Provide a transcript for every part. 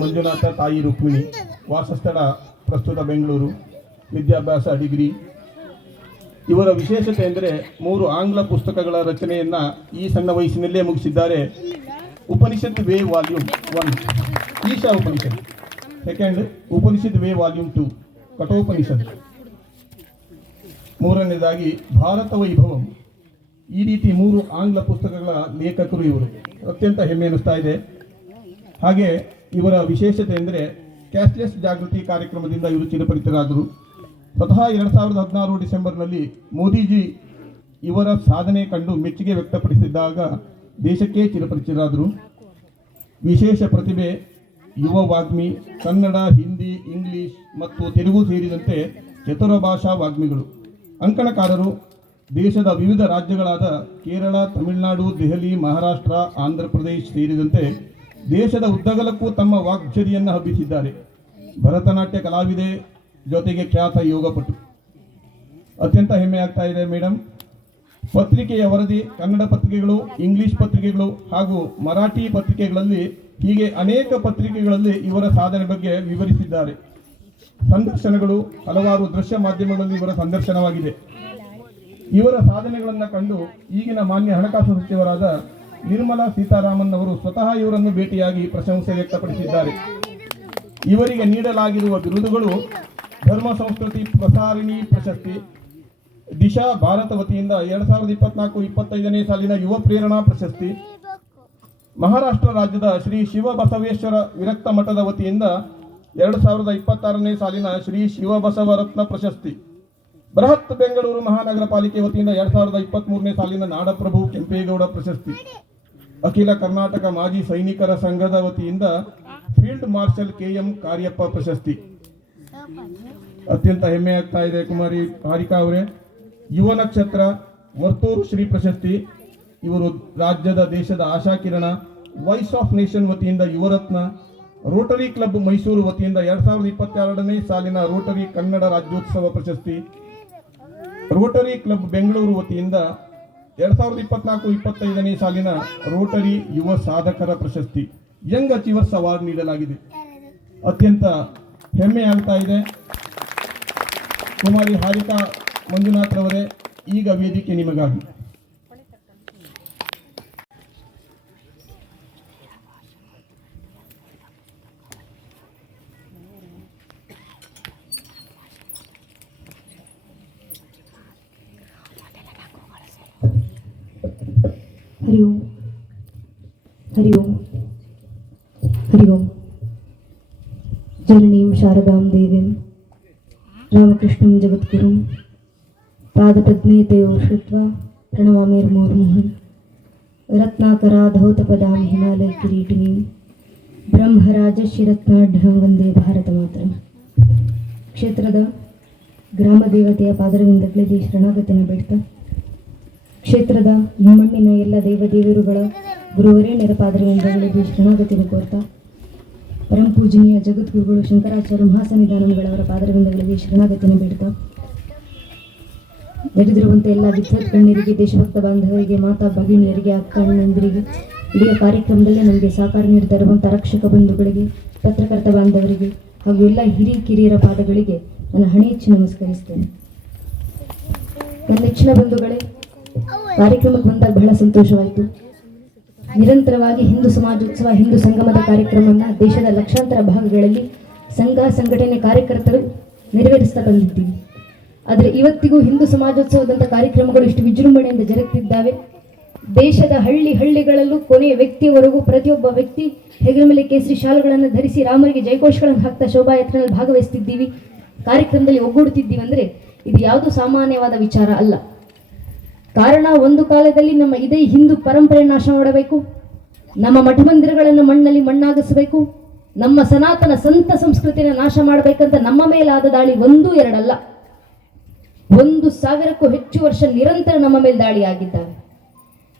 ಮಂಜುನಾಥ, ತಾಯಿ ರುಕ್ಮಿಣಿ, ವಾಸಸ್ಥಳ ಪ್ರಸ್ತುತ ಬೆಂಗಳೂರು, ವಿದ್ಯಾಭ್ಯಾಸ ಡಿಗ್ರಿ. ಇವರ ವಿಶೇಷತೆ ಎಂದರೆ 3 ಆಂಗ್ಲ ಪುಸ್ತಕಗಳ ರಚನೆಯನ್ನು ಈ ಸಣ್ಣ ವಯಸ್ಸಿನಲ್ಲೇ ಮುಗಿಸಿದ್ದಾರೆ. ಉಪನಿಷತ್ ವೇ ವಾಲ್ಯೂಮ್ 1 ಈಶಾ ಉಪನಿಷತ್, ಸೆಕೆಂಡ್ ಉಪನಿಷತ್ ವೇ ವಾಲ್ಯೂಮ್ 2 ಕಠೋಪನಿಷತ್, ಮೂರನೇದಾಗಿ ಭಾರತ ವೈಭವಂ. ಈ ರೀತಿ 3 ಆಂಗ್ಲ ಪುಸ್ತಕಗಳ ಲೇಖಕರು ಇವರು. ಅತ್ಯಂತ ಹೆಮ್ಮೆ ಅನ್ನಿಸ್ತಾ ಇದೆ. ಹಾಗೆ ಇವರ ವಿಶೇಷತೆ ಎಂದರೆ ಕ್ಯಾಶ್ಲೆಸ್ ಜಾಗೃತಿ ಕಾರ್ಯಕ್ರಮದಿಂದ ಇವರು ಚಿರಪರಿಚಿತರಾದರು. ಸ್ವತಃ 2016 ಡಿಸೆಂಬರ್ನಲ್ಲಿ ಮೋದಿಜಿ ಇವರ ಸಾಧನೆ ಕಂಡು ಮೆಚ್ಚುಗೆ ವ್ಯಕ್ತಪಡಿಸಿದಾಗ ದೇಶಕ್ಕೆ ಚಿರಪರಿಚಿತರಾದರು. ವಿಶೇಷ ಪ್ರತಿಭೆ, ಯುವ ವಾಗ್ಮಿ, ಕನ್ನಡ, ಹಿಂದಿ, ಇಂಗ್ಲಿಷ್ ಮತ್ತು ತೆಲುಗು ಸೇರಿದಂತೆ ಚತುರ ಭಾಷಾ ವಾಗ್ಮಿಗಳು, ಅಂಕಣಕಾರರು. ದೇಶದ ವಿವಿಧ ರಾಜ್ಯಗಳಾದ ಕೇರಳ, ತಮಿಳುನಾಡು, ದೆಹಲಿ, ಮಹಾರಾಷ್ಟ್ರ, ಆಂಧ್ರ ಪ್ರದೇಶ ಸೇರಿದಂತೆ ದೇಶದ ಉದ್ದಗಲಕ್ಕೂ ತಮ್ಮ ವಾಗ್ಝರಿಯನ್ನು ಹಬ್ಬಿಸಿದ್ದಾರೆ. ಭರತನಾಟ್ಯ ಕಲಾವಿದೆ, ಜೊತೆಗೆ ಖ್ಯಾತ ಯೋಗಪಟು. ಅತ್ಯಂತ ಹೆಮ್ಮೆ ಆಗ್ತಾ ಇದೆ ಮೇಡಮ್. ಪತ್ರಿಕೆಯ ವರದಿ, ಕನ್ನಡ ಪತ್ರಿಕೆಗಳು, ಇಂಗ್ಲಿಷ್ ಪತ್ರಿಕೆಗಳು ಹಾಗೂ ಮರಾಠಿ ಪತ್ರಿಕೆಗಳಲ್ಲಿ, ಹೀಗೆ ಅನೇಕ ಪತ್ರಿಕೆಗಳಲ್ಲಿ ಇವರ ಸಾಧನೆ ಬಗ್ಗೆ ವಿವರಿಸಿದ್ದಾರೆ. ಸಂದರ್ಶನಗಳು, ಹಲವಾರು ದೃಶ್ಯ ಮಾಧ್ಯಮಗಳಲ್ಲಿ ಇವರ ಸಂದರ್ಶನವಾಗಿದೆ. ಇವರ ಸಾಧನೆಗಳನ್ನು ಕಂಡು ಈಗಿನ ಮಾನ್ಯ ಹಣಕಾಸು ಸಚಿವರಾದ ನಿರ್ಮಲಾ ಸೀತಾರಾಮನ್ ಅವರು ಸ್ವತಃ ಇವರನ್ನು ಭೇಟಿಯಾಗಿ ಪ್ರಶಂಸೆ ವ್ಯಕ್ತಪಡಿಸಿದ್ದಾರೆ. ಇವರಿಗೆ ನೀಡಲಾಗಿರುವ ಬಿರುದುಗಳು: ಧರ್ಮ ಸಂಸ್ಕೃತಿ ಪ್ರಸಾರಿಣಿ ಪ್ರಶಸ್ತಿ, ದಿಶಾ ಭಾರತ ವತಿಯಿಂದ 2024-25ನೇ ಸಾಲಿನ ಯುವ ಪ್ರೇರಣಾ ಪ್ರಶಸ್ತಿ, ಮಹಾರಾಷ್ಟ್ರ ರಾಜ್ಯದ ಶ್ರೀ ಶಿವ ಬಸವೇಶ್ವರ ವಿರಕ್ತ ಮಠದ ವತಿಯಿಂದ 2026ನೇ ಸಾಲಿನ ಶ್ರೀ ಶಿವ ಬಸವ ರತ್ನ ಪ್ರಶಸ್ತಿ, ಬೃಹತ್ ಬೆಂಗಳೂರು ಮಹಾನಗರ ಪಾಲಿಕೆ ವತಿಯಿಂದ 2023ನೇ ಸಾಲಿನ ನಾಡಪ್ರಭು ಕೆಂಪೇಗೌಡ ಪ್ರಶಸ್ತಿ, ಅಖಿಲ ಕರ್ನಾಟಕ ಮಾಜಿ ಸೈನಿಕರ ಸಂಘದ ವತಿಯಿಂದ ಫೀಲ್ಡ್ ಮಾರ್ಷಲ್ KM ಕಾರ್ಯಪ್ಪ ಪ್ರಶಸ್ತಿ. ಅತ್ಯಂತ ಹೆಮ್ಮೆ ಆಗ್ತಾ ಇದೆ ಕುಮಾರಿ ಹಾರಿಕಾ ಅವರೇ. ಯುವ ನಕ್ಷತ್ರ ವರ್ತೂರು ಶ್ರೀ ಪ್ರಶಸ್ತಿ, ಇವರು ರಾಜ್ಯದ ದೇಶದ ಆಶಾಕಿರಣ. ವಾಯ್ಸ್ ಆಫ್ ನೇಷನ್ ವತಿಯಿಂದ ಯುವರತ್ನ, ರೋಟರಿ ಕ್ಲಬ್ ಮೈಸೂರು ವತಿಯಿಂದ 2022ನೇ ಸಾಲಿನ ರೋಟರಿ ಕನ್ನಡ ರಾಜ್ಯೋತ್ಸವ ಪ್ರಶಸ್ತಿ, ರೋಟರಿ ಕ್ಲಬ್ ಬೆಂಗಳೂರು ವತಿಯಿಂದ 2024-25ನೇ ಸಾಲಿನ ರೋಟರಿ ಯುವ ಸಾಧಕರ ಪ್ರಶಸ್ತಿ, ಯಂಗ್ ಅಚೀವರ್ಸ್ ಅವಾರ್ಡ್ ನೀಡಲಾಗಿದೆ. ಅತ್ಯಂತ ಹೆಮ್ಮೆ ಆಗ್ತಾ ಇದೆ. ಕುಮಾರಿ ಹಾರಿಕಾ ಮಂಜುನಾಥ್ ರವರೇ, ಈಗ ವೇದಿಕೆ ನಿಮಗಾಗಿ. हरि ओम हरि ओम हरि ओम। जननीं शारदां देवीं रामकृष्णं जगद्गुरुं पादपद्मे तयोः श्रुत्वा प्रणमामिर्मुहुर्मुहुः। रत्नाकराधौतपदां हिमालयकिरीटिनीं ಬ್ರಹ್ಮರಾಜಶಿರತ್ನಾಢ್ಯಂ ವಂದೇ ಭಾರತ ಮಾತರಂ. ಕ್ಷೇತ್ರದ ಗ್ರಾಮ ದೇವತೆಯ ಪಾದರವಿಂದಗಳಿಗೆ ಶರಣಾಗತಿಯನ್ನು ಬೇಡ್ತಾ, ಕ್ಷೇತ್ರದ ಈ ಮಣ್ಣಿನ ಎಲ್ಲ ದೇವದೇವರುಗಳ ಗುರುವರೇಣ್ಯರ ಪಾದರವಿಂದಗಳಿಗೆ ಶರಣಾಗತಿಯನ್ನು ಕೋರ್ತಾ, ಪರಂ ಪೂಜನೀಯ ಜಗದ್ಗುರುಗಳು ಶಂಕರಾಚಾರ್ಯ ಮಹಾಸನ್ನಿಧಾನಗಳವರ ಪಾದರವಿಂದಗಳಿಗೆ ಶರಣಾಗತಿಯನ್ನು ಬೇಡ್ತಾ, ನಡೆದಿರುವಂಥ ಎಲ್ಲ ವಿದ್ವತ್ ಗಣ್ಯರಿಗೆ, ದೇಶಭಕ್ತ ಬಾಂಧವರಿಗೆ, ಮಾತಾ ಭಗಿನಿಯರಿಗೆ, ಅಕ್ಕ ಅಣ್ಣಂದಿರಿಗೆ, ಇಡೀ ಕಾರ್ಯಕ್ರಮದಲ್ಲೇ ನಮಗೆ ಸಹಕಾರ ನೀಡ್ತಾ ಇರುವಂಥ ರಕ್ಷಕ ಬಂಧುಗಳಿಗೆ, ಪತ್ರಕರ್ತ ಬಾಂಧವರಿಗೆ ಹಾಗೂ ಎಲ್ಲ ಹಿರಿಯ ಕಿರಿಯರ ಪಾದಗಳಿಗೆ ನಾನು ಹಣೆ ಹೆಚ್ಚಿ ನಮಸ್ಕರಿಸ್ತೇನೆ. ನನ್ನ ನೆಚ್ಚಿನ ಬಂಧುಗಳೇ, ಕಾರ್ಯಕ್ರಮಕ್ಕೆ ಬಂದಾಗ ಬಹಳ ಸಂತೋಷವಾಯಿತು. ನಿರಂತರವಾಗಿ ಹಿಂದೂ ಸಮಾಜೋತ್ಸವ, ಹಿಂದೂ ಸಂಗಮದ ಕಾರ್ಯಕ್ರಮವನ್ನು ದೇಶದ ಲಕ್ಷಾಂತರ ಭಾಗಗಳಲ್ಲಿ ಸಂಘ ಸಂಘಟನೆ ಕಾರ್ಯಕರ್ತರು ನೆರವೇರಿಸ್ತಾ ಬಂದಿದ್ದೀವಿ. ಆದರೆ ಇವತ್ತಿಗೂ ಹಿಂದೂ ಸಮಾಜೋತ್ಸವದಂಥ ಕಾರ್ಯಕ್ರಮಗಳು ಇಷ್ಟು ವಿಜೃಂಭಣೆಯಿಂದ ಜರುಗುತ್ತಿದ್ದಾವೆ. ದೇಶದ ಹಳ್ಳಿಗಳಲ್ಲೂ ಕೊನೆಯ ವ್ಯಕ್ತಿಯವರೆಗೂ ಪ್ರತಿಯೊಬ್ಬ ವ್ಯಕ್ತಿ ಹೆಗಲ ಮೇಲೆ ಕೇಸರಿ ಶಾಲುಗಳನ್ನು ಧರಿಸಿ ರಾಮರಿಗೆ ಜಯಘೋಷಗಳನ್ನು ಹಾಕ್ತಾ ಶೋಭಾಯಾತ್ರೆಯಲ್ಲಿ ಭಾಗವಹಿಸ್ತಿದ್ದೀವಿ, ಕಾರ್ಯಕ್ರಮದಲ್ಲಿ ಒಗ್ಗೂಡುತ್ತಿದ್ದೀವಿ. ಅಂದರೆ ಇದು ಯಾವುದೂ ಸಾಮಾನ್ಯವಾದ ವಿಚಾರ ಅಲ್ಲ. ಕಾರಣ, ಒಂದು ಕಾಲದಲ್ಲಿ ನಮ್ಮ ಇದೇ ಹಿಂದೂ ಪರಂಪರೆ ನಾಶ ಮಾಡಬೇಕು, ನಮ್ಮ ಮಠ ಮಂದಿರಗಳನ್ನು ಮಣ್ಣಲ್ಲಿ ಮಣ್ಣಾಗಿಸಬೇಕು, ನಮ್ಮ ಸನಾತನ ಸಂತ ಸಂಸ್ಕೃತಿನ ನಾಶ ಮಾಡಬೇಕಂತ ನಮ್ಮ ಮೇಲಾದ ದಾಳಿ 1, 2 ಅಲ್ಲ, 1,000ಕ್ಕೂ ಹೆಚ್ಚು ವರ್ಷ ನಿರಂತರ ನಮ್ಮ ಮೇಲೆ ದಾಳಿ ಆಗಿದ್ದಾವೆ.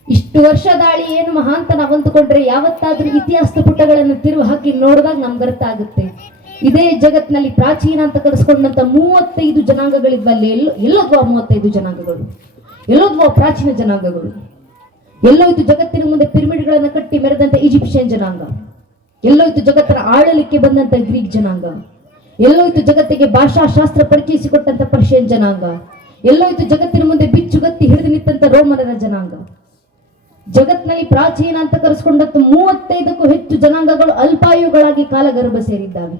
ಇಷ್ಟು ವರ್ಷ ದಾಳಿ ಏನು ಮಹಾ ಅಂತ ನಾವು ಅಂದುಕೊಂಡ್ರೆ ಯಾವತ್ತಾದ್ರೂ ಇತಿಹಾಸದ ಪುಟಗಳನ್ನು ತಿರುವು ಹಾಕಿ ನೋಡಿದಾಗ ನಮ್ಗೆ ಅರ್ಥ ಆಗುತ್ತೆ. ಇದೇ ಜಗತ್ತಿನಲ್ಲಿ ಪ್ರಾಚೀನ ಅಂತ ಕರೆಸ್ಕೊಂಡಂತ 35 ಜನಾಂಗಗಳಿದ್ವಲ್ಲಿ ಎಲ್ಲೋದ್ವಾ 35 ಜನಾಂಗಗಳು, ಎಲ್ಲೋದ್ವಾ ಪ್ರಾಚೀನ ಜನಾಂಗಗಳು, ಎಲ್ಲೋಯ್ತು ಜಗತ್ತಿನ ಮುಂದೆ ಪಿರಮಿಡ್ಗಳನ್ನು ಕಟ್ಟಿ ಮೆರೆದಂತ ಈಜಿಪ್ಷಿಯನ್ ಜನಾಂಗ, ಎಲ್ಲೋಯ್ತು ಜಗತ್ತನ್ನ ಆಳಲಿಕ್ಕೆ ಬಂದಂತ ಗ್ರೀಕ್ ಜನಾಂಗ, ಎಲ್ಲೋಯ್ತು ಜಗತ್ತಿಗೆ ಭಾಷಾಶಾಸ್ತ್ರ ಪರಿಚಯಿಸಿಕೊಟ್ಟಂತ ಪರ್ಷಿಯನ್ ಜನಾಂಗ, ಎಲ್ಲೋಯ್ತು ಜಗತ್ತಿನ ಮುಂದೆ ಬಿಚ್ಚುಗತ್ತಿ ಹಿಡಿದು ನಿಂತಂತ ರೋಮನರ ಜನಾಂಗ. ಜಗತ್ತಿನಲ್ಲಿ ಪ್ರಾಚೀನ ಅಂತ ಕರೆಸ್ಕೊಂಡಂತ 35ಕ್ಕೂ ಹೆಚ್ಚು ಜನಾಂಗಗಳು ಅಲ್ಪಾಯುಗಳಾಗಿ ಕಾಲಗರ್ಭ ಸೇರಿದ್ದಾವೆ.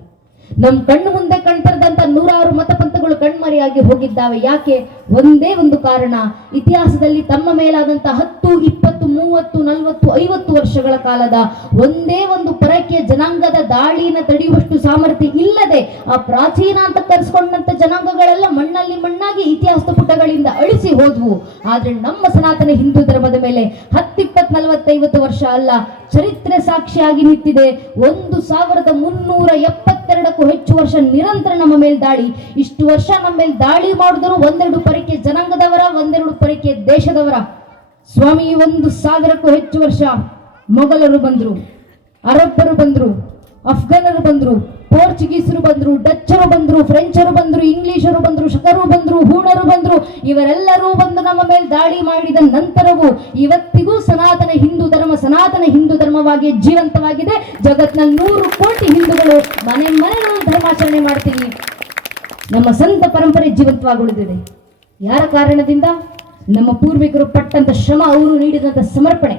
ನಮ್ ಕಣ್ಣು ಮುಂದೆ ಕಣ್ತರದಂತ 100 ಮತಪಂಥಗಳು ಕಣ್ಮರೆಯಾಗಿ ಹೋಗಿದ್ದಾವೆ. ಯಾಕೆ? ಒಂದೇ ಒಂದು ಕಾರಣ, ಇತಿಹಾಸದಲ್ಲಿ ತಮ್ಮ ಮೇಲಾದಂತ 10, 20, 30, 40, 50 ವರ್ಷಗಳ ಕಾಲದ ಒಂದೇ ಒಂದು ಪರಕೀಯ ಜನಾಂಗದ ದಾಳಿನ ತಡೆಯುವಷ್ಟು ಸಾಮರ್ಥ್ಯ ಇಲ್ಲದೆ ಆ ಪ್ರಾಚೀನ ಅಂತ ಕರೆಸ್ಕೊಂಡಂತ ಜನಾಂಗಗಳೆಲ್ಲ ಮಣ್ಣಲ್ಲಿ ಮಣ್ಣಾಗಿ ಇತಿಹಾಸದ ಪುಟಗಳಿಂದ ಅಳಿಸಿ ಹೋದ್ವು. ಆದ್ರೆ ನಮ್ಮ ಸನಾತನ ಹಿಂದೂ ಧರ್ಮದ ಮೇಲೆ 10, 20, 40, 50 ವರ್ಷ ಅಲ್ಲ, ಚರಿತ್ರೆ ಸಾಕ್ಷಿಯಾಗಿ ನಿಂತಿದೆ. 1,372ಕ್ಕೂ ಹೆಚ್ಚು ವರ್ಷ ನಿರಂತರ ನಮ್ಮ ಮೇಲೆ ದಾಳಿ. ಇಷ್ಟು ವರ್ಷ ನಮ್ಮ ಮೇಲೆ ದಾಳಿ ಮಾಡಿದ್ರು 1-2 ಪರಕೆ ಜನಾಂಗದವರ, 1-2 ಪರಕೆ ದೇಶದವರ. ಸ್ವಾಮಿ 1,000ಕ್ಕೂ ಹೆಚ್ಚು ವರ್ಷ ಮೊಘಲರು ಬಂದ್ರು, ಅರಬ್ಬರು ಬಂದ್ರು, ಅಫ್ಘಾನರು ಬಂದ್ರು, ಪೋರ್ಚುಗೀಸರು ಬಂದ್ರು, ಡಚ್ಚರು ಬಂದ್ರು, ಫ್ರೆಂಚರು ಬಂದ್ರು, ಇಂಗ್ಲಿಷರು ಬಂದ್ರು, ಶಕರು ಬಂದ್ರು, ಹೂಣರು ಬಂದ್ರು. ಇವರೆಲ್ಲರೂ ಬಂದು ನಮ್ಮ ಮೇಲೆ ದಾಳಿ ಮಾಡಿದ ನಂತರವೂ ಇವತ್ತಿಗೂ ಸನಾತನ ಹಿಂದೂ ಧರ್ಮವಾಗಿ ಜೀವಂತವಾಗಿದೆ. ಜಗತ್ನಲ್ಲಿ 100 ಕೋಟಿ ಹಿಂದೂಗಳು ಮನೆ ನಾವು ಧರ್ಮಾಚರಣೆ ಮಾಡ್ತೀವಿ. ನಮ್ಮ ಸಂತ ಪರಂಪರೆ ಜೀವಂತವಾಗಿ ಉಳಿದಿದೆ. ಯಾರ ಕಾರಣದಿಂದ? ನಮ್ಮ ಪೂರ್ವಿಕರು ಪಟ್ಟಂತ ಶ್ರಮ, ಅವರು ನೀಡಿದಂತ ಸಮರ್ಪಣೆ.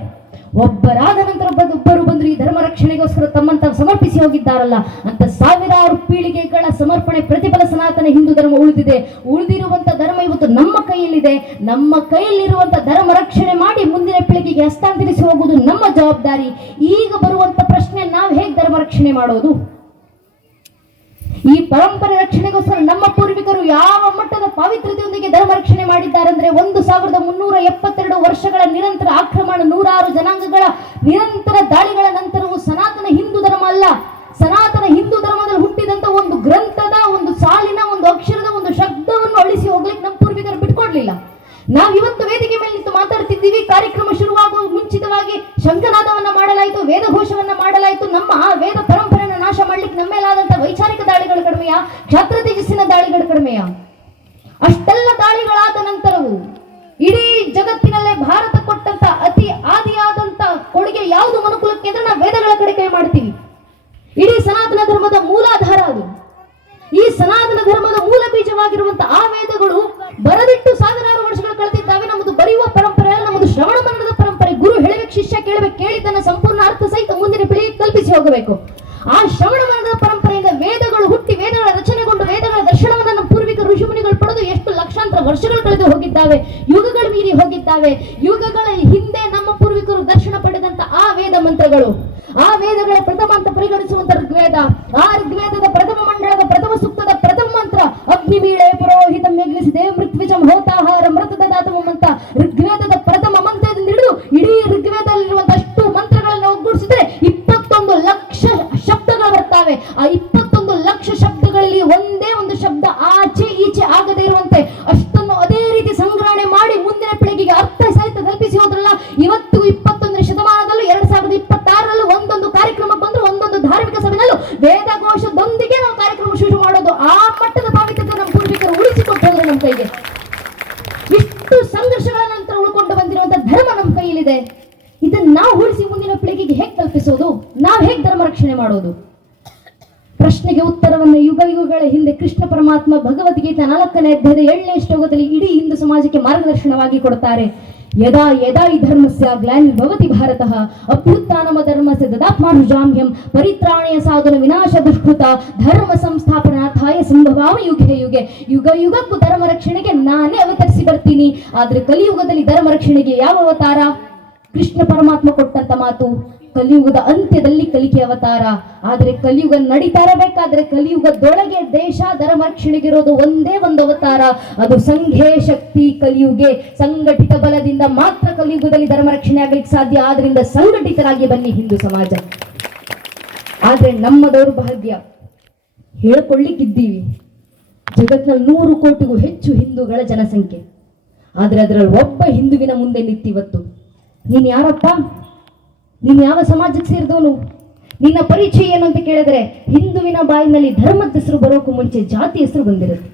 ಒಬ್ಬರಾದ ನಂತರ ಒಬ್ಬರು ಬಂದ್ರು ಈ ಧರ್ಮ ರಕ್ಷಣೆಗೋಸ್ಕರ ತಮ್ಮಂತ ಸಮರ್ಪಿಸಿ ಹೋಗಿದ್ದಾರಲ್ಲ ಅಂತ ಸಾವಿರಾರು ಪೀಳಿಗೆಗಳ ಸಮರ್ಪಣೆ ಪ್ರತಿಫಲ ಸನಾತನ ಹಿಂದೂ ಧರ್ಮ ಉಳಿದಿದೆ. ಉಳಿದಿರುವಂತ ಧರ್ಮ ಇವತ್ತು ನಮ್ಮ ಕೈಯಲ್ಲಿದೆ. ನಮ್ಮ ಕೈಯಲ್ಲಿರುವಂತ ಧರ್ಮ ರಕ್ಷಣೆ ಮಾಡಿ ಮುಂದಿನ ಪೀಳಿಗೆಗೆ ಹಸ್ತಾಂತರಿಸಿ ಹೋಗುವುದು ನಮ್ಮ ಜವಾಬ್ದಾರಿ. ಈಗ ಬರುವಂತ ಪ್ರಶ್ನೆ, ನಾವು ಹೇಗೆ ಧರ್ಮ ರಕ್ಷಣೆ ಮಾಡೋದು? ಈ ಪರಂಪರೆ ರಕ್ಷಣೆಗೋಸ್ಕರ ನಮ್ಮ ಪೂರ್ವಿಕರು ಯಾವ ಮಟ್ಟದ ಪಾವಿತ್ರ್ಯತೆಯೊಂದಿಗೆ ಧರ್ಮ ರಕ್ಷಣೆ ಮಾಡಿದ್ದಾರೆಂದ್ರೆ 1,372 ವರ್ಷಗಳ ನಿರಂತರ ಆಕ್ರಮಣ, 100 ಜನಾಂಗಗಳ ನಿರಂತರ ದಾಳಿಗಳ ನಂತರವೂ ಸನಾತನ ಹಿಂದೂ ಧರ್ಮ ಅಲ್ಲ, ಸನಾತನ ಹಿಂದೂ ಧರ್ಮದಲ್ಲಿ ಹುಟ್ಟಿದಂತ ಒಂದು ಗ್ರಂಥದ, ಒಂದು ಸಾಲಿನ, ಒಂದು ಅಕ್ಷರದ, ಒಂದು ಶಬ್ದವನ್ನು ಅಳಿಸಿ ಹೋಗ್ಲಿಕ್ಕೆ ನಮ್ಮ ಪೂರ್ವಿಕರು ಬಿಟ್ಕೊಡ್ಲಿಲ್ಲ. ನಾವು ಇವತ್ತು ವೇದಿಕೆ ಮೇಲೆ ನಿಂತು ಮಾತಾಡ್ತಿದ್ದೀವಿ. ಕಾರ್ಯಕ್ರಮ ಶುರುವಾಗುವ ಮುಂಚಿತವಾಗಿ ಶಂಖನಾದವನ್ನ ಮಾಡಲಾಯಿತು, ವೇದಘೋಷವನ್ನ ಮಾಡಲಾಯಿತು. ನಮ್ಮ ಆ ವೇದ ಪರಂಪರೆಯನ್ನು ನಾಶ ಮಾಡ್ಲಿಕ್ಕೆ ನಮ್ಮ ಮೇಲಾದಂತ ವೈಚಾರಿಕ ದಾಳಿಗಳು ಕಡಿಮೆಯ, ಕ್ಷಾತ್ರ ತೇಜಸ್ಸಿನ ದಾಳಿಗಳು ಕಡಿಮೆಯ? ಅಷ್ಟೆಲ್ಲ ದಾಳಿಗಳಾದ ನಂತರವೂ ಇಡೀ ಜಗತ್ತಿನಲ್ಲೇ ಭಾರತ ಕೊಟ್ಟಂತ ಅತಿ ಆದಿಯಾದಂತ ಕೊಡುಗೆ ಯಾವುದು ಮನುಕುಲಕ್ಕೆ ಅಂದ್ರೆ ನಾವು ವೇದಗಳ ಕಡೆ ಕೈ ಮಾಡ್ತೀವಿ. ಇಡೀ ಸನಾತನ ಧರ್ಮದ ಮೂಲಾಧಾರ ಅದು. ಈ ಸನಾತನ ಧರ್ಮದ ಮೂಲ ಬೀಜವಾಗಿರುವಂತಹ ಆ ವೇದಗಳು ಬರದಿಟ್ಟು ಸಾವಿರಾರು ವರ್ಷಗಳು ಕಳೆದಿದ್ದಾವೆ. ನಮ್ಮದು ಬರೆಯುವ ಪರಂಪರೆ, ನಮ್ಮದು ಶ್ರವಣ ಮನನದ ಪರಂಪರೆ. ಗುರು ಹೇಳಬೇಕು, ಶಿಷ್ಯ ಕೇಳಬೇಕು, ಕೇಳಿದ್ದನ್ನ ಸಂಪೂರ್ಣ ಅರ್ಥ ಸಹಿತ ಮುಂದಿನ ಪೀಳಿಗೆಗೆ ಕಲ್ಪಿಸಿ ಹೋಗಬೇಕು. ಆ ಶ್ರವಣ ಮನನದ ಪರಂಪರೆಯಿಂದ ವೇದಗಳು ಹುಟ್ಟಿ, ವೇದಗಳ ರಚನೆಗೊಂಡು, ವೇದಗಳ ದರ್ಶನವನ್ನು ನಮ್ಮ ಪೂರ್ವಿಕ ಋಷಿಮುನಿಗಳು ಪಡೆದು ಎಷ್ಟು ಲಕ್ಷಾಂತರ ವರ್ಷಗಳು ಕಳೆದು ಹೋಗಿದ್ದಾವೆ, ಯುಗಗಳು ಮೀರಿ ಹೋಗಿದ್ದಾವೆ. ಯುಗಗಳ ಹಿಂದೆ ನಮ್ಮ ಪೂರ್ವಿಕರು ದರ್ಶನ ಪಡೆದಂತ ಆ ವೇದ ಮಂತ್ರಗಳು, ಆ ವೇದಗಳ ಪ್ರಥಮ ಅಂತ ಪರಿಗಣಿಸುವಂತ ಋಗ್ವೇದ, ಆ ಋಗ್ವೇದದ ಪ್ರಥಮ ಮಂಡಳದ ಪ್ರಥಮ ಸೂಕ್ತದ ಪ್ರಥಮ ಮಂತ್ರ ಅಗ್ನಿವೀಳೆ ಪುರೋಹಿತಂ ಯಜ್ಞಸಿ ದೇವ ಮೃತ್ವಿಜಂ ಹೋತಾಹಾರ ಮೃತದ ದಾತಮಂ ಅಂತ ಋಗ್ವೇದದ ಪ್ರಥಮ ಮಂತ್ರದಿಂದ ಹಿಡಿದು ಇಡೀ ಋಗ್ವೇದದಲ್ಲಿರುವಂತಹ ಅಷ್ಟು ಮಂತ್ರಗಳನ್ನು ಒಗ್ಗೂಡಿಸಿದ್ರೆ 21 ಲಕ್ಷ ಶಬ್ದಗಳು ಬರ್ತವೆ. ಆ 21 ಲಕ್ಷ ಶಬ್ದಗಳಲ್ಲಿ ಒಂದೇ ಒಂದು ಶಬ್ದ ಆಚೆ ಈಚೆ ಆಗದೆ ಇರುವಂತೆ ಅಷ್ಟನ್ನು ಅದೇ ರೀತಿ ಸಂಗ್ರಹಣೆ ಮಾಡಿ ಮುಂದಿನ ಪೀಳಿಗೆಗೆ ಅರ್ಥ ಸಹಿತ ಕಲ್ಪಿಸಿ ಹೋದ್ರಲ್ಲ. ಇವತ್ತು 21ನೇ ಶತಮಾನದಲ್ಲೂ 2026ರಲ್ಲೂ ಒಂದೊಂದು ಕಾರ್ಯಕ್ರಮ ಬಂದ್ರು, ಒಂದೊಂದು ಧಾರ್ಮಿಕ ಸಭೆಯಲ್ಲೂ ವೇದಘೋಷದೊಂದಿಗೆ ನಾವು ಕಾರ್ಯಕ್ರಮ ಶುರು ಮಾಡೋದು. ಆ ಮಟ್ಟದ ಪಾವಿತ್ರ್ಯತೆ ನಮ್ಮ ಪೂರ್ವಿಕರು ಉಳಿಸಿಕೊಟ್ಟು ಹೋದ್ರೆ ನಮ್ಮ ಕೈಗೆ. ಇಷ್ಟು ಸಂಘರ್ಷಗಳ ನಂತರ ಉಳ್ಕೊಂಡು ಬಂದಿರುವಂತಹ ಧರ್ಮ ನಮ್ಮ ಕೈಯಲ್ಲಿದೆ. ಇದನ್ನ ನಾವು ಉಳಿಸಿ ಮುಂದಿನ ಪೀಳಿಗೆಗೆ ಹೇಗೆ ಕಲ್ಪಿಸೋದು? ನಾವು ಹೇಗೆ ಧರ್ಮ ರಕ್ಷಣೆ ಮಾಡೋದು? ಪ್ರಶ್ನೆಗೆ ಉತ್ತರವನ್ನು ಯುಗಗಳ ಹಿಂದೆ ಕೃಷ್ಣ ಪರಮಾತ್ಮ ಭಗವದ್ಗೀತೆ 4ನೇ ಅಧ್ಯಾಯದ 7ನೇ ಶ್ಲೋಕದಲ್ಲಿ ಇಡೀ ಹಿಂದೂ ಸಮಾಜಕ್ಕೆ ಮಾರ್ಗದರ್ಶನವಾಗಿ ಕೊಡುತ್ತಾರೆ. ಯದಾ ಯದಾ ಹಿ ಧರ್ಮಸ್ಯ ಗ್ಲಾನಿರ್ಭವತಿ ಭಾರತಃ ಅಭ್ಯುತ್ಥಾನಮ ಧರ್ಮಸ್ಯ ದದಾತ್ಮಾನುಜಾಮ್ಯಂ ಪರಿತ್ರಾಣಯ ಸಾಧನ ವಿನಾಶ ದುಷ್ಕೃತ ಧರ್ಮ ಸಂಸ್ಥಾಪನಾರ್ಥಾಯ ಸಂಭವಾಮಿ ಯುಗೆ ಯುಗೆ. ಯುಗ ಯುಗಕ್ಕೂ ಧರ್ಮ ರಕ್ಷಣೆಗೆ ನಾನೇ ಅವತರಿಸಿ ಬರ್ತೀನಿ. ಆದ್ರೆ ಕಲಿಯುಗದಲ್ಲಿ ಧರ್ಮ ರಕ್ಷಣೆಗೆ ಯಾವ ಅವತಾರ? ಕೃಷ್ಣ ಪರಮಾತ್ಮ ಕೊಟ್ಟಂತ ಮಾತು, ಕಲಿಯುಗದ ಅಂತ್ಯದಲ್ಲಿ ಕಲಿಕೆ ಅವತಾರ. ಆದ್ರೆ ಕಲಿಯುಗ ನಡೀತಾ ಇರಬೇಕಾದ್ರೆ ಕಲಿಯುಗದೊಳಗೆ ದೇಶ ಧರ್ಮ ರಕ್ಷಣೆಗಿರೋದು ಒಂದೇ ಒಂದು ಅವತಾರ, ಅದು ಸಂಘೇ ಶಕ್ತಿ ಕಲಿಯುಗೆ. ಸಂಘಟಿತ ಬಲದಿಂದ ಮಾತ್ರ ಕಲಿಯುಗದಲ್ಲಿ ಧರ್ಮ ರಕ್ಷಣೆ ಆಗ್ಲಿಕ್ಕೆ ಸಾಧ್ಯ. ಆದ್ರಿಂದ ಸಂಘಟಿತರಾಗಿ ಬನ್ನಿ ಹಿಂದೂ ಸಮಾಜ. ಆದ್ರೆ ನಮ್ಮ ದೌರ್ಭಾಗ್ಯ ಹೇಳ್ಕೊಳ್ಳಿಕ್ಕಿದ್ದೀವಿ. ಜಗತ್ನಲ್ಲಿ 100 ಕೋಟಿಗೂ ಹೆಚ್ಚು ಹಿಂದೂಗಳ ಜನಸಂಖ್ಯೆ. ಆದ್ರೆ ಅದರಲ್ಲಿ ಒಬ್ಬ ಹಿಂದುವಿನ ಮುಂದೆ ನಿಂತಿವತ್ತು ನೀನ್ ಯಾರಪ್ಪ, ನೀನ್ ಯಾವ ಸಮಾಜಕ್ಕೆ ಸೇರಿದವನು, ನಿನ್ನ ಪರಿಚಯ ಏನು ಅಂತ ಕೇಳಿದ್ರೆ ಹಿಂದುವಿನ ಬಾಯಿನಲ್ಲಿ ಧರ್ಮದ ಹೆಸರು ಬರೋಕ್ಕೂ ಮುಂಚೆ ಜಾತಿ ಹೆಸರು ಬಂದಿರುತ್ತೆ.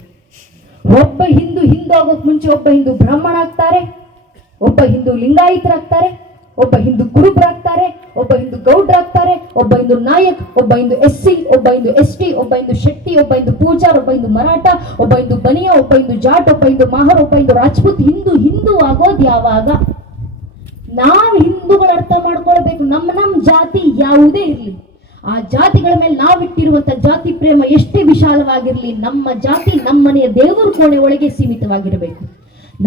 ಒಬ್ಬ ಹಿಂದೂ ಆಗೋಕ್ ಮುಂಚೆ ಒಬ್ಬ ಹಿಂದೂ ಬ್ರಾಹ್ಮಣ ಆಗ್ತಾರೆ, ಒಬ್ಬ ಹಿಂದೂ ಲಿಂಗಾಯತರಾಗ್ತಾರೆ, ಒಬ್ಬ ಹಿಂದೂ ಕುರುಬರಾಗ್ತಾರೆ, ಒಬ್ಬ ಹಿಂದೂ ಗೌಡ್ರಾಗ್ತಾರೆ, ಒಬ್ಬ ಹಿಂದೂ ನಾಯಕ್, ಒಬ್ಬ ಹಿಂದೂ SC, ಒಬ್ಬ ಹಿಂದೂ ST, ಒಬ್ಬ ಹಿಂದೂ ಶೆಟ್ಟಿ, ಒಬ್ಬ ಹಿಂದೂ ಪೂಜಾರ್, ಒಬ್ಬ ಹಿಂದೂ ಮರಾಠ, ಒಬ್ಬ ಹಿಂದೂ ಬನಿಯಾ, ಒಬ್ಬ ಹಿಂದೂ ಜಾಟ್, ಒಬ್ಬ ಹಿಂದೂ ಮಾಹರ್, ಒಬ್ಬ ಹಿಂದೂ ರಾಜ್ಪೂತ್. ಹಿಂದೂ ಆಗೋದು ಯಾವಾಗ? ನಾವು ಹಿಂದೂಗಳ ಅರ್ಥ ಮಾಡ್ಕೊಳ್ಬೇಕು. ನಮ್ಮ ಜಾತಿ ಯಾವುದೇ ಇರಲಿ, ಆ ಜಾತಿಗಳ ಮೇಲೆ ನಾವಿಟ್ಟಿರುವಂತ ಜಾತಿ ಪ್ರೇಮ ಎಷ್ಟೇ ವಿಶಾಲವಾಗಿರ್ಲಿ, ನಮ್ಮ ಜಾತಿ ನಮ್ಮ ಮನೆಯ ದೇವರ ಕೋಣೆ ಒಳಗೆ ಸೀಮಿತವಾಗಿರಬೇಕು.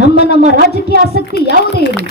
ನಮ್ಮ ರಾಜಕೀಯ ಆಸಕ್ತಿ ಯಾವುದೇ ಇರಲಿ,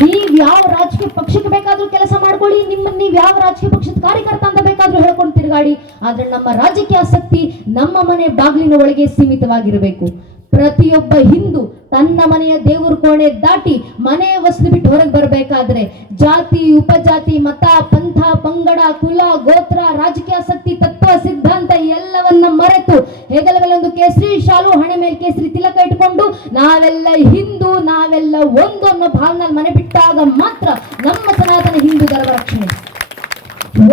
ನೀವ್ ಯಾವ ರಾಜಕೀಯ ಪಕ್ಷಕ್ಕೆ ಬೇಕಾದ್ರೂ ಕೆಲಸ ಮಾಡ್ಕೊಳ್ಳಿ, ನಿಮ್ಮನ್ನ ನೀವ್ ಯಾವ ರಾಜಕೀಯ ಪಕ್ಷದ ಕಾರ್ಯಕರ್ತ ಅಂತ ಬೇಕಾದ್ರೂ ಹೇಳ್ಕೊಂಡು ತಿರುಗಾಡಿ, ಆದ್ರೆ ನಮ್ಮ ರಾಜಕೀಯ ಆಸಕ್ತಿ ನಮ್ಮ ಮನೆ ಬಾಗಿಲಿನ ಒಳಗೆ ಸೀಮಿತವಾಗಿರಬೇಕು. ಪ್ರತಿಯೊಬ್ಬ ಹಿಂದೂ ತನ್ನ ಮನೆಯ ದೇವರ ಕೋಣೆ ದಾಟಿ ಮನೆ ಹೊಸಲು ಬಿಟ್ಟು ಹೊರಗೆ ಬರಬೇಕಾದ್ರೆ ಜಾತಿ, ಉಪಜಾತಿ, ಮತ, ಪಂಥ, ಪಂಗಡ, ಕುಲ, ಗೋತ್ರ, ರಾಜಕೀಯ ಆಸಕ್ತಿ, ತತ್ವ, ಸಿದ್ಧಾಂತ ಎಲ್ಲವನ್ನ ಮರೆತು ಹೆಗಲ ಮೇಲೆ ಒಂದು ಕೇಸರಿ ಶಾಲು, ಹಣೆ ಮೇಲೆ ಕೇಸರಿ ತಿಲಕ ಇಟ್ಕೊಂಡು ನಾವೆಲ್ಲ ಹಿಂದೂ, ನಾವೆಲ್ಲ ಒಂದು ಅನ್ನೋ ಭಾವನಲ್ಲಿ ಮನೆ ಬಿಟ್ಟಾಗ ಮಾತ್ರ ನಮ್ಮ ಸನಾತನ ಹಿಂದೂ ಧರ್ಮ ರಕ್ಷಣೆ.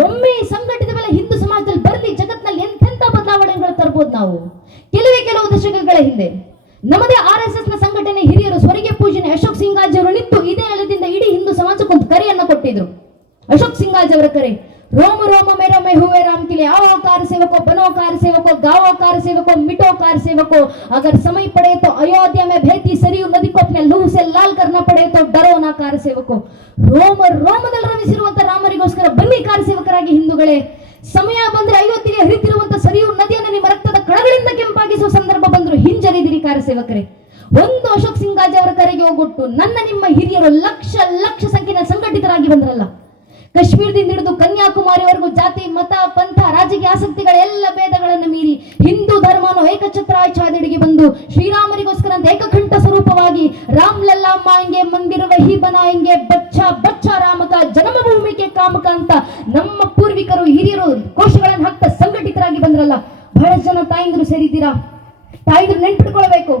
ಒಮ್ಮೆ ಸಂಘಟಿತ ಮೇಲೆ ಹಿಂದೂ ಸಮಾಜದಲ್ಲಿ ಬರಲಿ, ಜಗತ್ನಲ್ಲಿ ಎಂತೆಂಥ ಬದಲಾವಣೆಗಳು ತರಬಹುದು. ನಾವು ಕೆಲವು ದಶಕಗಳ ಹಿಂದೆ ನಮ್ಮದೇ RSS ನ ಸಂಘಟನೆ ಹಿರಿಯರು ಸ್ವರ್ಗೀಯ ಪೂಜನೆ ಅಶೋಕ್ ಸಿಂಗಾಜ್ ಅವರು ನಿಂತು ಇದೇ ನೆಲದಿಂದ ಇಡೀ ಹಿಂದೂ ಸಮಾಜಕ್ಕೆ ಒಂದು ಕರೆಯನ್ನ ಕೊಟ್ಟಿದ್ರು. ಅಶೋಕ್ ಸಿಂಗಾಜ್ ಅವರ ಕರೆ, रोम रोम मेरा मैं हुए राम के लिए, आओ कार सेवको, बनो कार सेवको, गाओ कार सेवको, मिटो कार सेवको, अगर समय पड़े तो अयोध्या में बहती सरयू नदी को अपने लहू से लाल करना पड़े तो डरो ना कार सेवको. ರೋಮದಲ್ಲಿ ರವಿಸಿರುವಂತ ರಾಮರಿಗೋಸ್ಕರ ಬನ್ನಿ ಕಾರ ಸೇವಕರಾಗಿ ಹಿಂದೂಗಳೇ. ಸಮಯ ಬಂದ್ರೆ ಅಯೋಧ್ಯೆಗೆ ಹರಿತಿರುವಂತ ಸರಿಯು ನದಿಯನ್ನು ನಿಮ್ಮ ರಕ್ತದ ಕಣಗಳಿಂದ ಕೆಂಪಾಗಿಸುವ ಸಂದರ್ಭ ಬಂದ್ರು ಹಿಂಜರಿದಿರಿ ಕಾರ ಸೇವಕರೇ. ಒಂದು ಅಶೋಕ್ ಸಿಂಗಾಜ್ ಅವರ ಕರೆಗೆ ಹೋಗೊಟ್ಟು ನನ್ನ ನಿಮ್ಮ ಹಿರಿಯರು ಲಕ್ಷ ಸಂಖ್ಯೆಯ ಸಂಘಟಿತರಾಗಿ ಬಂದ್ರಲ್ಲ. ಕಾಶ್ಮೀರದಿಂದ ಹಿಡಿದು ಕನ್ಯಾಕುಮಾರಿವರೆಗೂ ಜಾತಿ, ಮತ, ಪಂಥ, ರಾಜಕೀಯ ಆಸಕ್ತಿಗಳೆಲ್ಲ ಭೇದಗಳನ್ನು ಮೀರಿ ಹಿಂದೂ ಧರ್ಮವನ್ನು ಏಕಛತ್ರಾಚಾರ್ಯರಿಗೆ ಬಂದು ಶ್ರೀರಾಮರಿಗೋಸ್ಕರ ಅಂತ ಏಕಕಂಠ ಸ್ವರೂಪವಾಗಿ ರಾಮ್ ಲಲ್ಲಾ ಮಾಯಂಗೆ ಮಂದಿರ ವಹಿ ಬನಾಯಂಗೆ ಬಚ್ಚಾ ಬಚ್ಚಾ ರಾಮಕ ಜನ್ಮಭೂಮಿಗೆ ಕಾಮಕ ಅಂತ ನಮ್ಮ ಪೂರ್ವಿಕರು ಹಿರಿಯರು ಕೋಶಗಳನ್ನು ಹಾಕ್ತಾ ಸಂಘಟಿತರಾಗಿ ಬಂದ್ರಲ್ಲ. ಬಹಳಷ್ಟು ಜನ ತಾಯಿಂದ್ರು ಸೇರಿದ್ದೀರಾ. ತಾಯಿಂದ್ರು ನೆನ್ಪಿಟ್ಕೊಳ್ಬೇಕು,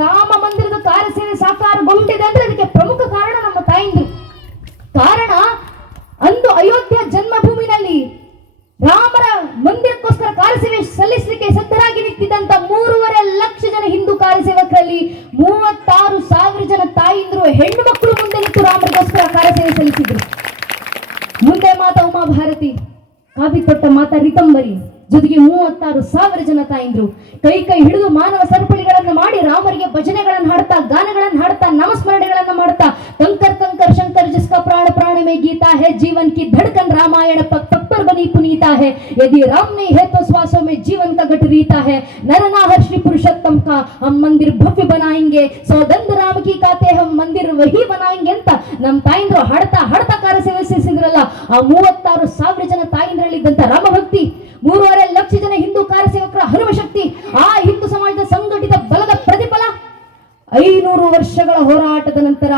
ರಾಮ ಮಂದಿರದ ಕಾರ್ಯಸೇವೆ ಸಾಕಾರಗೊಂಡಿದೆ ಅಂದ್ರೆ ಅದಕ್ಕೆ ಪ್ರಮುಖ ಕಾರಣ ನಮ್ಮ ತಾಯಿಂದ್ರು. ಕಾರಣ ಅಂದು ಅಯೋಧ್ಯ ಜನ್ಮಭೂಮಿನಲ್ಲಿ ರಾಮರ ಮಂದಿರಕ್ಕೋಸ್ಕರ ಕಾರ್ಯಸೇವೆ ಸಲ್ಲಿಸಲಿಕ್ಕೆ ಸಿದ್ಧರಾಗಿ ನಿಂತಿದ್ದಂತ 3.5 ಲಕ್ಷ ಜನ ಹಿಂದೂ ಕಾರ್ಯಸೇವಕರಲ್ಲಿ 36,000 ಜನ ತಾಯಿಂದ್ರು ಹೆಣ್ಣು ಮಕ್ಕಳು ಮುಂದೆ ನಿಂತು ರಾಮರಿಗೋಸ್ಕರ ಕಾರ್ಯಸೇವೆ ಸಲ್ಲಿಸಿದ್ರು. ಮುಂದೆ ಮಾತಾ ಉಮಾಭಾರತಿ, ಕಾಬಿ ತೊಟ್ಟ ಮಾತಾ ರಿತಂಬರಿ, ಜೊತೆಗೆ 36,000 ಜನ ತಾಯಿಂದ್ರು ಕೈ ಹಿಡಿದು ಮಾನವ ಸರಪಳಿಗಳನ್ನು ಮಾಡಿ ರಾಮರಿಗೆ ಭಜನೆಗಳನ್ನು ಹಾಡ್ತಾ, ಗಾನಗಳನ್ನು ಹಾಡ್ತಾ, ನಾಮಸ್ಮರಣೆಗಳನ್ನು ಮಾಡ್ತಾ, ಕಂಕರ್ ಕಂಕರ್ ಶಂಕರ್ ಜಿಸ್ಕಾ ಪ್ರಾಣ ಪ್ರಾಣ में गीता है, जीवन की धड़कन रामायण पग पग पर बनी पुनीता है, यदि राम नहीं है तो श्वासों में जीवन का घट रीता है, नरनाहर श्री पुरुषोत्तम का हम मंदिर भव्य बनाएंगे, सौगंध राम की गाते हम मंदिर वही बनाएंगे ಅಂತ ನಮ್ಮ ತಾಯಿಂದ್ರು ಹಾಡ್ತಾ ಕಾರ್ಯಸೇವೆ ಸಲ್ಲಿಸಿದ್ರಲ್ಲ. ಆ 36,000 ಜನ ತಾಯಿಂದ್ರಲ್ಲಿದ್ದಂತ ರಾಮಭಕ್ತಿ, 3.5 ಲಕ್ಷ ಜನ ಹಿಂದೂ ಕಾರ್ಯಸೇವಕರ ಹನುಮಶಕ್ತಿ, ಆ ಹಿಂದೂ ಸಮಾಜದ ಸಂಘಟಿತ ಬಲದ ಪ್ರತಿಫಲ 500 ವರ್ಷಗಳ ಹೋರಾಟದ ನಂತರ,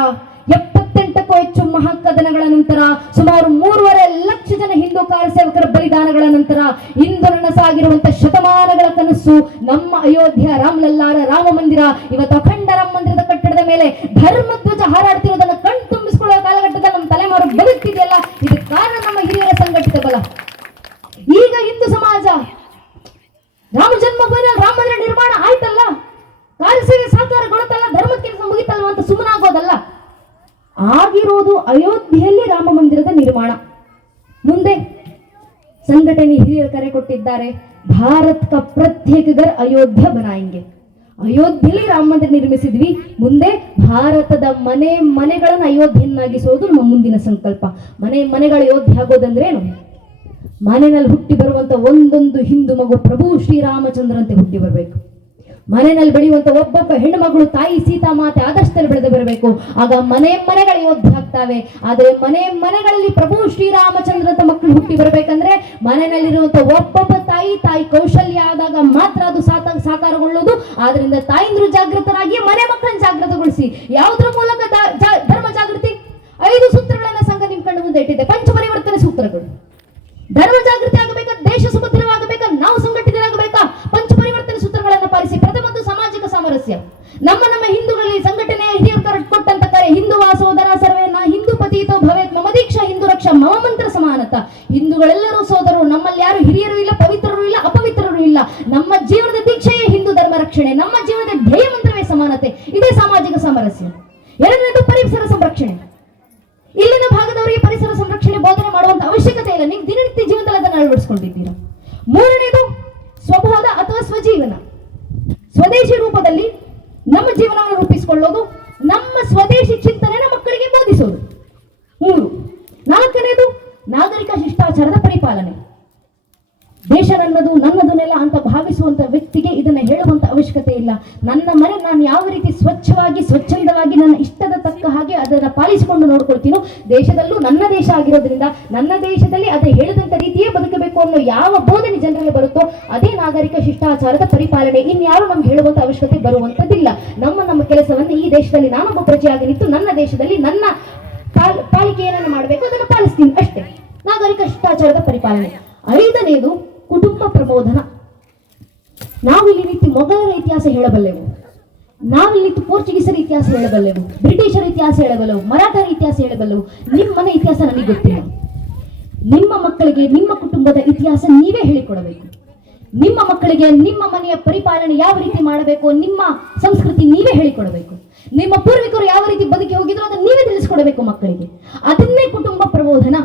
78ಕ್ಕೂ ಹೆಚ್ಚು ಮಹಾಕದನಗಳ ನಂತರ, ಸುಮಾರು 3.5 ಲಕ್ಷ ಜನ ಹಿಂದೂ ಕಾರ್ಯಸೇವಕರ ಬಲಿದಾನಗಳ ನಂತರ ಇಂದು ನನಸಾಗಿರುವಂತ ಶತಮಾನಗಳ ಕನಸು ನಮ್ಮ ಅಯೋಧ್ಯ ರಾಮಲಲ್ಲಾರ ರಾಮ ಮಂದಿರ. ಇವತ್ತು ಅಖಂಡ ರಾಮ ಮಂದಿರದ ಕಟ್ಟಡದ ಮೇಲೆ ಧರ್ಮಧ್ವಜ ಹಾರಾಡ್ತಿರೋದನ್ನ ಕಣ್ ತುಂಬಿಸಿಕೊಳ್ಳುವ ಕಾಲಘಟ್ಟದಲ್ಲಿ ನಮ್ಮ ತಲೆಮಾರು ಬದುಕ್ತಿದೆಯಲ್ಲ, ಇದಕ್ಕೆ ಕಾರಣ ನಮ್ಮ ಹಿರಿಯರ ಸಂಘಟಿತ ಬಲ. ಈಗ ಹಿಂದೂ ಸಮಾಜ ರಾಮ ಜನ್ಮಭೂಮಿ ರಾಮ ಮಂದಿರ ನಿರ್ಮಾಣ ಆಯ್ತಲ್ಲ, ಕಾರ್ಯಸೇವೆ ಸಾಕಾರಗೊಳ್ತಲ್ಲ, ಧರ್ಮದ ಕೆಲಸ ಮುಗಿತಲ್ವ ಅಂತ ಸುಮ್ಮನಾಗೋದಲ್ಲ. ಆಗಿರೋದು ಅಯೋಧ್ಯೆಯಲ್ಲಿ ರಾಮ ಮಂದಿರದ ನಿರ್ಮಾಣ. ಮುಂದೆ ಸಂಘಟನೆ ಹಿರಿಯರು ಕರೆ ಕೊಟ್ಟಿದ್ದಾರೆ, ಭಾರತ್ ಕ ಪ್ರತ್ಯೇಕ ಘರ್ ಅಯೋಧ್ಯ ಬನಾಯಂಗೆ. ಅಯೋಧ್ಯೆಯಲ್ಲಿ ರಾಮ ಮಂದಿರ ನಿರ್ಮಿಸಿದ್ವಿ, ಮುಂದೆ ಭಾರತದ ಮನೆಗಳನ್ನು ಅಯೋಧ್ಯೆಯನ್ನಾಗಿಸೋದು ನಮ್ಮ ಮುಂದಿನ ಸಂಕಲ್ಪ. ಮನೆಗಳ ಅಯೋಧ್ಯೆ ಆಗೋದಂದ್ರೆ ಏನು? ಮನೆಯಲ್ಲಿ ಹುಟ್ಟಿ ಬರುವಂತ ಒಂದೊಂದು ಹಿಂದೂ ಮಗು ಪ್ರಭು ಶ್ರೀರಾಮಚಂದ್ರಂತೆ ಹುಟ್ಟಿ ಬರಬೇಕು. ಮನೆಯಲ್ಲಿ ಬೆಳೆಯುವಂತ ಒಬ್ಬೊಬ್ಬ ಹೆಣ್ಣು ಮಗಳು ತಾಯಿ ಸೀತಾ ಮಾತೆ ಆದರ್ಶದಲ್ಲಿ ಬೆಳೆದು ಬರಬೇಕು. ಆಗ ಮನೆಗಳ ಯೋಧ್ಯ ಆಗ್ತಾವೆ. ಆದರೆ ಮನೆಗಳಲ್ಲಿ ಪ್ರಭು ಶ್ರೀರಾಮಚಂದ್ರಂತ ಮಕ್ಕಳು ಹುಟ್ಟಿ ಬರಬೇಕಂದ್ರೆ ಮನೆಯಲ್ಲಿರುವಂತ ಒಬ್ಬೊಬ್ಬ ತಾಯಿ ಕೌಶಲ್ಯ ಆದಾಗ ಮಾತ್ರ ಅದು ಸಾಕಾರಗೊಳ್ಳೋದು. ಆದ್ರಿಂದ ತಾಯಿಂದ್ರು ಜಾಗೃತರಾಗಿ ಮನೆ ಮಕ್ಕಳನ್ನು ಜಾಗೃತಗೊಳಿಸಿ. ಯಾವುದ್ರ ಮೂಲಕ ಧರ್ಮ ಜಾಗೃತಿ? 5 ಸೂತ್ರಗಳನ್ನ ಸಂಘ ನಿಮ್ ಕಣ್ಣು ಮುಂದೆ ಇಟ್ಟಿದೆ. ಪಂಚಪರಿವರ್ತನೆ ಸೂತ್ರಗಳು. ಧರ್ಮ ಜಾಗೃತಿ ಆಗಬೇಕಾ, ದೇಶ ಸುಭದ್ರವಾಗಬೇಕಾ, ನಾವು ಸಂಘಟಿತರಾಗಬೇಕಾ, ಪಂಚಪರಿವರ್ತನೆ ಸೂತ್ರಗಳನ್ನು ಪಾಲಿಸಿ. ಪ್ರಥಮದ್ದು ಸಾಮಾಜಿಕ ಸಾಮರಸ್ಯ. ನಮ್ಮ ಹಿಂದೂಗಳಲ್ಲಿ ಸಂಘಟನೆಯ ಹಿರಿಯರು ಕೊಟ್ಟಂತ ಕರೆ ಹಿಂದುವಾ ಸೋದರ ಸರ್ವೇನ ಹಿಂದೂ ಪತೀತೋ ಭವೇತ್ ಮಮ ದೀಕ್ಷಾ ಹಿಂದೂ ರಕ್ಷಾ ಮಮ ಮಂತ್ರ ಸಮಾನತ. ಹಿಂದೂಗಳೆಲ್ಲರೂ ಸೋದರರು, ನಮ್ಮಲ್ಲಿ ಯಾರು ಹಿರಿಯರು ಇಲ್ಲ, ಪವಿತ್ರರು ಇಲ್ಲ, ಅಪವಿತ್ರರು ಇಲ್ಲ. ನಮ್ಮ ಜೀವನದ ದೀಕ್ಷೆಯೇ ಹಿಂದೂ ಧರ್ಮ ರಕ್ಷಣೆ, ನಮ್ಮ ಜೀವನದ ಧ್ಯೇಯ ಮಂತ್ರವೇ ಸಮಾನತೆ. ಇದೇ ಸಾಮಾಜಿಕ ಸಾಮರಸ್ಯ. ಎರಡನೇದು ಪರಿಸರ ಸಂರಕ್ಷಣೆ. ಇಲ್ಲಿನ ಭಾಗದವರಿಗೆ ಪರಿಸರ ಸಂರಕ್ಷಣೆ ಬೋಧನೆ ಮಾಡುವಂತ ಅವಶ್ಯಕತೆ ಇಲ್ಲ, ನೀವು ದಿನನಿತ್ಯ ಜೀವನದಲ್ಲಿ ಅದನ್ನು ಅಳವಡಿಸಿಕೊಂಡಿದ್ದೀರಾ. ಮೂರನೇದು ಸ್ವಬೋಧ ಅಥವಾ ಸ್ವಜೀವನ. ಸ್ವದೇಶಿ ರೂಪದಲ್ಲಿ ನಮ್ಮ ಜೀವನವನ್ನು ರೂಪಿಸಿಕೊಳ್ಳೋದು, ನಮ್ಮ ಸ್ವದೇಶಿ ಚಿಂತನೆನ ಮಕ್ಕಳಿಗೆ ಬೋಧಿಸೋದು. 3. ನಾಲ್ಕನೇದು ನಾಗರಿಕ ಶಿಷ್ಟಾಚಾರದ ಪರಿಪಾಲನೆ. ದೇಶ ನನ್ನದನ್ನೆಲ್ಲ ಅಂತ ಭಾವಿಸುವಂತ ವ್ಯಕ್ತಿಗೆ ಇದನ್ನ ಹೇಳುವಂತ ಅವಶ್ಯಕತೆ ಇಲ್ಲ. ನನ್ನ ಮನೆ ನಾನು ಯಾವ ರೀತಿ ಸ್ವಚ್ಛವಾಗಿ ಸ್ವಚ್ಛಂದವಾಗಿ ನನ್ನ ಇಷ್ಟದ ತಕ್ಕ ಹಾಗೆ ಅದನ್ನ ಪಾಲಿಸಿಕೊಂಡು ನೋಡ್ಕೊಳ್ತೀನೋ, ದೇಶದಲ್ಲೂ ನನ್ನ ದೇಶ ಆಗಿರೋದ್ರಿಂದ ನನ್ನ ದೇಶದಲ್ಲಿ ಅದೇ ಹೇಳಿದಂತ ರೀತಿಯೇ ಬದುಕಬೇಕು ಅನ್ನೋ ಯಾವ ಬೋಧನೆ ಜನರಲ್ಲಿ ಬರುತ್ತೋ ಅದೇ ನಾಗರಿಕ ಶಿಷ್ಟಾಚಾರದ ಪರಿಪಾಲನೆ. ಇನ್ಯಾರು ನಮ್ಗೆ ಹೇಳುವಂತ ಅವಶ್ಯಕತೆ ಬರುವಂತದ್ದಿಲ್ಲ. ನಮ್ಮ ಕೆಲಸವನ್ನು ಈ ದೇಶದಲ್ಲಿ ನಾನೊಬ್ಬ ಪ್ರಜೆಯಾಗಿ ನಿಂತು ನನ್ನ ದೇಶದಲ್ಲಿ ನನ್ನ ಪಾಲಿಕೆ ಏನನ್ನು ಮಾಡಬೇಕು ಅದನ್ನು ಪಾಲಿಸ್ತೀನಿ ಅಷ್ಟೇ. ನಾಗರಿಕ ಶಿಷ್ಟಾಚಾರದ ಪರಿಪಾಲನೆ. 5ನೇದು ಕುಟುಂಬ ಪ್ರಬೋಧನ. ನಾವಿಲ್ಲಿ ನಿಂತು ಮೊಘಲರ ಇತಿಹಾಸ ಹೇಳಬಲ್ಲೆವು, ನಾವಿಲ್ಲಿ ನಿಂತು ಪೋರ್ಚುಗೀಸರ ಇತಿಹಾಸ ಹೇಳಬಲ್ಲೆವು, ಬ್ರಿಟಿಷರ ಇತಿಹಾಸ ಹೇಳಬಲ್ಲೆವು, ಮರಾಠರ ಇತಿಹಾಸ ಹೇಳಬಲ್ಲೆವು. ನಿಮ್ಮ ಮನೆ ಇತಿಹಾಸ ನನಗೆ ಗೊತ್ತಿಲ್ಲ. ನಿಮ್ಮ ಮಕ್ಕಳಿಗೆ ನಿಮ್ಮ ಕುಟುಂಬದ ಇತಿಹಾಸ ನೀವೇ ಹೇಳಿಕೊಡಬೇಕು. ನಿಮ್ಮ ಮಕ್ಕಳಿಗೆ ನಿಮ್ಮ ಮನೆಯ ಪರಿಪಾಲನೆ ಯಾವ ರೀತಿ ಮಾಡಬೇಕು, ನಿಮ್ಮ ಸಂಸ್ಕೃತಿ ನೀವೇ ಹೇಳಿಕೊಡಬೇಕು. ನಿಮ್ಮ ಪೂರ್ವಿಕರು ಯಾವ ರೀತಿ ಬದುಕಿ ಹೋಗಿದ್ರು ಅದನ್ನು ನೀವೇ ತಿಳಿಸ್ಕೊಡಬೇಕು ಮಕ್ಕಳಿಗೆ. ಅದನ್ನೇ ಕುಟುಂಬ ಪ್ರಬೋಧನ.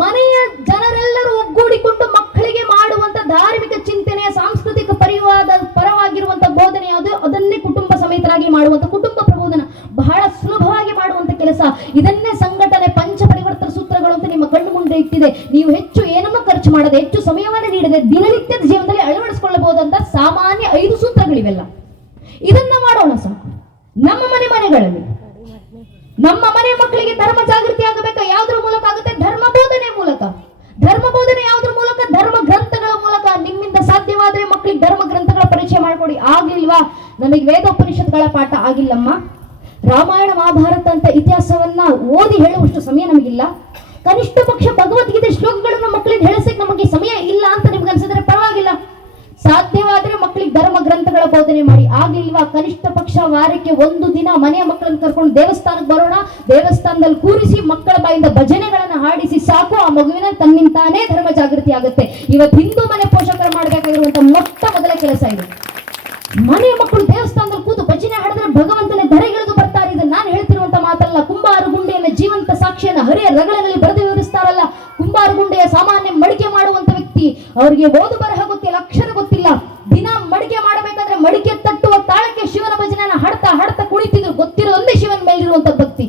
ಮನೆಯ ಜನರೆಲ್ಲರೂ ಒಗ್ಗೂಡಿಕೊಂಡು ಮಕ್ಕಳಿಗೆ ಮಾಡುವಂತ ಧಾರ್ಮಿಕ ಚಿಂತನೆಯ ಸಾಂಸ್ಕೃತಿಕ ಪರವಾಗಿರುವಂತ ಬೋಧನೆ ಯಾವುದು, ಅದನ್ನೇ ಕುಟುಂಬ ಸಮೇತರಾಗಿ ಮಾಡುವಂತ ಕುಟುಂಬ ಪ್ರಬೋಧನ. ಬಹಳ ಸುಲಭವಾಗಿ ಮಾಡುವಂತ ಕೆಲಸ. ಇದನ್ನೇ ಸಂಘಟನೆ ಪಂಚಪರಿವರ್ತನ ಸೂತ್ರಗಳು ಅಂತ ನಿಮ್ಮ ಕಣ್ಣು ಮುಂದೆ ಇಟ್ಟಿದೆ. ನೀವು ಹೆಚ್ಚು ಏನನ್ನು ಖರ್ಚು ಮಾಡದೆ, ಹೆಚ್ಚು ಸಮಯವನ್ನು ನೀಡದೆ ದಿನನಿತ್ಯದ ಜೀವನದಲ್ಲಿ ಅಳವಡಿಸಿಕೊಳ್ಳಬಹುದಂತ ಸಾಮಾನ್ಯ 5 ಸೂತ್ರಗಳಿವೆಲ್ಲ. ಇದನ್ನ ಮಾಡೋಣ ಸಾಕು. ನಮ್ಮ ಮನೆಗಳಲ್ಲಿ ನಮ್ಮ ಮನೆ ಮಕ್ಕಳಿಗೆ ಧರ್ಮ ಜಾಗೃತಿ ಆಗಬೇಕಾ? ಯಾವುದ್ರ ಮೂಲಕ ಆಗುತ್ತೆ? ಧರ್ಮ ಬೋಧನೆ ಮೂಲಕ. ಧರ್ಮ ಬೋಧನೆ ಯಾವುದ್ರ ಮೂಲಕ? ಧರ್ಮ ಗ್ರಂಥಗಳ ಮೂಲಕ. ನಿಮ್ಮಿಂದ ಸಾಧ್ಯವಾದ್ರೆ ಮಕ್ಕಳಿಗೆ ಧರ್ಮ ಗ್ರಂಥಗಳ ಪರಿಚಯ ಮಾಡಿಕೊಡಿ. ಆಗ್ಲಿಲ್ವಾ? ನಮಗೆ ವೇದೋಪನಿಷತ್ಗಳ ಪಾಠ ಆಗಿಲ್ಲಮ್ಮ, ರಾಮಾಯಣ ಮಹಾಭಾರತ ಅಂತ ಇತಿಹಾಸವನ್ನ ಓದಿ ಹೇಳುವಷ್ಟು ಸಮಯ ನಮಗಿಲ್ಲ. ಕನಿಷ್ಠ ಪಕ್ಷ ಭಗವದ್ಗೀತೆ ಶ್ಲೋಕಗಳನ್ನು ಮಕ್ಕಳಿಗೆ ಹೇಳಿಸಕ್ಕೆ ನಮಗೆ ಸಮಯ ಇಲ್ಲ ಅಂತ ನಿಮ್ಗೆ ಅನ್ಸಿದ್ರೆ ಪರವಾಗಿಲ್ಲ. ಸಾಧ್ಯವಾದ್ರೆ ಮಕ್ಕಳಿಗೆ ಧರ್ಮ ಗ್ರಂಥಗಳ ಬೋಧನೆ ಮಾಡಿ. ಆಗ್ಲಿಲ್ವಾ? ಕನಿಷ್ಠ ಪಕ್ಷ ವಾರಕ್ಕೆ 1 ದಿನ ಮನೆಯ ಮಕ್ಕಳನ್ನು ಕರ್ಕೊಂಡು ದೇವಸ್ಥಾನಕ್ಕೆ ಬರೋಣ. ದೇವಸ್ಥಾನದಲ್ಲಿ ಕೂರಿಸಿ ಮಕ್ಕಳ ಬಾಯಿಂದ ಭಜನೆಗಳನ್ನ ಹಾಡಿಸಿ ಸಾಕು, ಆ ಮಗುವಿನ ತನ್ನಿಂತಾನೇ ಧರ್ಮ ಜಾಗೃತಿ ಆಗುತ್ತೆ. ಇವತ್ತು ಹಿಂದೂ ಮನೆ ಪೋಷಕರು ಮಾಡಬೇಕಾಗಿರುವಂತ ಮೊದಲ ಕೆಲಸ ಇದು. ಮನೆಯ ಮಕ್ಕಳು ದೇವಸ್ಥಾನದಲ್ಲಿ ಕೂತು ಭಜನೆ ಹಾಡಿದ್ರೆ ಭಗವಂತನೇ ಧರೆಗಿಳಿದು ಬರ್ತಾರೆ. ಇದು ನಾನು ಹೇಳ್ತಿರುವಂತ ಮಾತಲ್ಲ. ಕುಂಬಾರ ಗುಂಡೆಯನ್ನ ಜೀವಂತ ಸಾಕ್ಷಿಯನ್ನು ಹರಿಯ ರಗಳಲ್ಲಿ ಬರೆದು ವಿವರಿಸ್ತಾರಲ್ಲ. ಕುಂಬಾರ ಗುಂಡೆಯ ಸಾಮಾನ್ಯ ಮಡಿಕೆ ಮಾಡುವಂತ ವ್ಯಕ್ತಿ, ಅವರಿಗೆ ಓದು ಬರಹ ಗೊತ್ತಿಲ್ಲ, ಅಕ್ಷರ ಗೊತ್ತಿಲ್ಲ. ದಿನ ಮಡಿಕೆ ಮಾಡಬೇಕಾದ್ರೆ ಮಡಿಕೆ ತಟ್ಟುವ ತಾಳಕ್ಕೆ ಶಿವನ ಭಜನೆಯನ್ನು ಹಾಡ್ತಾ ಹಾಡ್ತಾ ಕುಣಿತಿದ್ರು. ಗೊತ್ತಿರೋದೊಂದೇ ಶಿವನ ಮೇಲಿರುವಂತ ಭಕ್ತಿ.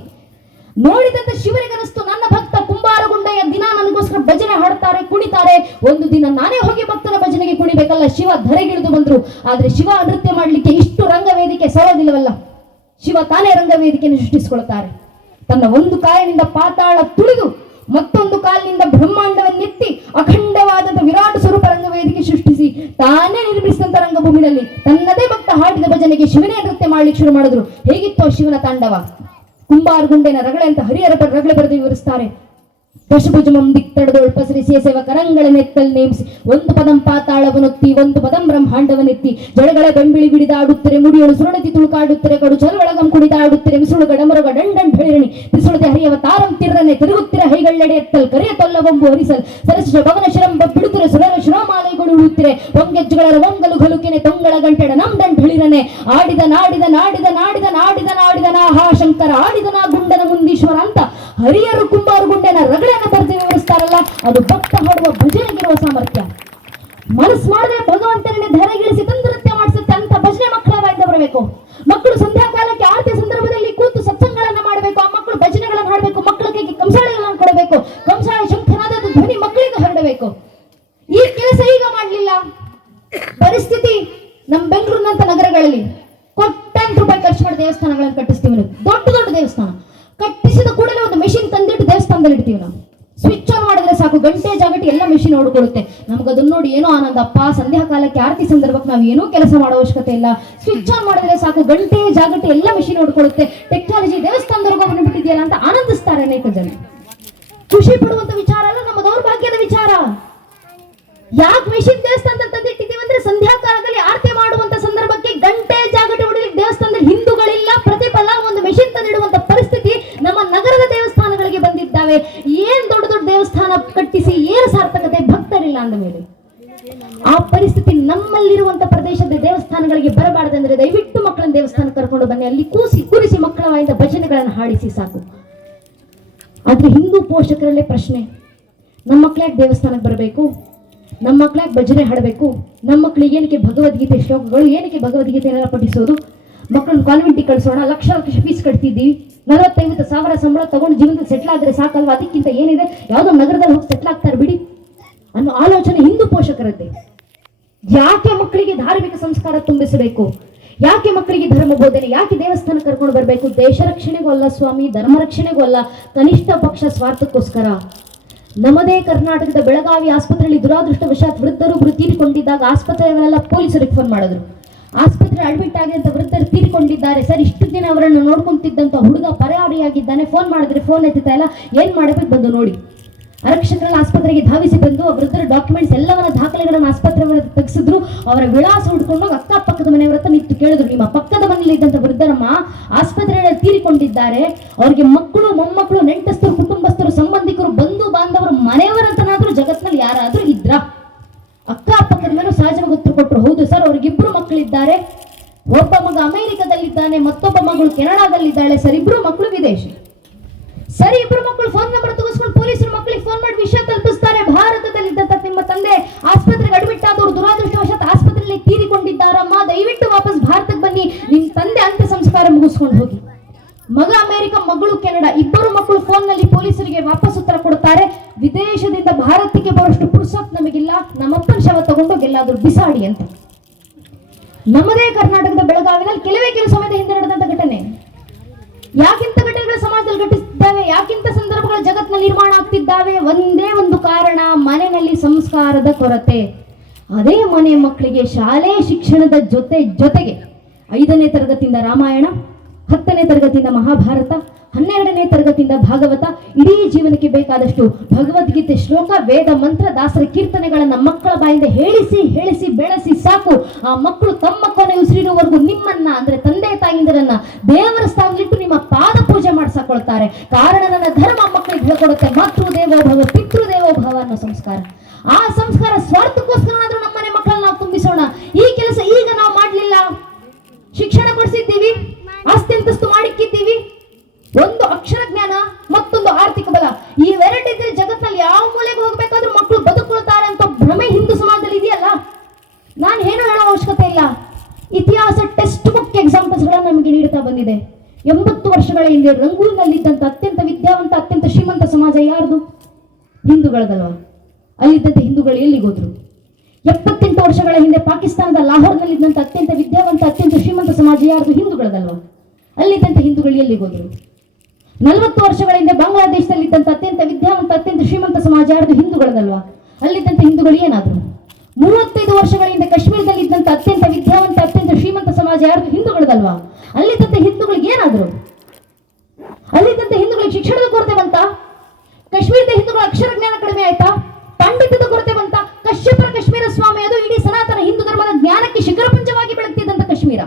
ನೋಡಿದಂತ ಶಿವನಿಗನಿಸ್ತು, ನನ್ನ ಭಕ್ತ ಕುಂಬಾರ ಗುಂಡೆಯ ದಿನ ನನಗೋಸ್ಕರ ಭಜನೆ ಹಾಡ್ತಾರೆ, ಕುಣಿತಾರೆ. ಒಂದು ದಿನ ನಾನೇ ಹೋಗಿ ಭಕ್ತನ ಭಜನೆಗೆ ಕುಣಿಬೇಕಲ್ಲ. ಶಿವ ಧರೆಗಿಳಿದು ಬಂದ್ರು. ಆದ್ರೆ ಶಿವ ನೃತ್ಯ ಮಾಡ್ಲಿಕ್ಕೆ ಇಷ್ಟು ರಂಗವೇದಿಕೆ ಸರೋದಿಲ್ಲವಲ್ಲ. ಶಿವ ತಾನೇ ರಂಗವೇದಿಕೆಯನ್ನು ಸೃಷ್ಟಿಸಿಕೊಳ್ತಾರೆ. ತನ್ನ ಒಂದು ಕಾಲಿನಿಂದ ಪಾತಾಳ ತುಳಿದು ಮತ್ತೊಂದು ಕಾಲಿನಿಂದ ಬ್ರಹ್ಮಾಂಡವನ್ನೆತ್ತಿ ಅಖಂಡವಾದ ವಿರಾಟ್ ಸ್ವರೂಪ ರಂಗವೇದಿಕೆ ಸೃಷ್ಟಿಸಿ ತಾನೇ ನಿರ್ಮಿಸಿದಂತ ರಂಗಭೂಮಿನಲ್ಲಿ ತನ್ನದೇ ಭಕ್ತ ಹಾಡಿದ ಭಜನೆಗೆ ಶಿವನೇ ನೃತ್ಯ ಮಾಡ್ಲಿಕ್ಕೆ ಶುರು ಮಾಡಿದ್ರು. ಹೇಗಿತ್ತು ಶಿವನ ತಾಂಡವ? ಕುಂಬಾರ ಗುಂಡೆನ ರಗಳೆ ಅಂತ ಹರಿಹರ ರಗಳೆ ಬರೆದು ವಿವರಿಸ್ತಾರೆ. ದಶಭುಜಮಂ ದಿಕ್ತಡದೊಳ್ ಪಸರಿಸಿಯ ಸೇವಕರಂಗಳ ನೆತ್ತಲ್ ನೇಮಿಸಿ ಒಂದು ಪದಂ ಪಾತಾಳವನೊತ್ತಿ ಒಂದು ಪದಂ ಬ್ರಹ್ಮಾಂಡವನೆತ್ತಿ ಜಳಗಳ ಬೆಂಬಿಳಿ ಬಿಡಿದಾಡುತ್ತರೆ ಮುಡಿಯಳು ಸುರಣತಿ ತುಳುಕಾಡುತ್ತರೆ ಕಡು ಚಲೊಳಗಂ ಕುಡಿದಾಡುತ್ತರೆ ಮಿಸುಳುಗ ಡಮರುಗ ದಂಡನ್ ಬೆಳಿರಣಿ ತಿಸುಳದೆ ಹರಿಯವ ತಾರಂ ತಿರ್ರನೆ ತಿರುಗುತ್ತಿರ ಹೈಗಳ್ಳೆಡೆ ಎತ್ತಲ್ ಕರಿಯ ತೊಲ್ಲವಂಬು ಹರಿಸಲ್ ಸರಸಿಜ ಭವನ ಶಿರಂಬ ಬಿಡುತ್ತರೆ ಸುರರ ಶಿರೋಮಾಲೆಗಳು ಉಳುತ್ತಿರೆ ಒಂಗೆಜ್ಜುಗಳ ಒಂಗಲು ಗಲುಕೆನೆ ತೊಂಗಳ ಗಂಟೆಡ ನಮ್ಡನ್ ಬೆಳಿರನೆ ಆಡಿದ ನಾಡಿದ ನಾಡಿದ ನಾಡಿದ ನಾಡಿದ ನಾಡಿದ ನಾಹಾ ಶಂಕರ ಆಡಿದನ ಗುಂಡನ ಮುಂದೀಶ್ವರ ಅಂತ ಹರಿಯರು ಕುಂಬಾರು ಗುಂಡೆನ ರಗಳೆಯನ್ನು ಬರೆದು ವಿವರಿಸ್ತಾರಲ್ಲ. ಅದು ಭಕ್ತ ಹಾಡುವ ಭಜನೆಗಿರುವ ಸಾಮರ್ಥ್ಯ. ಮನಸ್ಸು ಮಾಡದೆ ಭಗವಂತನೇ ಧರೆಗಿಳಿಸಿ ತಂದು ನೃತ್ಯ ಮಾಡಿಸುತ್ತೆ ಅಂತ ಭಜನೆ ಮಕ್ಕಳ ಬಾಯಿಂದ ಬರಬೇಕು. ಮಕ್ಕಳು ಸಂಧ್ಯಾ ಕಾಲಕ್ಕೆ ಆರತಿ ಸಂದರ್ಭದಲ್ಲಿ ಕೂತು ಸತ್ಸಂಗಗಳನ್ನ ಮಾಡಬೇಕು. ಆ ಮಕ್ಕಳು ಭಜನೆಗಳನ್ನು ಹಾಡಬೇಕು. ಮಕ್ಕಳಿಗೆ ಕಂಸಾಳೆಗಳನ್ನು ಕೊಡಬೇಕು. ಕಂಸಾಳೆ ಶಂಖನಾದ ಧ್ವನಿ ಮಕ್ಕಳಿಗೆ ಹರಡಬೇಕು. ಈ ಕೆಲಸ ಈಗ ಮಾಡಲಿಲ್ಲ. ಪರಿಸ್ಥಿತಿ ನಮ್ಮ ಬೆಂಗಳೂರಿನಂತ ನಗರಗಳಲ್ಲಿ ಕೋಟ್ಯಾಂತರ ರೂಪಾಯಿ ಖರ್ಚು ಮಾಡಿ ದೇವಸ್ಥಾನಗಳನ್ನು ಕಟ್ಟಿಸ್ತೀವಿ. ದೊಡ್ಡ ದೊಡ್ಡ ದೇವಸ್ಥಾನ ಕಟ್ಟಿಸಿದ ಕೂಡಲೇ ಒಂದು ಮೆಷಿನ್ ತಂದಿಟ್ಟು ದೇವಸ್ಥಾನದಲ್ಲಿ ಇಡ್ತೀವಿ. ನಾವು ಸ್ವಿಚ್ ಆನ್ ಮಾಡಿದ್ರೆ ಸಾಕು, ಗಂಟೆ ಜಾಗಟಿ ಎಲ್ಲ ಮೆಷಿನ್ ನೋಡ್ಕೊಳ್ಳುತ್ತೆ. ನಮ್ಗದನ್ನ ನೋಡಿ ಏನೋ ಆನಂದಪ್ಪ, ಸಂಧ್ಯಾ ಕಾಲಕ್ಕೆ ಆರತಿ ಸಂದರ್ಭಕ್ಕೆ ನಾವು ಏನೂ ಕೆಲಸ ಮಾಡೋ ಅವಶ್ಯಕತೆ ಇಲ್ಲ. ಸ್ವಿಚ್ ಆನ್ ಮಾಡಿದ್ರೆ ಸಾಕು, ಗಂಟೆ ಜಾಗಟಿ ಎಲ್ಲ ಮೆಷಿನ್ ನೋಡ್ಕೊಳ್ಳುತ್ತೆ. ಟೆಕ್ನಾಲಜಿ ದೇವಸ್ಥಾನದವರೆಗೂ ಬಂದ್ಬಿಟ್ಟಿದೆಯಲ್ಲ ಅಂತ ಆನಂದಿಸ್ತಾರೆ ಅನೇಕ ಜನ. ಖುಷಿ ಪಡುವಂತ ವಿಚಾರ ಅಲ್ಲ, ನಮ್ಮ ದೌರ್ಭಾಗ್ಯದ ವಿಚಾರ. ಯಾಕೆ ಮೆಷಿನ್ ದೇವಸ್ಥಾನದಲ್ಲಿ ತಂದಿಟ್ಟಿದ್ದೀವಿ ಅಂದ್ರೆ ಸಂಧ್ಯಾ ಕಾಲದಲ್ಲಿ ಆರತಿ ಮಾಡುವಂತ ಸಂದರ್ಭಕ್ಕೆ ಗಂಟೆ ಜಾಗಟೆ ಹೊಡೆಯಲಿಕ್ಕೆ ದೇವಸ್ಥಾನದಲ್ಲಿ ಹಿಂದೂಗಳಿಲ್ಲ, ಪ್ರತಿಫಲ ಒಂದು ಮೆಷಿನ್ ತಂದಿಡುವಂತ ಪರಿಸ್ಥಿತಿ ನಮ್ಮ ನಗರದ ದೇವಸ್ಥಾನಗಳಿಗೆ ಬಂದಿದ್ದಾವೆ. ಏನ್ ದೊಡ್ಡ ದೊಡ್ಡ ದೇವಸ್ಥಾನ ಕಟ್ಟಿಸಿ ಏನು ಸಾರ್ಥಕತೆ, ಭಕ್ತರಿಲ್ಲ ಅಂದ ಮೇಲೆ ಆ ಪರಿಸ್ಥಿತಿ ನಮ್ಮಲ್ಲಿರುವಂತ ಪ್ರದೇಶದ ದೇವಸ್ಥಾನಗಳಿಗೆ ಬರಬಾರದಂದ್ರೆ ದಯವಿಟ್ಟು ಮಕ್ಕಳನ್ನ ದೇವಸ್ಥಾನಕ್ಕೆ ಕರ್ಕೊಂಡು ಬನ್ನಿ, ಅಲ್ಲಿ ಕೂರಿಸಿ ಮಕ್ಕಳ ವಾಯಿಂದ ಭಜನೆಗಳನ್ನು ಹಾಡಿಸಿ ಸಾಕು. ಆದ್ರೆ ಹಿಂದೂ ಪೋಷಕರಲ್ಲೇ ಪ್ರಶ್ನೆ, ನಮ್ಮ ಮಕ್ಳ್ಯಾಕೆ ದೇವಸ್ಥಾನಕ್ಕೆ ಬರಬೇಕು, ನಮ್ಮ ಮಕ್ಳ್ಯಾಕೆ ಭಜನೆ ಹಾಡಬೇಕು, ನಮ್ಮ ಮಕ್ಕಳಿಗೆ ಏನಕ್ಕೆ ಭಗವದ್ಗೀತೆ ಶ್ಲೋಕಗಳು, ಏನಕ್ಕೆ ಭಗವದ್ಗೀತೆನೆಲ್ಲ ಪಠಿಸೋದು, ಮಕ್ಕಳನ್ನ ಕಾನ್ವೆಂಟಿಗೆ ಕಳಿಸೋಣ, ಲಕ್ಷ ಲಕ್ಷ ಫೀಸ್ ಕಟ್ತಿದ್ದೀವಿ, 40,000 ಸಂಬಳ ತಗೊಂಡು ಜೀವನದಲ್ಲಿ ಸೆಟ್ಲ್ ಆದ್ರೆ ಸಾಕಲ್ವಾ, ಅದಕ್ಕಿಂತ ಏನಿದೆ, ಯಾವುದೋ ನಗರದಲ್ಲಿ ಹೋಗಿ ಸೆಟ್ಲ್ ಆಗ್ತಾರೆ ಬಿಡಿ ಅನ್ನೋ ಆಲೋಚನೆ ಹಿಂದೂ ಪೋಷಕರದ್ದೇ. ಯಾಕೆ ಮಕ್ಕಳಿಗೆ ಧಾರ್ಮಿಕ ಸಂಸ್ಕಾರ ತುಂಬಿಸಬೇಕು, ಯಾಕೆ ಮಕ್ಕಳಿಗೆ ಧರ್ಮ ಬೋಧನೆ, ಯಾಕೆ ದೇವಸ್ಥಾನ ಕರ್ಕೊಂಡು ಬರಬೇಕು, ದೇಶ ರಕ್ಷಣೆಗೂ ಅಲ್ಲ ಸ್ವಾಮಿ, ಧರ್ಮ ರಕ್ಷಣೆಗೂ ಅಲ್ಲ, ಕನಿಷ್ಠ ಪಕ್ಷ ಸ್ವಾರ್ಥಕ್ಕೋಸ್ಕರ. ನಮ್ಮದೇ ಕರ್ನಾಟಕದ ಬೆಳಗಾವಿ ಆಸ್ಪತ್ರೆಯಲ್ಲಿ ದುರಾದೃಷ್ಟವಶಾತ್ ವೃದ್ಧರು ತೀರಿಕೊಂಡಿದ್ದಾಗ ಆಸ್ಪತ್ರೆಗಳೆಲ್ಲ ಪೊಲೀಸರಿಗೆ ಫೋನ್ ಮಾಡಿದ್ರು, ಆಸ್ಪತ್ರೆ ಅಡ್ಮಿಟ್ ಆಗಿ ಅಂತ ವೃದ್ಧರು ತೀರಿಕೊಂಡಿದ್ದಾರೆ ಸರ್, ಇಷ್ಟು ದಿನ ಅವರನ್ನು ನೋಡ್ಕೊಂತಿದ್ದಂತ ಹುಡುಗ ಪರಾರಿಯಾಗಿದ್ದಾನೆ, ಫೋನ್ ಮಾಡಿದ್ರೆ ಫೋನ್ ಎತ್ತುತ್ತಾ ಇಲ್ಲ, ಏನ್ ಮಾಡಬೇಕು ಬಂದು ನೋಡಿ. ಆರಕ್ಷಕರೆಲ್ಲ ಆಸ್ಪತ್ರೆಗೆ ಧಾವಿಸಿ ಬಂದು ಆ ವೃದ್ಧರ ಡಾಕ್ಯುಮೆಂಟ್ಸ್ ಎಲ್ಲವನ್ನ ದಾಖಲೆಗಳನ್ನು ಆಸ್ಪತ್ರೆ ತೆಗೆಸಿದ್ರು. ಅವರ ವಿಳಾಸ ಹುಡ್ಕೊಂಡು ಅಕ್ಕಪಕ್ಕದ ಮನೆಯವರ ಹತ್ರ ನಿಂತು ಕೇಳಿದ್ರು, ನಿಮ್ಮ ಪಕ್ಕದ ಮನೆಯಲ್ಲಿ ಇದ್ದಂತ ವೃದ್ಧರಮ್ಮ ಆಸ್ಪತ್ರೆಯಲ್ಲಿ ತೀರಿಕೊಂಡಿದ್ದಾರೆ, ಅವ್ರಿಗೆ ಮಕ್ಕಳು ಮೊಮ್ಮಕ್ಕಳು ನೆಂಟಸ್ಥರು ಕುಟುಂಬಸ್ಥರು ಸಂಬಂಧಿಕರು ಬಂಧು ಬಾಂಧವರು ಮನೆಯವರಂತನಾದ್ರೂ ಜಗತ್ತಿನಲ್ಲಿ ಯಾರಾದ್ರೂ ಇದ್ರ? ಅಕ್ಕಪಕ್ಕದ ಮೇಲೆ ಸಹಜವಾಗಿ ಉತ್ತರ ಕೊಟ್ಟರು, ಹೌದು ಸರ್ ಅವ್ರಿಗಿಬ್ರು ಮಕ್ಕಳಿದ್ದಾರೆ, ಒಬ್ಬ ಮಗ ಅಮೆರಿಕದಲ್ಲಿದ್ದಾನೆ, ಮತ್ತೊಬ್ಬ ಮಗಳು ಕೆನಡಾದಲ್ಲಿದ್ದಾಳೆ ಸರ್, ಇಬ್ರು ಮಕ್ಕಳು ವಿದೇಶಿ. ಸರಿ, ಇಬ್ರು ಮಕ್ಕಳು ಫೋನ್ ನಂಬರ್ ತಗೋಸ್ಕೊಂಡು ಪೊಲೀಸರು ಮಕ್ಕಳಿಗೆ ಫೋನ್ ಮಾಡಿ ವಿಷಯ ತಲುಪಿಸ್ತಾರೆ, ಭಾರತದಲ್ಲಿದ್ದಂತ ನಿಮ್ಮ ತಂದೆ ಆಸ್ಪತ್ರೆಗೆ ಅಡ್ಮಿಟ್ ಆದವರು ದುರಾದೃಷ್ಟವಶಾತ್ ಆಸ್ಪತ್ರೆಯಲ್ಲಿ ತೀರಿಕೊಂಡಿದ್ದಾರಮ್ಮ, ದಯವಿಟ್ಟು ವಾಪಸ್ ಭಾರತಕ್ಕೆ ಬನ್ನಿ, ನಿಮ್ ತಂದೆ ಅಂತ್ಯ ಸಂಸ್ಕಾರ ಮುಗಿಸ್ಕೊಂಡು ಹೋಗಿ. ಮಗ ಅಮೆರಿಕ, ಮಗಳು ಕೆನಡಾ, ಇಬ್ಬರು ಮಕ್ಕಳು ಫೋನ್ ನಲ್ಲಿ ಪೊಲೀಸರಿಗೆ ವಾಪಸ್ ಉತ್ತರ ಕೊಡ್ತಾರೆ, ವಿದೇಶದಿಂದ ಭಾರತಕ್ಕೆ ಬರೋಷ್ಟು ಪುರ್ಸತ್ ನಮಗಿಲ್ಲ, ನಮ್ಮಪ್ಪನ ಶವ ತಗೊಂಡು ಎಲ್ಲಾದ್ರೂ ಬಿಸಾಡಿ ಅಂತ. ನಮ್ಮದೇ ಕರ್ನಾಟಕದ ಬೆಳಗಾವಿನಲ್ಲಿ ಕೆಲವೇ ಸಮಯದ ಹಿಂದೆ ನಡೆದಂತ ಘಟನೆ. ಯಾಕಿಂತ ಘಟನೆಗಳು ಸಮಾಜದಲ್ಲಿ ಘಟಿಸಿದ್ದಾವೆ, ಯಾಕಿಂತ ಸಂದರ್ಭಗಳು ಜಗತ್ತಿನಲ್ಲಿ ನಿರ್ಮಾಣ ಆಗ್ತಿದ್ದಾವೆ? ಒಂದೇ ಒಂದು ಕಾರಣ, ಮನೆಯಲ್ಲಿ ಸಂಸ್ಕಾರದ ಕೊರತೆ. ಅದೇ ಮನೆ ಮಕ್ಕಳಿಗೆ ಶಾಲೆ ಶಿಕ್ಷಣದ ಜೊತೆಗೆ 5ನೇ ತರಗತಿಯಿಂದ ರಾಮಾಯಣ, 10ನೇ ತರಗತಿಯಿಂದ ಮಹಾಭಾರತ, 12ನೇ ತರಗತಿಯಿಂದ ಭಾಗವತ, ಇಡೀ ಜೀವನಕ್ಕೆ ಬೇಕಾದಷ್ಟು ಭಗವದ್ಗೀತೆ ಶ್ಲೋಕ, ವೇದ ಮಂತ್ರ, ದಾಸರ ಕೀರ್ತನೆಗಳನ್ನ ಮಕ್ಕಳ ಬಾಯಿಂದ ಹೇಳಿಸಿ ಬೆಳೆಸಿ ಸಾಕು. ಆ ಮಕ್ಕಳು ತಮ್ಮ ಕೊನೆ ಉಸಿರಿರುವವರೆಗೂ ನಿಮ್ಮನ್ನ ಅಂದ್ರೆ ತಂದೆ ತಾಯಿಂದರನ್ನ ದೇವರ ಸ್ಥಾನದಲ್ಲಿಟ್ಟು ನಿಮ್ಮ ಪಾದ ಪೂಜೆ ಮಾಡಿಸಾಕೊಳ್ತಾರೆ. ಕಾರಣ ನನ್ನ ಧರ್ಮ ಮಕ್ಕಳಿಗೆ ಹೇಳ್ಕೊಡುತ್ತೆ, ಮಾತೃ ದೇವೋಭವ ಪಿತೃ ದೇವೋಭವ ಅನ್ನೋ ಸಂಸ್ಕಾರ. ಆ ಸಂಸ್ಕಾರ ಸ್ವಾರ್ಥಕ್ಕೋಸ್ಕರನಾದ್ರೂ ನಮ್ಮನೆ ಮಕ್ಕಳನ್ನ ನಾವು ತುಂಬಿಸೋಣ. ಈ ಕೆಲಸ ಈಗ ನಾವು ಮಾಡ್ಲಿಲ್ಲ, ಶಿಕ್ಷಣ ಕೊಡಿಸಿದ್ದೀವಿ, ಆಸ್ತಿ ಅಂತಸ್ತು ಮಾಡಿಕ್ಕಿದ್ದೀವಿ, ಒಂದು ಅಕ್ಷರ ಜ್ಞಾನ ಮತ್ತೊಂದು ಆರ್ಥಿಕ ಬಲ, ಇವೆರಡಿದ್ರೆ ಜಗತ್ತಿನಲ್ಲಿ ಯಾವ ಮೂಲೆಗೆ ಹೋಗ್ಬೇಕಾದ್ರೂ ಮಕ್ಕಳು ಬದುಕೊಳ್ತಾರೆ ಅಂತ ಭ್ರಮೆ ಹಿಂದೂ ಸಮಾಜದಲ್ಲಿ ಇದೆಯಲ್ಲ. ನಾನು ಏನು ಹೇಳೋ ಅವಶ್ಯಕತೆ ಇಲ್ಲ, ಇತಿಹಾಸ ಟೆಕ್ಸ್ಟ್ ಬುಕ್ ಎಕ್ಸಾಂಪಲ್ಸ್ ಗಳನ್ನ ನಮಗೆ ನೀಡ್ತಾ ಬಂದಿದೆ. 80 ವರ್ಷಗಳ ಹಿಂದೆ ರಂಗೂರಿನಲ್ಲಿದ್ದಂತ ಅತ್ಯಂತ ವಿದ್ಯಾವಂತ ಅತ್ಯಂತ ಶ್ರೀಮಂತ ಸಮಾಜ ಯಾರ್ದು? ಹಿಂದೂಗಳದಲ್ವಾ? ಅಲ್ಲಿದ್ದಂತ ಹಿಂದೂಗಳು ಎಲ್ಲಿಗೆ ಹೋದ್ರು? 78 ವರ್ಷಗಳ ಹಿಂದೆ ಪಾಕಿಸ್ತಾನದ ಲಾಹೋರ್ನಲ್ಲಿದ್ದಂತ ಅತ್ಯಂತ ವಿದ್ಯಾವಂತ ಅತ್ಯಂತ ಶ್ರೀಮಂತ ಸಮಾಜ ಯಾರ್ದು? ಹಿಂದೂಗಳದಲ್ವಾ? ಅಲ್ಲಿದ್ದಂತ ಹಿಂದೂಗಳು ಎಲ್ಲಿಗೆ ಹೋದ್ರು? 40 ವರ್ಷಗಳ ಹಿಂದೆ ಬಾಂಗ್ಲಾದೇಶದಲ್ಲಿದ್ದಂತ ಅತ್ಯಂತ ವಿದ್ಯಾವಂತ ಅತ್ಯಂತ ಶ್ರೀಮಂತ ಸಮಾಜ ಯಾರ್ದು? ಹಿಂದೂಗಳದಲ್ವಾ? ಅಲ್ಲಿದ್ದಂತ ಹಿಂದೂಗಳು ಏನಾದ್ರು? 35 ವರ್ಷಗಳ ಹಿಂದೆ ಕಾಶ್ಮೀರದಲ್ಲಿದ್ದಂತ ಅತ್ಯಂತ ವಿದ್ಯಾವಂತ ಅತ್ಯಂತ ಶ್ರೀಮಂತ ಸಮಾಜ ಯಾರ್ದು? ಹಿಂದೂಗಳದಲ್ವಾ? ಅಲ್ಲಿದ್ದಂತ ಹಿಂದೂಗಳಿಗೆ ಏನಾದ್ರು? ಅಲ್ಲಿದ್ದಂತ ಹಿಂದೂಗಳಿಗೆ ಶಿಕ್ಷಣದ ಕೊರತೆ ಬಂತ? ಕಾಶ್ಮೀರದ ಹಿಂದೂಗಳ ಅಕ್ಷರ ಜ್ಞಾನ ಕಡಿಮೆ ಆಯ್ತಾ? ಪಂಡಿತದ ಕೊರತೆ ಬಂತ? ಕಶ್ಯಪರ ಕಾಶ್ಮೀರ ಸ್ವಾಮಿ ಅದು ಇಡೀ ಸನಾತನ ಹಿಂದೂ ಧರ್ಮದ ಜ್ಞಾನಕ್ಕೆ ಶಿಖರ ಪಂಚವಾಗಿ ಬೆಳಗ್ತಿದ್ದಂತ ಕಾಶ್ಮೀರ.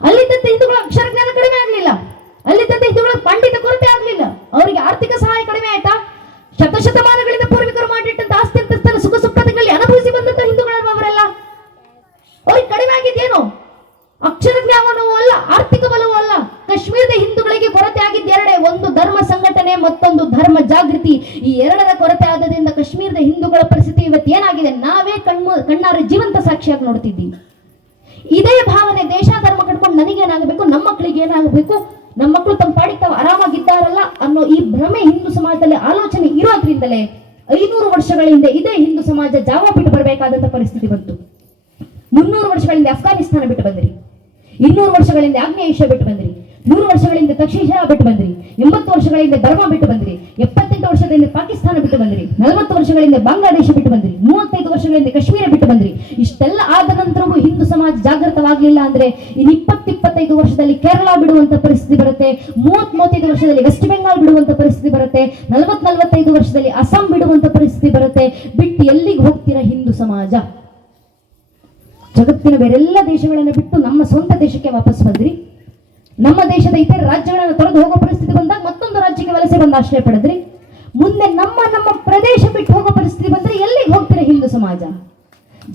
ಅಲ್ಲಿದ್ದಂತ ಹಿಂದೂಗಳ ಅಕ್ಷರ ಜ್ಞಾನ ಕಡಿಮೆ ಆಗ್ಲಿಲ್ಲ, ಅಲ್ಲಿದ್ದಂತ ಹಿಂದೂಗಳ ಪಂಡಿತ ಕೊರತೆ ಆಗ್ಲಿಲ್ಲ, ಅವರಿಗೆ ಆರ್ಥಿಕ ಸಹಾಯ ಕಡಿಮೆ ಆಯ್ತಾ? ಶತಶತಮಾನಗಳಿಂದ ಪೂರ್ವಿಕರು ಮಾಡಿಟ್ಟಂತ ಆಸ್ತಿ ಅಂತಸ್ತನ ಸುಖ ಸುಖಗಳಲ್ಲಿ ಅನುಭವಿಸಿ ಬಂದಂತ ಹಿಂದೂಗಳಲ್ವ ಅವರೆಲ್ಲ? ಅವ್ರಿಗೆ ಕಡಿಮೆ ಆಗಿದ್ದೇನು? ಅಕ್ಷರ ಜ್ಞಾನವೂ ಅಲ್ಲ, ಆರ್ಥಿಕ ಬಲವೂ ಅಲ್ಲ. ಕಾಶ್ಮೀರದ ಹಿಂದೂಗಳಿಗೆ ಕೊರತೆ ಆಗಿದ್ದು ಎರಡೇ, ಒಂದು ಧರ್ಮ ಸಂಘಟನೆ, ಮತ್ತೊಂದು ಧರ್ಮ ಜಾಗೃತಿ. ಈ ಎರಡರ ಕೊರತೆ ಆದ್ರಿಂದ ಕಾಶ್ಮೀರದ ಹಿಂದೂಗಳ ಪರಿಸ್ಥಿತಿ ಇವತ್ತು ಏನಾಗಿದೆ ನಾವೇ ಕಣ್ಣಾರೆ ಜೀವಂತ ಸಾಕ್ಷಿಯಾಗಿ ನೋಡ್ತಿದ್ದೀವಿ. ಇದೇ ಭಾವನೆ ದೇಶ ಧರ್ಮ ಕಟ್ಕೊಂಡು ನನಗೇನಾಗಬೇಕು, ನಮ್ಮ ಮಕ್ಕಳಿಗೆ ಏನಾಗಬೇಕು, ನಮ್ಮ ಮಕ್ಕಳು ತಮ್ಮ ಪಾಡಿಗೆ ತಾವು ಆರಾಮಾಗಿದ್ದಾರಲ್ಲ ಅನ್ನೋ ಈ ಭ್ರಮೆ ಹಿಂದೂ ಸಮಾಜದಲ್ಲಿ ಆಲೋಚನೆ ಇರೋದ್ರಿಂದಲೇ 500 ವರ್ಷಗಳ ಹಿಂದೆ ಇದೇ ಹಿಂದೂ ಸಮಾಜ ಜಾವ ಬಿಟ್ಟು ಬರಬೇಕಾದಂತ ಪರಿಸ್ಥಿತಿ ಬಂತು. 300 ವರ್ಷಗಳಿಂದ ಅಫ್ಘಾನಿಸ್ತಾನ ಬಿಟ್ಟು ಬಂದ್ರಿ, 200 ವರ್ಷಗಳಿಂದ ಆಗ್ನೇಯ ಏಷ್ಯಾ ಬಿಟ್ಟು ಬಂದ್ರಿ, 100 ವರ್ಷಗಳಿಂದ ತಕ್ಷಶಿಲಾ ಬಿಟ್ಟು ಬಂದ್ರಿ, 80 ವರ್ಷಗಳಿಂದ ಧರ್ಮ ಬಿಟ್ಟು ಬಂದ್ರಿ, 78 ವರ್ಷದಿಂದ ಪಾಕಿಸ್ತಾನ ಬಿಟ್ಟು ಬಂದ್ರಿ, 40 ವರ್ಷಗಳಿಂದ ಬಾಂಗ್ಲಾದೇಶ ಬಿಟ್ಟು ಬಂದ್ರಿ, 35 ವರ್ಷಗಳಿಂದ ಕಾಶ್ಮೀರ ಬಿಟ್ಟು ಬಂದ್ರಿ. ಇಷ್ಟೆಲ್ಲ ಆದ ನಂತರವೂ ಹಿಂದೂ ಸಮಾಜ ಜಾಗೃತವಾಗಲಿಲ್ಲ ಅಂದ್ರೆ ಇನ್ನು 20-25 ವರ್ಷದಲ್ಲಿ ಕೇರಳ ಬಿಡುವಂತ ಪರಿಸ್ಥಿತಿ ಬರುತ್ತೆ, 30-35 ವರ್ಷದಲ್ಲಿ ವೆಸ್ಟ್ ಬೆಂಗಾಲ್ ಬಿಡುವಂತ ಪರಿಸ್ಥಿತಿ ಬರುತ್ತೆ, 40-45 ವರ್ಷದಲ್ಲಿ ಅಸ್ಸಾಂ ಬಿಡುವಂತ ಪರಿಸ್ಥಿತಿ ಬರುತ್ತೆ. ಬಿಟ್ಟು ಎಲ್ಲಿಗೆ ಹೋಗ್ತೀರಾ ಹಿಂದೂ ಸಮಾಜ? ಜಗತ್ತಿನ ಬೇರೆಲ್ಲ ದೇಶಗಳನ್ನು ಬಿಟ್ಟು ನಮ್ಮ ಸ್ವಂತ ದೇಶಕ್ಕೆ ವಾಪಸ್ ಬಂದ್ರಿ. ನಮ್ಮ ದೇಶದ ಇತರ ರಾಜ್ಯಗಳನ್ನು ತೊರೆದು ಹೋಗೋ ಪರಿಸ್ಥಿತಿ ಬಂದಾಗ ಮತ್ತೊಂದು ರಾಜ್ಯಕ್ಕೆ ವಲಸೆ ಬಂದು ಆಶ್ರಯ ಪಡೆದ್ರಿ. ಮುಂದೆ ನಮ್ಮ ಪ್ರದೇಶ ಬಿಟ್ಟು ಹೋಗೋ ಪರಿಸ್ಥಿತಿ ಬಂದ್ರೆ ಎಲ್ಲಿಗೆ ಹೋಗ್ತೀರಾ ಹಿಂದೂ ಸಮಾಜ?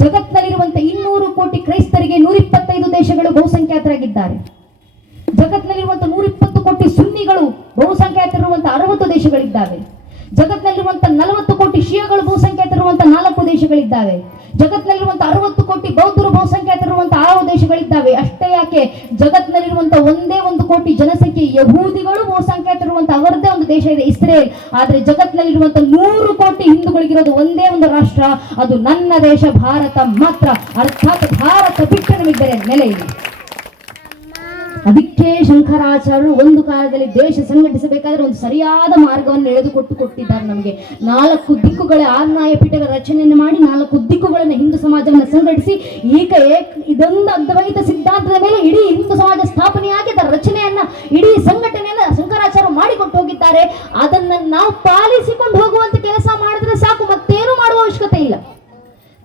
ಜಗತ್ತಿನಲ್ಲಿರುವಂತ 200 ಕೋಟಿ ಕ್ರೈಸ್ತರಿಗೆ 125 ದೇಶಗಳು ಬಹುಸಂಖ್ಯಾತರಾಗಿದ್ದಾರೆ. ಜಗತ್ತಿನಲ್ಲಿರುವಂತ 120 ಕೋಟಿ ಸುನ್ನಿಗಳು ಬಹುಸಂಖ್ಯಾತರಿರುವಂತ 60 ದೇಶಗಳಿದ್ದಾವೆ. ಜಗತ್ತಿನಲ್ಲಿರುವಂತ 40 ಕೋಟಿ ಶಿಯಾಗಳು ಬಹುಸಂಖ್ಯಾತರಿರುವಂತ 4 ದೇಶಗಳಿದ್ದಾವೆ. ಜಗತ್ತಿನಲ್ಲಿರುವಂತ 60 ಕೋಟಿ ಬೌದ್ಧರು ಬಹುಸಂಖ್ಯಾತರಿರುವಂತ 6 ದೇಶಗಳಿದ್ದಾವೆ. ಅಷ್ಟೇ ಯಾಕೆ, ಜಗತ್ತಿನಲ್ಲಿರುವಂತ 1 ಕೋಟಿ ಜನಸಂಖ್ಯೆ ಯಹೂದಿಗಳು ಬಹುಸಂಖ್ಯಾತರಿರುವಂತ ಅವರದ್ದೇ ಒಂದು ದೇಶ ಇದೆ, ಇಸ್ರೇಲ್. ಆದ್ರೆ ಜಗತ್ತಿನಲ್ಲಿರುವಂತ 100 ಕೋಟಿ ಹಿಂದೂಗಳಿಗಿರೋದು ಒಂದೇ ಒಂದು ರಾಷ್ಟ್ರ, ಅದು ನನ್ನ ದೇಶ ಭಾರತ ಮಾತ್ರ. ಅರ್ಥಾತ್ ಭಾರತ ಬಿಟ್ಟು ನಮಗೆ ಬೇರೆ ನೆಲೆ ಇಲ್ಲ. ಅದಕ್ಕೆ ಶಂಕರಾಚಾರ್ಯರು ಒಂದು ಕಾಲದಲ್ಲಿ ದೇಶ ಸಂಘಟಿಸಬೇಕಾದ್ರೆ ಒಂದು ಸರಿಯಾದ ಮಾರ್ಗವನ್ನು ಕೊಟ್ಟಿದ್ದಾರೆ ನಮಗೆ. 4 ದಿಕ್ಕುಗಳ ಆರ್ನಾಯ ಪೀಠಗಳ ರಚನೆಯನ್ನು ಮಾಡಿ 4 ದಿಕ್ಕುಗಳನ್ನು ಹಿಂದೂ ಸಮಾಜವನ್ನು ಸಂಘಟಿಸಿ ಇದೊಂದು ಅದ್ವೈತ ಸಿದ್ಧಾಂತದ ಮೇಲೆ ಇಡೀ ಹಿಂದೂ ಸಮಾಜ ಸ್ಥಾಪನೆಯಾಗಿ ಅದರ ರಚನೆಯನ್ನ ಇಡೀ ಸಂಘಟನೆಯನ್ನ ಶಂಕರಾಚಾರ್ಯರು ಮಾಡಿಕೊಟ್ಟು ಹೋಗಿದ್ದಾರೆ. ಅದನ್ನ ನಾವು ಪಾಲಿಸಿಕೊಂಡು ಹೋಗುವಂತ ಕೆಲಸ ಮಾಡಿದ್ರೆ ಸಾಕು, ಮತ್ತೇನು ಮಾಡುವ ಅವಶ್ಯಕತೆ ಇಲ್ಲ.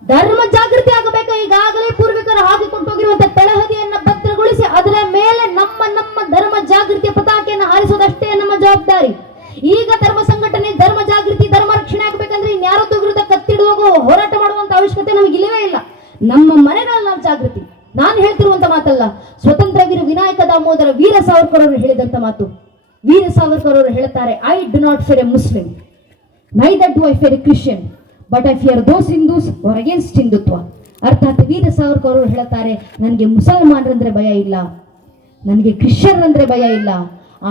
ಧರ್ಮ ಜಾಗೃತಿ ಆಗಬೇಕು. ಈಗಾಗಲೇ ಪೂರ್ವಿಕರು ಹಾಕಿಕೊಂಡು ಹೋಗಿರುವಂತಹ ತಳಹದಿಯನ್ನ ಭದ್ರಗೊಳಿಸಿ ಅದರ ಮೇಲೆ ನಮ್ಮ ಧರ್ಮ ಜಾಗೃತಿಯ ಪತಾಕೆಯನ್ನು ಹಾರಿಸೋದಷ್ಟೇ ನಮ್ಮ ಜವಾಬ್ದಾರಿ. ಈಗ ಧರ್ಮ ಸಂಘಟನೆ, ಧರ್ಮ ಜಾಗೃತಿ, ಧರ್ಮ ರಕ್ಷಣೆ ಆಗಬೇಕಂದ್ರೆ ಇನ್ಯಾರದ್ದು ವಿರುದ್ಧ ಕತ್ತಿಡುವಾಗ ಹೋರಾಟ ಮಾಡುವಂತ ಅವಶ್ಯಕತೆ ನಮಗೆ ಇಲ್ಲವೇ ಇಲ್ಲ. ನಮ್ಮ ಮನೆಗಳಲ್ಲಿ ನಾವು ಜಾಗೃತಿ. ನಾನು ಹೇಳ್ತಿರುವಂತ ಮಾತಲ್ಲ, ಸ್ವತಂತ್ರ ವೀರ ವಿನಾಯಕ ದಾಮೋದರ ವೀರ ಸಾವರ್ಕರ್ ಅವರು ಹೇಳಿದಂತ ಮಾತು. ವೀರ ಸಾವರ್ಕರ್ ಅವರು ಹೇಳ್ತಾರೆ, I do not fear a Muslim, neither do I fear a Christian, but I fear those Hindus are against Hindutva. ಅರ್ಥಾತ್ ವೀರ ಸಾವರ್ಕರ್ ಅವರು ಹೇಳ್ತಾರೆ, ನನಗೆ ಮುಸಲ್ಮಾನರಂದ್ರೆ ಭಯ ಇಲ್ಲ, ನನಗೆ ಕ್ರಿಶ್ಚಿಯನ್ ಅಂದ್ರೆ ಭಯ ಇಲ್ಲ,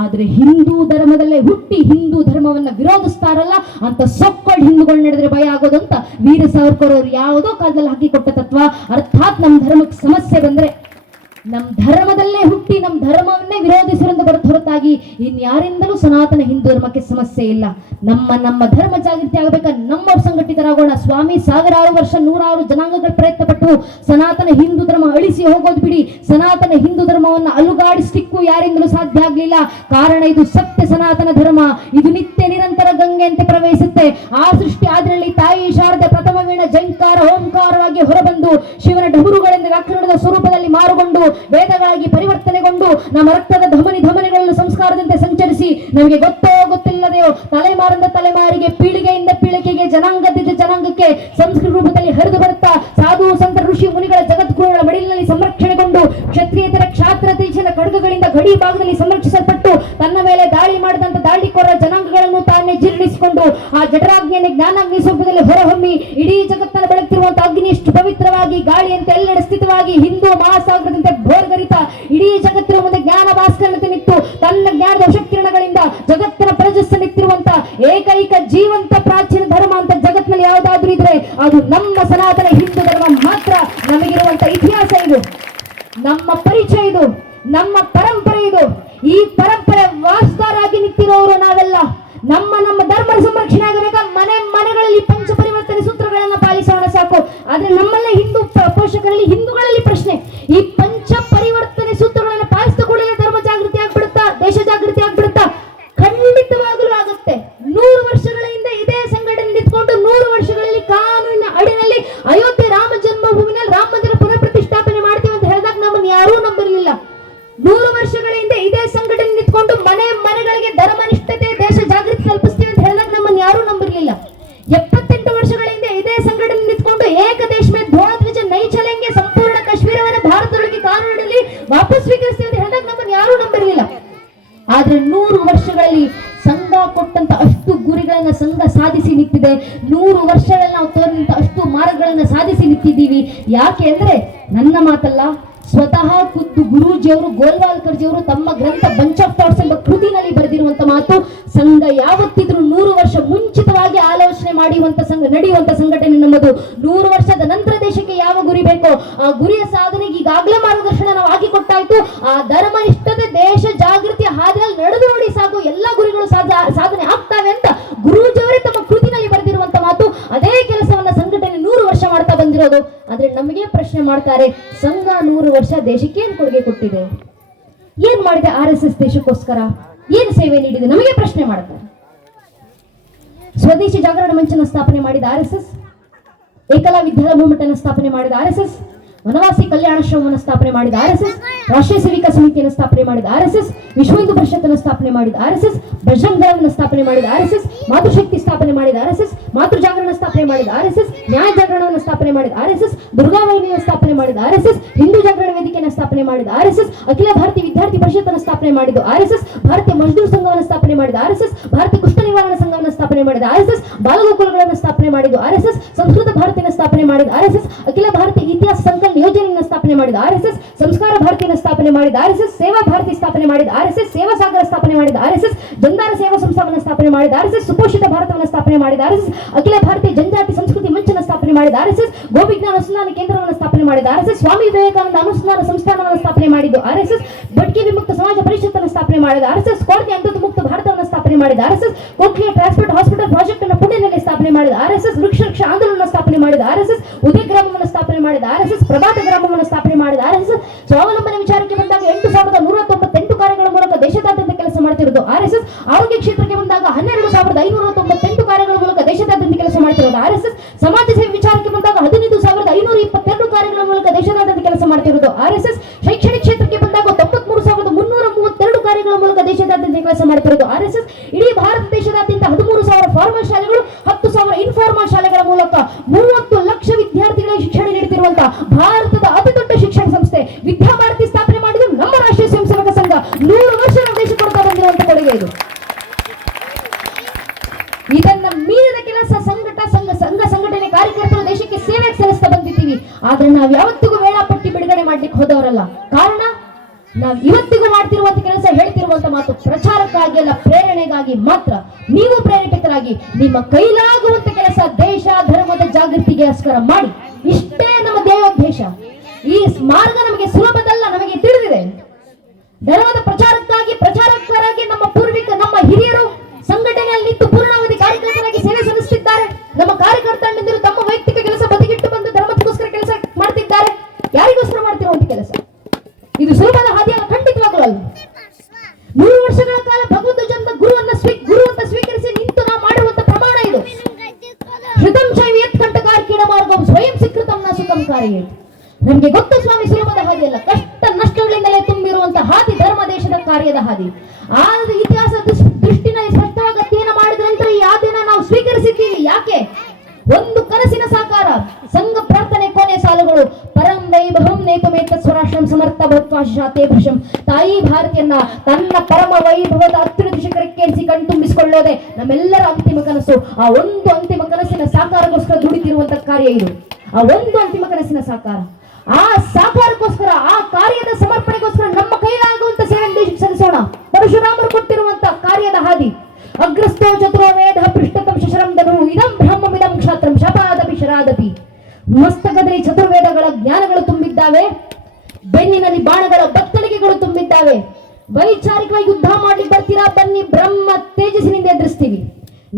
ಆದ್ರೆ ಹಿಂದೂ ಧರ್ಮದಲ್ಲೇ ಹುಟ್ಟಿ ಹಿಂದೂ ಧರ್ಮವನ್ನ ವಿರೋಧಿಸ್ತಾರಲ್ಲ ಅಂತ ಸೊಕ್ಕೊಂಡು ಹಿಂದೂಗಳು ನಡೆದ್ರೆ ಭಯ ಆಗೋದು ಅಂತ ವೀರ ಸಾವರ್ಕರ್ ಅವರು ಯಾವುದೋ ಕಾಲದಲ್ಲಿ ಹಾಕಿಕೊಟ್ಟ ತತ್ವ. ಅರ್ಥಾತ್ ನಮ್ಮ ಧರ್ಮಕ್ಕೆ ಸಮಸ್ಯೆ ಬಂದ್ರೆ ನಮ್ಮ ಧರ್ಮದಲ್ಲೇ ಹುಟ್ಟಿ ನಮ್ಮ ಧರ್ಮವನ್ನೇ ವಿರೋಧಿಸಿರುವಂತ ಹೊರತಾಗಿ ಇನ್ಯಾರಿಂದಲೂ ಸನಾತನ ಹಿಂದೂ ಧರ್ಮಕ್ಕೆ ಸಮಸ್ಯೆ ಇಲ್ಲ. ನಮ್ಮ ಧರ್ಮ ಜಾಗೃತಿ ಆಗಬೇಕಾ, ನಮ್ಮವ್ರು ಸಂಘಟಿತರಾಗೋಣ. ಸ್ವಾಮಿ ಸಾವಿರಾರು ವರ್ಷ ನೂರಾರು ಜನಾಂಗಗಳ ಪ್ರಯತ್ನ ಪಟ್ಟು ಸನಾತನ ಹಿಂದೂ ಧರ್ಮ ಅಳಿಸಿ ಹೋಗೋದು ಬಿಡಿ, ಸನಾತನ ಹಿಂದೂ ಧರ್ಮವನ್ನು ಅಲುಗಾಡಿಸ್ಲಿಕ್ಕೂ ಯಾರಿಂದಲೂ ಸಾಧ್ಯ ಆಗ್ಲಿಲ್ಲ. ಕಾರಣ ಇದು ಸತ್ಯ ಸನಾತನ ಧರ್ಮ, ಇದು ನಿತ್ಯ ನಿರಂತರ ಗಂಗೆಯಂತೆ ಪ್ರವಹಿಸುತ್ತೆ. ಆ ಸೃಷ್ಟಿ ಆದ್ರಲ್ಲಿ ತಾಯಿ ಶಾರದೆ ಪ್ರಥಮ ವೀಣ ಜಂಕಾರ ಓಂಕಾರವಾಗಿ ಹೊರಬಂದು ಶಿವನ ಡಮರುಗಳಿಂದ ವ್ಯಾಕರಣದ ಸ್ವರೂಪದಲ್ಲಿ ಮಾರುಗೊಂಡು ವೇದಗಳಾಗಿ ಪರಿವರ್ತನೆಗೊಂಡು ನಮ್ಮ ರಕ್ತದ ಧಮನಿಗಳನ್ನು ಸಂಸ್ಕಾರದಂತೆ ಸಂಚರಿಸಿ ನಮಗೆ ಗೊತ್ತೋ ಗೊತ್ತಿಲ್ಲದೆಯೋ ತಲೆಮಾರಿಂದ ತಲೆಮಾರಿಗೆ, ಪೀಳಿಗೆಯಿಂದ ಪೀಳಿಗೆಗೆ, ಜನಾಂಗದಿಂದ ಜನಾಂಗಕ್ಕೆ ಸಂಸ್ಕೃತ ರೂಪದಲ್ಲಿ ಹರಿದು ಬರುತ್ತಾ ಸಾಧು ಸಂತ ಋಷಿ ಮುನಿಗಳ ಜಗದ್ಗುರುಗಳ ಮಡಿಲಿನಲ್ಲಿ ಸಂರಕ್ಷಣೆಗೊಂಡು ಕ್ಷತ್ರಿಯೇತರ ಕ್ಷಾತ್ರ ತೇಜನ ಖಡ್ಗಗಳಿಂದ ಗಡಿ ಭಾಗದಲ್ಲಿ ಸಂರಕ್ಷಿಸಲ್ಪಟ್ಟು ತನ್ನ ಮೇಲೆ ದಾಳಿ ಮಾಡಿದಂತ ದಾಳಿಕೋರ ಜನಾಂಗಗಳನ್ನು ತಾನೇ ಜೀರ್ಣಿಸಿಕೊಂಡು ಆ ಜಠರಾಗ್ನಿಯನ್ನು ಜ್ಞಾನಾಗ್ನಿ ಸ್ವರೂಪದಲ್ಲಿ ಹೊರಹೊಮ್ಮಿ ಇಡೀ ಜಗತ್ತನ್ನು ಬೆಳಗ್ತಿರುವಂತಹ ಅಗ್ನಿ ಇಷ್ಟು ಪವಿತ್ರವಾಗಿ ಗಾಳಿಯಂತೆ ಎಲ್ಲೆಡೆ ಸ್ಥಿತವಾಗಿ ಹಿಂದೂ ಮಹಾಸಾಗರದಂತೆ ಭೋರ್ಗರಿತ ಇಡೀ ಜಗತ್ತಿನ ಮುಂದೆ ಜ್ಞಾನ ಭಾಸ್ಕರನತೆ ನಿಂತು ತನ್ನ ಜ್ಞಾನದ ವಶಕಿರಣಗಳಿಂದ ಜಗತ್ತಿನ ಪ್ರಜಸ್ಸ ನಿಂತಿರುವಂತ ಏಕೈಕ ಜೀವಂತ ಪ್ರಾಚೀನ ಧರ್ಮ ಅಂತ ಜಗತ್ತಿನಲ್ಲಿ ಯಾವುದಾದ್ರೂ ಇದ್ರೆ ಅದು ನಮ್ಮ ಸನಾತನ ಹಿಂದೂ ಧರ್ಮ ಮಾತ್ರ. ನಮಗಿರುವಂತ ಇತಿಹಾಸ ಇದು, ನಮ್ಮ ಪರಿಚಯ ಇದು, ನಮ್ಮ ಪರಂಪರೆ ಇದು. ಈ ಪರಂಪರೆ ವಾಸ್ತಾರಾಗಿ ನಿಂತಿರೋರು ನಾವೆಲ್ಲ. ನಮ್ಮ ಧರ್ಮ ಸಂರಕ್ಷಣೆ ಆಗಬೇಕಾ, ಮನೆಗಳಲ್ಲಿ ಪಂಚ ಪರಿವರ್ತನೆ ಸೂತ್ರಗಳನ್ನ ಪಾಲಿಸೋಣ ಸಾಕು. ಆದ್ರೆ ನಮ್ಮಲ್ಲೇ ಹಿಂದೂ ಪೋಷಕರಲ್ಲಿ ಹಿಂದೂಗಳಲ್ಲಿ ಪ್ರಶ್ನೆ, ಈ ಪಂಚ ಪರಿವರ್ತನೆ ಸೂತ್ರಗಳನ್ನ ಪಾಲಿಸಿದ ಕೂಡಲೇ ಧರ್ಮ ಜಾಗೃತಿ ಆಗ್ಬಿಡುತ್ತಾ, ದೇಶ ಜಾಗೃತಿ ಆಗ್ಬಿಡುತ್ತಾ? ಖಂಡಿತವಾಗಲೂ ಆಗುತ್ತೆ. 100 ವರ್ಷಗಳ ಹಿಂದೆ ಇದೇ ಸಂಘಟನೆ ನಿಂತ್ಕೊಂಡು 100 ವರ್ಷಗಳಲ್ಲಿ ಕಾನೂನಿನ ಅಡಿನಲ್ಲಿ ಅಯೋಧ್ಯೆ ರಾಮ ಜನ್ಮಭೂಮಿನಲ್ಲಿ ರಾಮ ಮಂದಿರ ಪುನಃ ಪ್ರತಿಷ್ಠಾಪನೆ ಮಾಡ್ತೀವಿ ಅಂತ ಹೇಳಿದಾಗ ನಮ್ಮನ್ನು ಯಾರೂ ನಂಬಿರಲಿಲ್ಲ. 100 ವರ್ಷಗಳ ಹಿಂದೆ ಇದೇ ಸಂಘಟನೆ ನಿಂತ್ಕೊಂಡು ಮನೆಗಳಿಗೆ ಧರ್ಮನಿಷ್ಠತೆ ದೇಶ ಜಾಗೃತಿ ಕಲ್ಪಿಸ್ತೀವಿ ಅಂತ ಹೇಳಿದಾಗ ನಮ್ಮನ್ನು ಯಾರೂ ನಂಬಿರಲಿಲ್ಲ. 78 ವರ್ಷಗಳ ಹಿಂದೆ ಇದೇ ಸಂಘಟನೆ ನಿಂತ್ಕೊಂಡು ಏಕ ದೇಶ ಮೇ ಧ್ವಜ ನೈ ಚಲೆಂಗೆ, ಸಂಪೂರ್ಣ ಕಾಶ್ಮೀರವನ್ನು ಭಾರತದೊಳಗೆ ಕಾನೂನಿನಲ್ಲಿ ವಾಪಸ್ ಸ್ವೀಕರಿಸ್ತೀವಿ ಅಂತ ಹೇಳಿದಾಗ ನಮ್ಮನ್ನು ಯಾರೂ ನಂಬಿರಲಿಲ್ಲ. ಆದ್ರೆ 100 ವರ್ಷಗಳಲ್ಲಿ ಸಂಘ ಕೊಟ್ಟಂತ ಅಷ್ಟು ಗುರಿಗಳನ್ನ ಸಂಘ ಸಾಧಿಸಿ ನಿಂತಿದೆ. 100 ವರ್ಷಗಳಲ್ಲಿ ನಾವು ತೋರಿದಂತ ಅಷ್ಟು ಮಾರ್ಗಗಳನ್ನ ಸಾಧಿಸಿ ನಿಂತಿದ್ದೀವಿ. ಯಾಕೆ ಅಂದ್ರೆ ನನ್ನ ಮಾತಲ್ಲ, ಸ್ವತಃ ಖುದ್ದು ಗುರೂಜಿಯವರು ಗೋಲ್ವಾಲ್ಕರ್ಜಿಯವರು ತಮ್ಮ ಗ್ರಂಥ ಬಂಚ್ ಆಫ್ ಥಾಟ್ಸ್ ಎಂಬ ಕೃತಿನಲ್ಲಿ ಬರೆದಿರುವಂತ ಮಾತು, ಸಂಘ ಯಾವತ್ತಿದ್ರೂ 100 ವರ್ಷ ಮುಂಚಿತವಾಗಿ ಆಲೋಚನೆ ನಡೆಯುವಂತ ಸಂಘಟನೆ ನಮ್ಮದು. 100 ವರ್ಷದ ನಂತರ ದೇಶಕ್ಕೆ ಯಾವ ಗುರಿ ಬೇಕೋ ಆ ಗುರಿಯ ಸಾಧನೆಗೆ ಈಗಾಗಲೇ ಮಾರ್ಗದರ್ಶನ ನಾವು ಹಾಕಿಕೊಟ್ಟಾಯ್ತು. ಆ ಧರ್ಮನಿಷ್ಠತೆ ದೇಶ ಜಾಗೃತಿಯ ಹಾದಿಯಲ್ಲಿ ನಡೆದು ನೋಡಿ ಸಾಕು, ಎಲ್ಲ ಗುರಿಗಳು ಸಾಧನೆ ಆಗ್ತಾವೆ ಅಂತ ಗುರೂಜಿಯವರೇ ತಮ್ಮ ಕೃತಿನಲ್ಲಿ ಬರೆದಿರುವಂತ ಮಾತು. ಅದೇ ಕೆಲಸವನ್ನ ಸಂಘಟನೆ 100 ವರ್ಷ ಮಾಡ್ತಾ ಬಂದಿರೋದು. ಆದ್ರೆ ನಮಗೆ ಪ್ರಶ್ನೆ ಮಾಡ್ತಾರೆ, ಸಂಘ 100 ವರ್ಷ ದೇಶಕ್ಕೆ ಏನ್ ಕೊಡುಗೆ ಕೊಟ್ಟಿದೆ, ಏನ್ ಮಾಡಿದೆ RSS ದೇಶಕ್ಕೋಸ್ಕರ, ಏನ್ ಸೇವೆ ನೀಡಿದೆ, ನಮಗೆ ಪ್ರಶ್ನೆ ಮಾಡ್ತಾರೆ. ಸ್ವದೇಶಿ ಜಾಗರಣ ಮಂಚನ ಸ್ಥಾಪನೆ ಮಾಡಿದ RSS, ಏಕಲಾ ವಿದ್ಯಾಲಯ ಮೂವ್ಮೆಂಟ್ ಸ್ಥಾಪನೆ ಮಾಡಿದ RSS, ವನವಾಸಿ ಕಲ್ಯಾಣಾಶ್ರಮವನ್ನು ಸ್ಥಾಪನೆ ಮಾಡಿದ RSS, ರಾಷ್ಟ್ರೀಯ ಸೇವಿಕಾ ಸಮಿತಿಯನ್ನು ಸ್ಥಾಪನೆ ಮಾಡಿದ RSS, ವಿಶ್ವ ಹಿಂದೂ ಪರಿಷತ್ತನ್ನು ಸ್ಥಾಪನೆ ಮಾಡಿದ RSS, ಬಜರಂಗ ದಳವನ್ನು ಸ್ಥಾಪನೆ ಮಾಡಿದ RSS, ಮಾತೃಶಕ್ತಿ ಸ್ಥಾಪನೆ ಮಾಡಿದ RSS, ಮಾತೃ ಜಾಗರಣ ಸ್ಥಾಪನೆ ಮಾಡಿದ RSS, ನ್ಯಾಯ ಜಾಗರಣವನ್ನು ಸ್ಥಾಪನೆ ಮಾಡಿದ RSS, ದುರ್ಗಾವಾಹಿನಿಯನ್ನು ಸ್ಥಾಪನೆ ಮಾಡಿದ RSS, ಹಿಂದೂ ಜಾಗರಣ ವೇದಿಕೆಯನ್ನು ಸ್ಥಾಪನೆ ಮಾಡಿದ RSS, ಅಖಿಲ ಭಾರತೀಯ ವಿದ್ಯಾರ್ಥಿ ಪರಿಷತ್ತನ್ನು ಸ್ಥಾಪನೆ ಮಾಡಿದ RSS, ಭಾರತೀಯ ಮಜ್ದೂರ್ ಸಂಘವನ್ನು ಸ್ಥಾಪನೆ ಮಾಡಿದ RSS, ಭಾರತೀಯ ಕುಷ್ಠ ನಿವಾರಣಾ ಸಂಘವನ್ನು ಸ್ಥಾಪನೆ ಮಾಡಿದ RSS, ಬಾಲಗೋಕುಲಗಳನ್ನು ಸ್ಥಾಪನೆ ಮಾಡಿದ RSS, ಸಂಸ್ಕೃತ ಭಾರತಿಯನ್ನು ಸ್ಥಾಪನೆ ಮಾಡಿದ RSS, ಅಖಿಲ ಭಾರತೀಯ ಇತಿಹಾಸ ಸಂಕಲನ ಯೋಜನೆಯನ್ನು ಸ್ಥಾಪನೆ ಮಾಡಿದ RSS, ಸಂಸ್ಕಾರ ಭಾರತಿಯನ್ನು ಸ್ಥಾಪನೆ ಮಾಡಿದ RSS, ಸೇವಾ ಭಾರತಿ ಸ್ಥಾಪನೆ ಮಾಡಿದ RSS, ಸೇವಾ ಸಾಗರ ಸ್ಥಾಪನೆ ಮಾಡಿದ RSS, ಜಂದಾರ ಸೇವಾ ಸಂಸ್ಥಾನವನ್ನು ಸ್ಥಾಪನೆ ಮಾಡಿದ RSS, ಸುಪೋಷಿತ ಭಾರತವನ್ನು ಸ್ಥಾಪನೆ ಮಾಡಿದ RSS, ಅಖಿಲ ಭಾರತೀಯ ಜನಜಾತಿ ಸಂಸ್ಕೃತಿ ಮಂಚನ ಸ್ಥಾಪನೆ ಮಾಡಿದ RSS, ಗೋವಿಜ್ಞಾನ ಅನುಸಂಧಾನ ಕೇಂದ್ರವನ್ನು ಸ್ಥಾಪನೆ ಮಾಡಿದ RSS, ಸ್ವಾಮಿ ವಿವೇಕಾನಂದ ಅನುಸಂಧಾನ ಸಂಸ್ಥಾನವನ್ನು ಸ್ಥಾಪನೆ ಮಾಡಿದ್ದು RSS, ಬಡ್ಕಿ ವಿಮುಕ್ತ ಸಮಾಜ ಪರಿಷತ್ತನ್ನು ಸ್ಥಾಪನೆ ಮಾಡಿದ RSS, ಕೋರ್ತಿ ಅಂತರ್ತ ಮುಕ್ತ ಭಾರತವನ್ನು ಸ್ಥಾಪನೆ ಮಾಡಿದ RSS, ಕೋಕ್ಲಿಯರ್ ಟ್ರಾನ್ಸ್ಪೋರ್ಟ್ ಹಾಸ್ಪಿಟಲ್ ಪ್ರಾಜೆಕ್ಟ್ ಅನ್ನು ಪುಣೆಯಲ್ಲಿ ಸ್ಥಾಪನೆ ಮಾಡಿದ RSS, ವೃಕ್ಷ ರಕ್ಷಾ ಆಂದೋಲನ ಸ್ಥಾಪನೆ ಮಾಡಿದ RSS, ಉದಯ ಗ್ರಾಮವನ್ನು ಸ್ಥಾಪನೆ ಮಾಡಿದ RSS, ಪ್ರಭಾತ ಗ್ರಾಮವನ್ನು ಸ್ಥಾಪನೆ ಮಾಡಿದ RSS, ಸ್ವಾವಲಂಬನೆ ವಿಚಾರಕ್ಕೆ ಬಂದಾಗ 8198 ಕಾರ್ಯಗಳ ಮೂಲಕ ದೇಶದಾದ್ಯಂತ ಕೆಲಸ ಮಾಡ್ತಿರೋದು RSS, ಆರೋಗ್ಯ ಕ್ಷೇತ್ರಕ್ಕೆ ಬಂದಾಗ 12598 ಕಾರ್ಯಗಳ ಮೂಲಕ ದೇಶದಾದ್ಯಂತ ಕೆಲಸ ಮಾಡ್ತಿರೋದು RSS, ಸಮಾಜ ಸೇವೆ ವಿಚಾರಕ್ಕೆ ಬಂದಾಗ 15522 ಕಾರ್ಯಗಳ ಮೂಲಕ ದೇಶದಾದ್ಯಂತ ಕೆಲಸ ಮಾಡ್ತಿರೋದು RSS, ಶೈಕ್ಷಣಿಕ ಕ್ಷೇತ್ರಕ್ಕೆ ಬಂದಾಗ 93332 ಕಾರ್ಯಗಳ ಮೂಲಕ ದೇಶದಾದ್ಯಂತ ಕೆಲಸ ಮಾಡ್ತಿರೋದು RSS, ಇಡೀ ಭಾರತ ದೇಶದಾದ್ಯಂತ 13,000 ಫಾರ್ಮಲ್ ಶಾಲೆಗಳು, 10,000 ಇನ್ಫಾರ್ಮಲ್ ಶಾಲೆಗಳ ಮೂಲಕ 30 ಲಕ್ಷ ವಿದ್ಯಾರ್ಥಿಗಳಿಗೆ ಶಿಕ್ಷಣ ನೀಡುತ್ತಿರುವಂತಹ ಭಾರತದ ಅತಿ ದೊಡ್ಡ ಶಿಕ್ಷಣ ಸಂಸ್ಥೆ ವಿದ್ಯಾಭಾರತಿ ಸ್ಥಾಪನೆ ಮಾಡಿದ ನಮ್ಮ ರಾಷ್ಟ್ರೀಯ ಸ್ವಯಂ ಸೇವಕ ಸಂಘ 100 ವರ್ಷ ನಮ್ಮ ದೇಶ ಕೊಡ್ತಾ ಬಂದಿರುವಂತಹ ಕೊಡುಗೆ ಇದು. ಇದನ್ನ ಮೀರಿದ ಕೆಲಸ ಸಂಘಟನೆ ಕಾರ್ಯಕರ್ತರು ದೇಶಕ್ಕೆ ಸೇವೆ ಸಲ್ಲಿಸ್ತಾ ಬಂದಿದ್ದೀವಿ. ಆದ್ರೆ ನಾವು ಯಾವತ್ತಿಗೂ ವೇಳಾಪಟ್ಟಿ ಬಿಡುಗಡೆ ಮಾಡ್ಲಿಕ್ಕೆ ಹೋದವರಲ್ಲ. ಕಾರಣ, ನಾವು ಇವತ್ತಿಗೂ ಮಾಡ್ತಿರುವಂತ ಕೆಲಸ, ಹೇಳ್ತಿರುವಂತ ಮಾತು ಪ್ರಚಾರಕ್ಕಾಗಿ ಅಲ್ಲ, ಪ್ರೇರಣೆಗಾಗಿ ಮಾತ್ರ. ನೀವು ಪ್ರೇರೇಪಿತರಾಗಿ ನಿಮ್ಮ ಕೈಲಾಗುವಂತ ಕೆಲಸ ದೇಶ ಧರ್ಮದ ಜಾಗೃತಿಗೋಸ್ಕರ ಮಾಡಿ. ಇಷ್ಟೇ ನಮ್ಮ ಧ್ಯೇಯೋದ್ದೇಶ. ಈ ಮಾರ್ಗ ನಮಗೆ ಸುಲಭದಲ್ಲ, ನಮಗೆ ತಿಳಿದಿದೆ. ಧರ್ಮದ ಪ್ರಚಾರಕ್ಕಾಗಿ ನಮ್ಮ ಪೂರ್ವಿಕ, ನಮ್ಮ ಹಿರಿಯರು ಸಂಘಟನೆಯಲ್ಲಿ ನಿಂತು ಪೂರ್ಣಾವಧಿ ಕಾರ್ಯಕರ್ತರಾಗಿ ಸೇವೆ ಸಲ್ಲಿಸುತ್ತಿದ್ದಾರೆ. ನಮ್ಮ ಕಾರ್ಯಕರ್ತರು ತಮ್ಮ ವೈಯಕ್ತಿಕ ಕೆಲಸ ಬದಿಗಿಟ್ಟು ಬಂದು ಧರ್ಮಕ್ಕೋಸ್ಕರ ಕೆಲಸ ಮಾಡ್ತಿದ್ದಾರೆ. ಯಾರಿಗೋಸ್ಕರ ಮಾಡ್ತಿರುವಂತ ಕೆಲಸ ಇದು ಸುಲಭದ ಹಾದಿಯಲ್ಲ, ಖಂಡಿತವಾಗಲೂ ಅಲ್ಲ. 100 ವರ್ಷಗಳ ಕಾಲ ಭಗವಂತ ಜನ್ಮ ಗುರು ಅಂತ ಸ್ವೀಕರಿಸಿ ನಿಂತು ನಾವು ಮಾಡುವಂತ ಪ್ರಮಾಣ ಇದು. ಹೃದಂ ಶೈವಿಯತ್ ಕಂಠಕಾರ್ಕಿಣ ಮಾರ್ಗಂ ಸ್ವಯಂ ಸ್ವೀಕೃತಂ ನ ಸುಖಂ ಕಾರ್ಯೇ. ನಮಗೆ ಗೊತ್ತು ಸ್ವಾಮಿ, ಸುಲಭದ ಹಾದಿಯಲ್ಲ, ಕಷ್ಟ ನಷ್ಟಗಳಿಂದಲೇ ತುಂಬಿರುವಂತ ಹಾದಿ ಧರ್ಮ ದೇಶದ ಕಾರ್ಯದ ಹಾದಿ. ಆ ಇತಿಹಾಸ ದೃಷ್ಟಿನಲ್ಲಿ ಸ್ಪಷ್ಟವಾಗಿ ಅಧ್ಯಯನ ಮಾಡಿದ ನಂತರ ಈ ಹಾದಿನ ನಾವು ಸ್ವೀಕರಿಸಿದ್ದೀವಿ. ಯಾಕೆ? ಒಂದು ಕನಸಿನ ಸಾಕಾರ. ಸಂಘ ಪ್ರಾರ್ಥನೆ ಕೊನೆ ಸಾಲುಗಳು, ಪರಂ ವೈಭವಂ ನೇತುಮೇತ ಸ್ವರಾಶ್ರಂ ಸಮರ್ಥ ಭಕ್ತಾಶಾತೆ ಭೃಶಂ. ತಾಯಿ ಭಾರತಿಯನ್ನ ತನ್ನ ಪರಮ ವೈಭವದ ಅತ್ಯುನ್ನತ ಶಿಖರಕ್ಕೇರಿಸಿ ಕಣ್ತುಂಬಿಸಿಕೊಳ್ಳೋದೆ ನಮ್ಮೆಲ್ಲರ ಅಂತಿಮ ಕನಸು. ಆ ಒಂದು ಅಂತಿಮ ಕನಸಿನ ಸಾಕಾರಕ್ಕೋಸ್ಕರ ದುಡಿತಿರುವಂತ ಕಾರ್ಯ ಇದು. ಆ ಒಂದು ಅಂತಿಮ ಕನಸಿನ ಸಾಕಾರ, ಆ ಸಾಕಾರಕ್ಕೋಸ್ಕರ, ಆ ಕಾರ್ಯದ ಸಮರ್ಪಣೆಗೋಸ್ಕರ ನಮ್ಮ ಕೈಲಾಗುವಂತ ಸೇವೆ ದೇಶಕ್ಕೆ ಸಲ್ಲಿಸೋಣ. ಪರಶುರಾಮರು ಕೊಟ್ಟಿರುವಂತ ಕಾರ್ಯದ ಹಾದಿ. ಅಗ್ರಸ್ಥೋ ಚತುರೋ ವೇದ ಪೃಷ್ಠತಂ ಶಶರಂ ಧನು ಇದಂ ಬ್ರಹ್ಮಮಿದಂ ಕ್ಷಾತ್ರಂ ಶಪಾದಪಿ ಶರಾದಪಿ. ಮಸ್ತಕದಲ್ಲಿ ಚತುರ್ವೇದಗಳ ಜ್ಞಾನಗಳು ತುಂಬಿದ್ದಾವೆ, ಬೆನ್ನಿನಲ್ಲಿ ಬಾಣಗಳ ಬತ್ತಳಿಕೆಗಳು ತುಂಬಿದ್ದಾವೆ. ವೈಚಾರಿಕವಾಗಿ ಯುದ್ಧ ಮಾಡ್ಲಿಕ್ಕೆ ಬರ್ತೀರಾ, ಬನ್ನಿ ಬ್ರಹ್ಮ ತೇಜಸ್ಸಿನಿಂದ ಎದುರಿಸ್ತೀವಿ.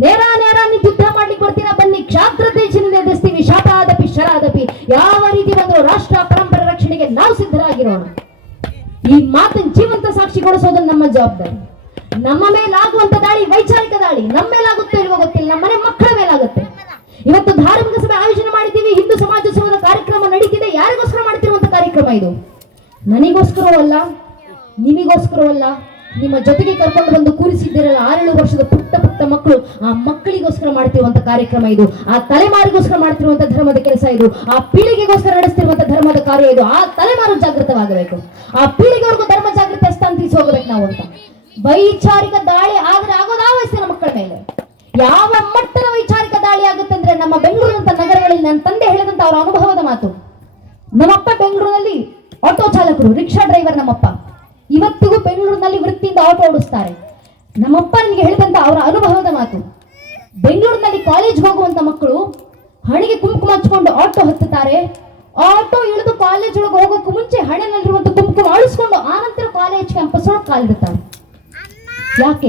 ನೇರ ನಿಂತು ಯುದ್ಧ ಮಾಡ್ಲಿಕ್ಕೆ ಬರ್ತೀರಾ, ಬನ್ನಿ ಕ್ಷಾತ್ರ ತೇಜಸ್ಸಿನಿಂದ ಎದುರಿಸ್ತೀವಿ. ಶಾಪಾದಪಿ ಶರಾದಪಿ. ಯಾವ ರೀತಿ ಬಂದರೂ ರಾಷ್ಟ್ರ ಪರಂಪರೆ ರಕ್ಷಣೆಗೆ ನಾವು ಸಿದ್ಧರಾಗಿರೋಣ. ಈ ಮಾತನ್ನು ಜೀವಂತ ಸಾಕ್ಷಿಗೊಳಿಸೋದು ನಮ್ಮ ಜವಾಬ್ದಾರಿ. ನಮ್ಮ ಮೇಲಾಗುವಂತ ದಾಳಿ ವೈಚಾರಿಕ ದಾಳಿ, ನಮ್ಮ ಮೇಲಾಗುತ್ತೋ ಇಲ್ವೋ ಗೊತ್ತಿಲ್ಲ, ನಮ್ಮ ಮನೆ ಮಕ್ಕಳ ಮೇಲಾಗುತ್ತೆ. ಇವತ್ತು ಧಾರ್ಮಿಕ ಸಭೆ ಆಯೋಜನೆ ಮಾಡಿದ್ದೀವಿ, ಹಿಂದೂ ಸಮಾಜೋತ್ಸವದ ಕಾರ್ಯಕ್ರಮ ನಡೀತಿದೆ. ಯಾರಿಗೋಸ್ಕರ ಮಾಡ್ತಿರುವಂತ ಕಾರ್ಯಕ್ರಮ ಇದು? ನನಗೋಸ್ಕರವಲ್ಲ, ನಿಮಗೋಸ್ಕರವಲ್ಲ, ನಿಮ್ಮ ಜೊತೆಗೆ ಕರ್ಕೊಂಡು ಬಂದು ಕೂರಿಸಿದ್ದೀರಲ್ಲ 6 ವರ್ಷದ ಪುಟ್ಟ ಮಕ್ಕಳು, ಆ ಮಕ್ಕಳಿಗೋಸ್ಕರ ಮಾಡ್ತಿರುವಂತ ಕಾರ್ಯಕ್ರಮ ಇದು. ಆ ತಲೆಮಾರಿಗೋಸ್ಕರ ಮಾಡ್ತಿರುವಂತ ಧರ್ಮದ ಕೆಲಸ ಇದು. ಆ ಪೀಳಿಗೆಗೋಸ್ಕರ ನಡೆಸ್ತಿರುವಂತ ಧರ್ಮದ ಕಾರ್ಯ ಇದು. ಆ ತಲೆಮಾರು ಜಾಗೃತವಾಗಬೇಕು, ಆ ಪೀಳಿಗೆವರೆಗೂ ಧರ್ಮ ಜಾಗೃತಿ ಹಸ್ತಾಂತರಿಸಿ ಹೋಗ್ಬೇಕು ನಾವು ಅಂತ. ವೈಚಾರಿಕ ದಾಳಿ ಆದ್ರೆ ಆಗೋದು ಆ ವಯಸ್ಸಿನ ಮಕ್ಕಳ ಮೇಲೆ. ಯಾವ ಮಟ್ಟದ ವೈಚಾರಿಕ ದಾಳಿ ಆಗುತ್ತೆ ಅಂದ್ರೆ, ನಮ್ಮ ಬೆಂಗಳೂರಂತ ನಗರಗಳಲ್ಲಿ ನನ್ನ ತಂದೆ ಹೇಳಿದಂತ ಅವರ ಅನುಭವದ ಮಾತು. ನಮ್ಮಪ್ಪ ಬೆಂಗಳೂರಿನಲ್ಲಿ ಆಟೋ ಚಾಲಕರು, ರಿಕ್ಷಾ ಡ್ರೈವರ್. ನಮ್ಮಪ್ಪ ಇವತ್ತಿಗೂ ಬೆಂಗಳೂರಿನಲ್ಲಿ ವೃತ್ತಿಯಿಂದ ಆಟೋ ಓಡಿಸ್ತಾರೆ. ನಮ್ಮಪ್ಪ ನನಗೆ ಹೇಳಿದಂತ ಅವರ ಅನುಭವದ ಮಾತು. ಬೆಂಗಳೂರಿನಲ್ಲಿ ಕಾಲೇಜ್ಗೆ ಹೋಗುವಂತ ಮಕ್ಕಳು ಹಣೆಗೆ ಕುಂಕುಮ ಹಚ್ಕೊಂಡು ಆಟೋ ಹತ್ತುತ್ತಾರೆ. ಆಟೋ ಇಳಿದು ಕಾಲೇಜ್ ಒಳಗೆ ಹೋಗೋಕ್ಕೂ ಮುಂಚೆ ಹಣೆನಲ್ಲಿರುವಂತ ಕುಂಕುಮ ಅಳಿಸ್ಕೊಂಡು ಆನಂತರ ಕಾಲೇಜ್ ಕ್ಯಾಂಪಸ್ ಒಳಗೆ ಕಾಲಿಡುತ್ತಾರೆ. ಯಾಕೆ?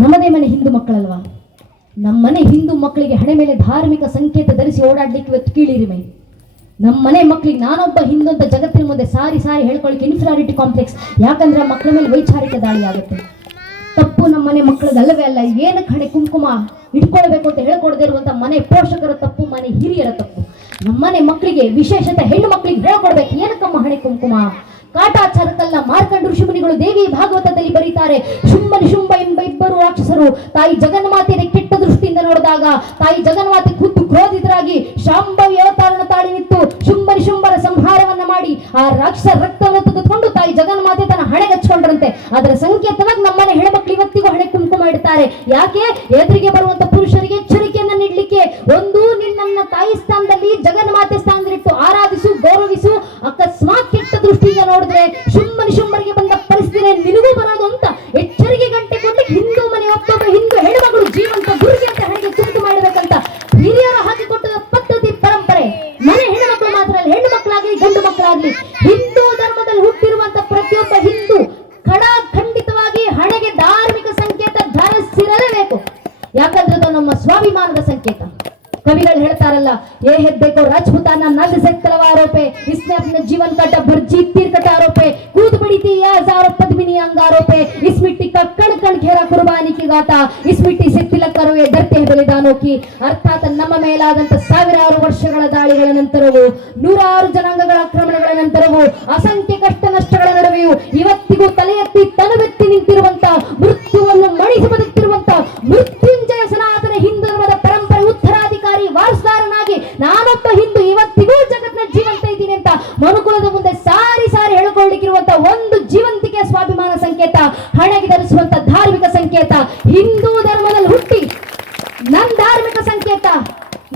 ನಮ್ಮದೇ ಮನೆ ಹಿಂದೂ ಮಕ್ಕಳಲ್ವಾ? ನಮ್ಮನೆ ಹಿಂದೂ ಮಕ್ಕಳಿಗೆ ಹಣೆ ಮೇಲೆ ಧಾರ್ಮಿಕ ಸಂಕೇತ ಧರಿಸಿ ಓಡಾಡ್ಲಿಕ್ಕೆ ಇವತ್ತು ಕೀಳಿರಿಮೆ. ನಮ್ಮ ಮನೆ ಮಕ್ಕಳಿಗೆ ನಾನೊಬ್ಬ ಹಿಂದೂ ಅಂತ ಜಗತ್ತಿನ ಮುಂದೆ ಸಾರಿ ಸಾರಿ ಹೇಳ್ಕೊಳ್ಳಿಕ್ಕೆ ಇನ್ಫಿರಾರಿಟಿ ಕಾಂಪ್ಲೆಕ್ಸ್. ಯಾಕಂದ್ರೆ ಆ ಮಕ್ಕಳ ಮೇಲೆ ವೈಚಾರಿಕ ದಾಳಿ ಆಗುತ್ತೆ. ತಪ್ಪು ನಮ್ಮ ಮನೆ ಮಕ್ಕಳದಲ್ಲವೇ ಅಲ್ಲ. ಏನಕ್ಕೆ ಹಣೆ ಕುಂಕುಮ ಇಟ್ಕೊಳ್ಬೇಕು ಅಂತ ಹೇಳ್ಕೊಡದೇ ಇರುವಂತ ಮನೆ ಪೋಷಕರ ತಪ್ಪು, ಮನೆ ಹಿರಿಯರ ತಪ್ಪು. ನಮ್ಮನೆ ಮಕ್ಕಳಿಗೆ, ವಿಶೇಷತೆ ಹೆಣ್ಣು ಮಕ್ಕಳಿಗೆ ಹೇಳ್ಕೊಡ್ಬೇಕು ಏನಕ್ಕಮ್ಮ ಹಣೆ ಕುಂಕುಮ. ಕಾಟಾಚಾರಕ್ಕಲ್ಲ. ಮಾರ್ಕಂಡ ಋಷಿಮುನಿಗಳು ದೇವಿ ಭಾಗವತದಲ್ಲಿ ಬರೀತಾರೆ, ಶುಂಭ ಎಂಬ ಇಬ್ಬರು ರಾಕ್ಷಸರು ತಾಯಿ ಜಗನ್ಮಾತೆಯ ಕೆಟ್ಟ ದೃಷ್ಟಿಯಿಂದ ನೋಡಿದಾಗ ತಾಯಿ ಜಗನ್ಮಾತೆ ಖುದ್ದು ಕ್ರೋಧಿತರಾಗಿ ಶಾಂಭವಿ ಅವತಾರನ ತಾಳಿ ನಿಂತು ಶುಂಭರ ಸಂಹಾರವನ್ನ ಮಾಡಿ ಆ ರಾಕ್ಷಸ ರಕ್ತವನ್ನು ತೆಗೆದುಕೊಂಡು ತಾಯಿ ಜಗನ್ಮಾತೆ ತನ್ನ ಹಣೆಗೆ ಹಚ್ಕೊಂಡ್ರಂತೆ. ಅದರ ಸಂಕೇತವಾಗಿ ನಮ್ಮನೆ ಹೆಣ್ಮಕ್ಳು ಇವತ್ತಿಗೂ ಹಣೆ ಕುಂಕುಮ ಇಡ್ತಾರೆ. ಯಾಕೆ? ಎದುರಿಗೆ ಬರುವಂತ ಪುರುಷರಿಗೆ ಎಚ್ಚರಿಕೆಯನ್ನ ನೀಡಲಿಕ್ಕೆ. ಒಂದು, ನಿನ್ನನ್ನ ತಾಯಿ ಸ್ಥಾನದಲ್ಲಿ ಜಗನ್ಮಾತೆ ಸ್ಥಾನದಲ್ಲಿಟ್ಟು ಆರಾಧಿಸು, ಗೌರವಿಸು. ಅಕಸ್ಮಾತ್ ಕೆಟ್ಟ ದೃಷ್ಟಿಯಿಂದ ನೋಡಿದ್ರೆ ಶುಂಭರಿಗೆ ಬಂದ ಪರಿಸ್ಥಿತಿ ನಿನಗೂ ಬರೋದು ಅಂತ ಎಚ್ಚರಿಕೆ ಗಂಟೆ ಕೊಟ್ಟು ಹಿಂದೂ ಮನೆ ಒಬ್ಬೊಬ್ಬ ಹಿಂದೂ ಹೆಣ್ಮಗಳು ಜೀವಂತ ಗುರುಗಿ ಅಂತ ಹಣೆಗೆ ಕುಂಕುಮ ಮಾಡಬೇಕಂತ ಹಿರಿಯರು ಹಾಕಿಕೊಟ್ಟದ ಪದ್ಧತಿ, ಪರಂಪರೆ. ಮನೆ ಹೆಣ್ಣು ಮಾತ್ರ ಅಲ್ಲ, ಹೆಣ್ಣು ಮಕ್ಕಳಾಗ್ಲಿ ಗಂಡು ಮಕ್ಕಳಾಗ್ಲಿ ಹಿಂದೂ ಧರ್ಮದಲ್ಲಿ ಹುಟ್ಟಿರುವಂತ ಪ್ರತಿಯೊಬ್ಬ ಹಿಂದೂ ಖಂಡಿತವಾಗಿ ಹಣೆಗೆ ಧಾರ್ಮಿಕ ಸಂಕೇತ ಧರಿಸಿರಲೇಬೇಕು. ಯಾಕಂದ್ರೆ ಅದು ನಮ್ಮ ಸ್ವಾಭಿಮಾನದ ಸಂಕೇತ. कविಗಳು ಹೇಳ್ತಾರಲ್ಲ, ये है देखो राजपूताना नल से तलवारों पे, इसने अपने जीवन का डब्बर जीत तीर कटारों पे, कूद पड़ी थी ये हजारों पद्मिनी अंगारों पे, इस मिट्टी का कण कण घेरा कुर्बानी की गाथा, इस मिट्टी से तिलक करो ये डरते हैं बलिदानों की. ಅರ್ಥಾತ್ ನಮ್ಮ ಮೇಲಾದಂತ ಸಾವಿರಾರು ವರ್ಷಗಳ ದಾಳಿಗಳ ನಂತರವೂ, ನೂರಾರು ಜನಾಂಗಗಳ ಆಕ್ರಮಣಗಳ ನಂತರವೂ, ಅಸಂಖ್ಯ ಕಷ್ಟ ನಷ್ಟಗಳ ನಡುವೆಯೂ ಇವತ್ತಿಗೂ ತಲೆ ಎತ್ತಿ ತನುವೆತ್ತಿ ನಿಂತಿರುವಂತ, ಮೃತ್ಯುವನ್ನು ಮಣಿಸಿ ಬದುಕ್ತಿರುವಂತ ಮೃತ್ಯುಂಜಯ ಸನಾತನ ಹಿಂದೂ ಧರ್ಮದ ಪರಂಪರೆ ಉತ್ತರಾಧಿಕಾರಿ ವಾರಸುದಾರನಾಗಿ ನಾನೊಬ್ಬ ಹಿಂದೂ ಇವತ್ತಿಗೂ ಜಗತ್ತಿನ ಜೀವಂತ ಇದ್ದೀನಿ ಅಂತ ಮನುಕುಲದ ಮುಂದೆ ಸಾರಿ ಸಾರಿ ಹೇಳಿಕೊಳ್ಳಿಕ್ಕಿರುವಂತ ಒಂದು ಜೀವಂತಿಕೆ ಸ್ವಾಭಿಮಾನ ಸಂಕೇತ, ಹಣೆಗೆ ಧರಿಸುವಂತ ಧಾರ್ಮಿಕ ಸಂಕೇತ. ಹಿಂದೂ ಧರ್ಮದಲ್ಲಿ ಹುಟ್ಟಿ ನನ್ನ ಧಾರ್ಮಿಕ ಸಂಕೇತ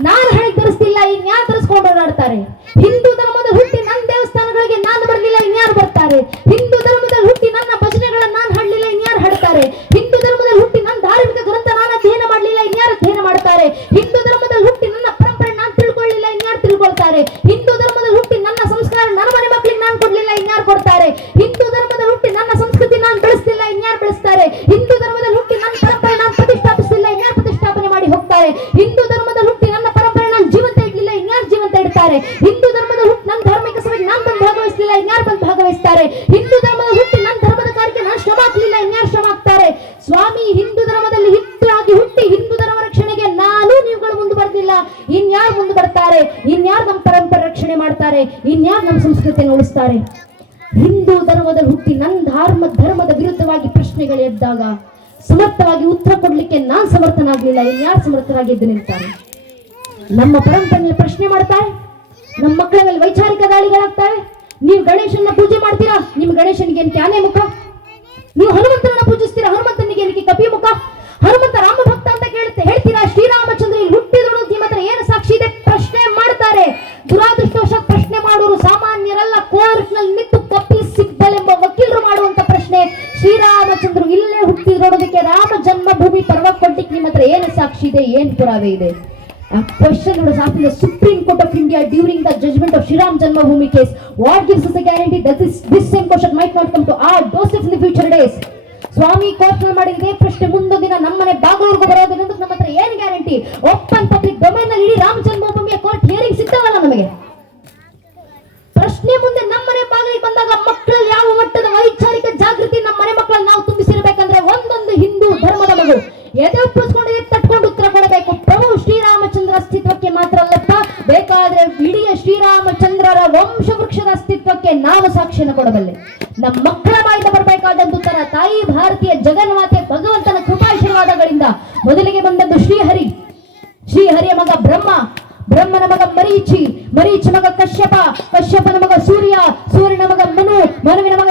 ನಾನು ಹಣೆಗೆ ಧರಿಸ್ತಿಲ್ಲ, ಇನ್ಯಾರು ಧರಿಸ್ಕೊಂಡು ಓಡಾಡ್ತಾರೆ? ಹಿಂದೂ ಧರ್ಮದಲ್ಲಿ ಹುಟ್ಟಿ ನನ್ನ ದೇವಸ್ಥಾನಗಳಿಗೆ ನಾನು ಬರಲಿಲ್ಲ, ಇನ್ಯಾರು ಬರ್ತಾರೆ? ಹಿಂದೂ ಧರ್ಮದಲ್ಲಿ ಹುಟ್ಟಿ ನನ್ನ ಭಜನೆಗಳನ್ನ ನಾನು ಹಾಡಲಿಲ್ಲ, ಇನ್ಯಾರು ಹಾಡ್ತಾರೆ? ಹಿಂದೂ ಧರ್ಮದಲ್ಲಿ ಹುಟ್ಟಿ ನನ್ನ ಧಾರ್ಮಿಕ ಗ್ರಂಥ ನಾನು ಅಧ್ಯಯನ ಮಾಡಲಿಲ್ಲ, ಇನ್ಯಾರು ಅಧ್ಯಯನ ಮಾಡ್ತಾರೆ? ಹಿಂದೂ ಧರ್ಮದಲ್ಲಿ ಹುಟ್ಟಿ ನನ್ನ ಪರಂಪರೆ ನಾನು ತಿಳ್ಕೊಳ್ಳಿಲ್ಲ, ಇನ್ಯಾರು ತಿಳ್ಕೊಳ್ತಾರೆ? ಹಿಂದೂ ಧರ್ಮದಲ್ಲಿ ಹುಟ್ಟಿ ನನ್ನ ಸಂಸ್ಕಾರ ನನ್ನ ಮನೆ ಮಕ್ಕಳಿಗೆ ನಾನು ಕೊಡ್ಲಿಲ್ಲ, ಇನ್ಯಾರು ಕೊಡ್ತಾರೆ? ಹಿಂದೂ ಧರ್ಮದಲ್ಲಿ ಹುಟ್ಟಿ ನನ್ನ ಸಂಸ್ಕೃತಿ ನಾನು ಬೆಳೆಸ್ತಿಲ್ಲ, ಇನ್ಯಾರು ಬೆಳೆಸ್ತಾರೆ? ಹಿಂದೂ ಧರ್ಮದಲ್ಲಿ ಹುಟ್ಟಿ ನನ್ನ ಪರಂಪರೆ ನಾನು ಪ್ರತಿಷ್ಠಾಪಿಸಲಿಲ್ಲ, ಇನ್ಯಾರು ಪ್ರತಿಷ್ಠಾಪನೆ ಮಾಡಿ ಹೋಗ್ತಾರೆ? ಹಿಂದೂ ಧರ್ಮದಲ್ಲಿ ಹುಟ್ಟಿ ನನ್ನ ಪರಂಪರೆ ನಾನು ಜೀವಂತ ಇಡ್ಲಿಲ್ಲ, ಇನ್ಯಾರು ಜೀವಂತ ಇಡ್ತಾರೆ? ಹಿಂದೂ ಧರ್ಮದಲ್ಲಿ ಹುಟ್ಟಿ ನನ್ನ ಧಾರ್ಮಿಕ ಸಭೆಗೆ ನಾನು ಬಂದು ಭಾಗವಹಿಸಲಿಲ್ಲ, ಇನ್ಯಾರು ಬಂದು ಭಾಗವಹಿಸ್ತಾರೆ? ಹಿಂದೂ ಧರ್ಮದಲ್ಲಿ ಹುಟ್ಟಿ ನನ್ನ ಧರ್ಮದ ಕಾರ್ಯಕ್ಕೆ ನಾನು ಶ್ರಮ ಹಾಕಲಿಲ್ಲ, ಇನ್ಯಾರು ಶ್ರಮ ಹಾಕ್ತಾರೆ? ಸ್ವಾಮಿ, ಹಿಂದೂ ಧರ್ಮದಲ್ಲಿ ಹಿತ್ತಾಗಿ ಹುಟ್ಟಿ ಹಿಂದೂ ಧರ್ಮ ರಕ್ಷಣೆಗೆ ನಾನು ನೀವುಗಳು ಮುಂದೆ ಬರ್ತಿಲ್ಲ, ಇನ್ಯಾರು ಮುಂದೆ ಬರ್ತಾರೆ? ಇನ್ಯಾರು ನಮ್ಮ ಪರಂಪರೆ ರಕ್ಷಣೆ ಮಾಡ್ತಾರೆ? ಇನ್ಯಾರು ನಮ್ಮ ಸಂಸ್ಕೃತಿಯನ್ನು ಉಳಿಸ್ತಾರೆ? ಹಿಂದೂ ಧರ್ಮದಲ್ಲಿ ಹುಟ್ಟಿ ನನ್ನ ಧರ್ಮದ ವಿರುದ್ಧವಾಗಿ ಪ್ರಶ್ನೆಗಳು ಎದ್ದಾಗ ಸಮರ್ಥವಾಗಿ ಉತ್ತರ ಕೊಡ್ಲಿಕ್ಕೆ ನಾನು ಸಮರ್ಥನಾಗ್ಲಿಲ್ಲ, ಇನ್ಯಾರು ಸಮರ್ಥರಾಗಿದ್ದು ನಿಲ್ತಾರೆ? ನಮ್ಮ ಪರಂಪರೆಯನ್ನು ಪ್ರಶ್ನೆ ಮಾಡ್ತಾರೆ, ನಮ್ಮ ಮಕ್ಕಳ ಮೇಲೆ ವೈಚಾರಿಕ ದಾಳಿಗಳಾಗ್ತವೆ. ನೀವು ಗಣೇಶನ ಪೂಜೆ ಮಾಡ್ತೀರಾ, ನಿಮ್ಮ ಗಣೇಶನಿಗೆ ಏನಕ್ಕೆ ಆನೆ ಮುಖ? ನೀವು ಹನುಮಂತನನ್ನ ಪೂಜಿಸ್ತೀರಾ, ಹನುಮಂತನಿಗೆ ಏನಕ್ಕೆ ಕಪಿ ಮುಖ? ಹನುಮಂತ ರಾಮ ಭಕ್ತ ಅಂತ ಹೇಳ್ತೀರಾ, ಶ್ರೀರಾಮಚಂದ್ರ ಇಲ್ಲಿ ಹುಟ್ಟಿದಳು ನಿಮ್ಮ ಹತ್ರ ಏನು ಸಾಕ್ಷಿ ಇದೆ? ಪ್ರಶ್ನೆ ಮಾಡ್ತಾರೆ. ದುರಾದೃಷ್ಟವಶಾತ್ ಪ್ರಶ್ನೆ ಮಾಡೋರು ಸಾಮಾನ್ಯರಲ್ಲ, ಕೋರ್ಟ್ ನಲ್ಲಿ ನಿಂತು ಕಪಿ ಸಿಗ್ಬಲ್ ಎಂಬ ವಕೀಲರು ಮಾಡುವಂತ ಪ್ರಶ್ನೆ. ಶ್ರೀರಾಮಚಂದ್ರ ಇಲ್ಲೇ ಹುಟ್ಟಿದೋಡೋದಕ್ಕೆ ರಾಮ ಜನ್ಮಭೂಮಿ ಪರ್ವ ಕೊಡ್ಲಿಕ್ಕೆ ನಿಮ್ಮ ಹತ್ರ ಏನು ಸಾಕ್ಷಿ ಇದೆ, ಏನ್ ಪುರಾವೆ ಇದೆ? A question was asked in the Supreme Court of India during the judgment of Shriram Janmabhoomi case. What gives us a guarantee that this same question might not come to our doorsteps in the future days? ಸ್ವಾಮಿ court ಮಾಡಿದೆ ಪ್ರಶ್ನೆ ಮುಂದೊಂದು ದಿನ ನಮ್ಮನೆ ಬಾಗಿಲವರೆಗೂ ಬರೋದಿಲ್ಲ ಅಂತ ನಮ್ಮ ಹತ್ರ ಏನು ಗ್ಯಾರಂಟಿ? ಓಪನ್ ಪಬ್ಲಿಕ್ ಡೊಮೈನ್ ನಲ್ಲಿ ಇಡೀ ರಾಮ ಜನ್ಮಭೂಮಿಯ ಕೋರ್ಟ್ ಹಿಯರಿಂಗ್ ಸಿಗ್ತಾವಲ್ಲ ನಮಗೆ. ಪ್ರಶ್ನೆ ಮುಂದೆ ನಮ್ಮನೆ ಬಾಗಿಲಿಗೆ ಬಂದಾಗ ಮಕ್ಕಳಲ್ಲಿ ಯಾವ ಮಟ್ಟದ ವೈಚಾರಿಕ ಜಾಗೃತಿ ನಮ್ಮ ಮನೆ ಮಕ್ಕಳಲ್ಲಿ ನಾವು ತುಂಬಿಸಿರ್ಬೇಕಂದ್ರೆ ಒಂದೊಂದು ಹಿಂದೂ ಧರ್ಮದ ಮಗು ಎದೆ ಉಪ್ಪಿಸ್ಕೊಂಡು ತಟ್ಕೊಂಡು ಉತ್ತರ ಕೊಡಬೇಕು. ಪ್ರಭು ಶ್ರೀರಾಮಚಂದ್ರ ಅಸ್ತಿತ್ವಕ್ಕೆ ಮಾತ್ರ ಅಲ್ಲಪ್ಪ, ಬೇಕಾದ್ರೆ ಇಡೀ ಶ್ರೀರಾಮಚಂದ್ರರ ವಂಶ ವೃಕ್ಷದ ಅಸ್ತಿತ್ವಕ್ಕೆ ನಾವು ಸಾಕ್ಷಿಯನ್ನು ಕೊಡಬಲ್ಲೆ. ನಮ್ಮ ಮಕ್ಕಳ ಬಾಯಿಂದ ಬರಬೇಕಾದಂತ ಉತ್ತರ ತಾಯಿ ಭಾರತೀಯ ಜಗನ್ಮಾತೆ ಭಗವಂತನ ಕೃಪಾಶೀರ್ವಾದಗಳಿಂದ ಮೊದಲಿಗೆ ಬಂದದ್ದು ಶ್ರೀಹರಿಯ ಮಗ ಬ್ರಹ್ಮನ ಮಗ ಮರೀಚಿ ಮಗ ಕಶ್ಯಪನ ಮಗ ಸೂರ್ಯನ ಮಗ ಮನುವಿನ ಮಗ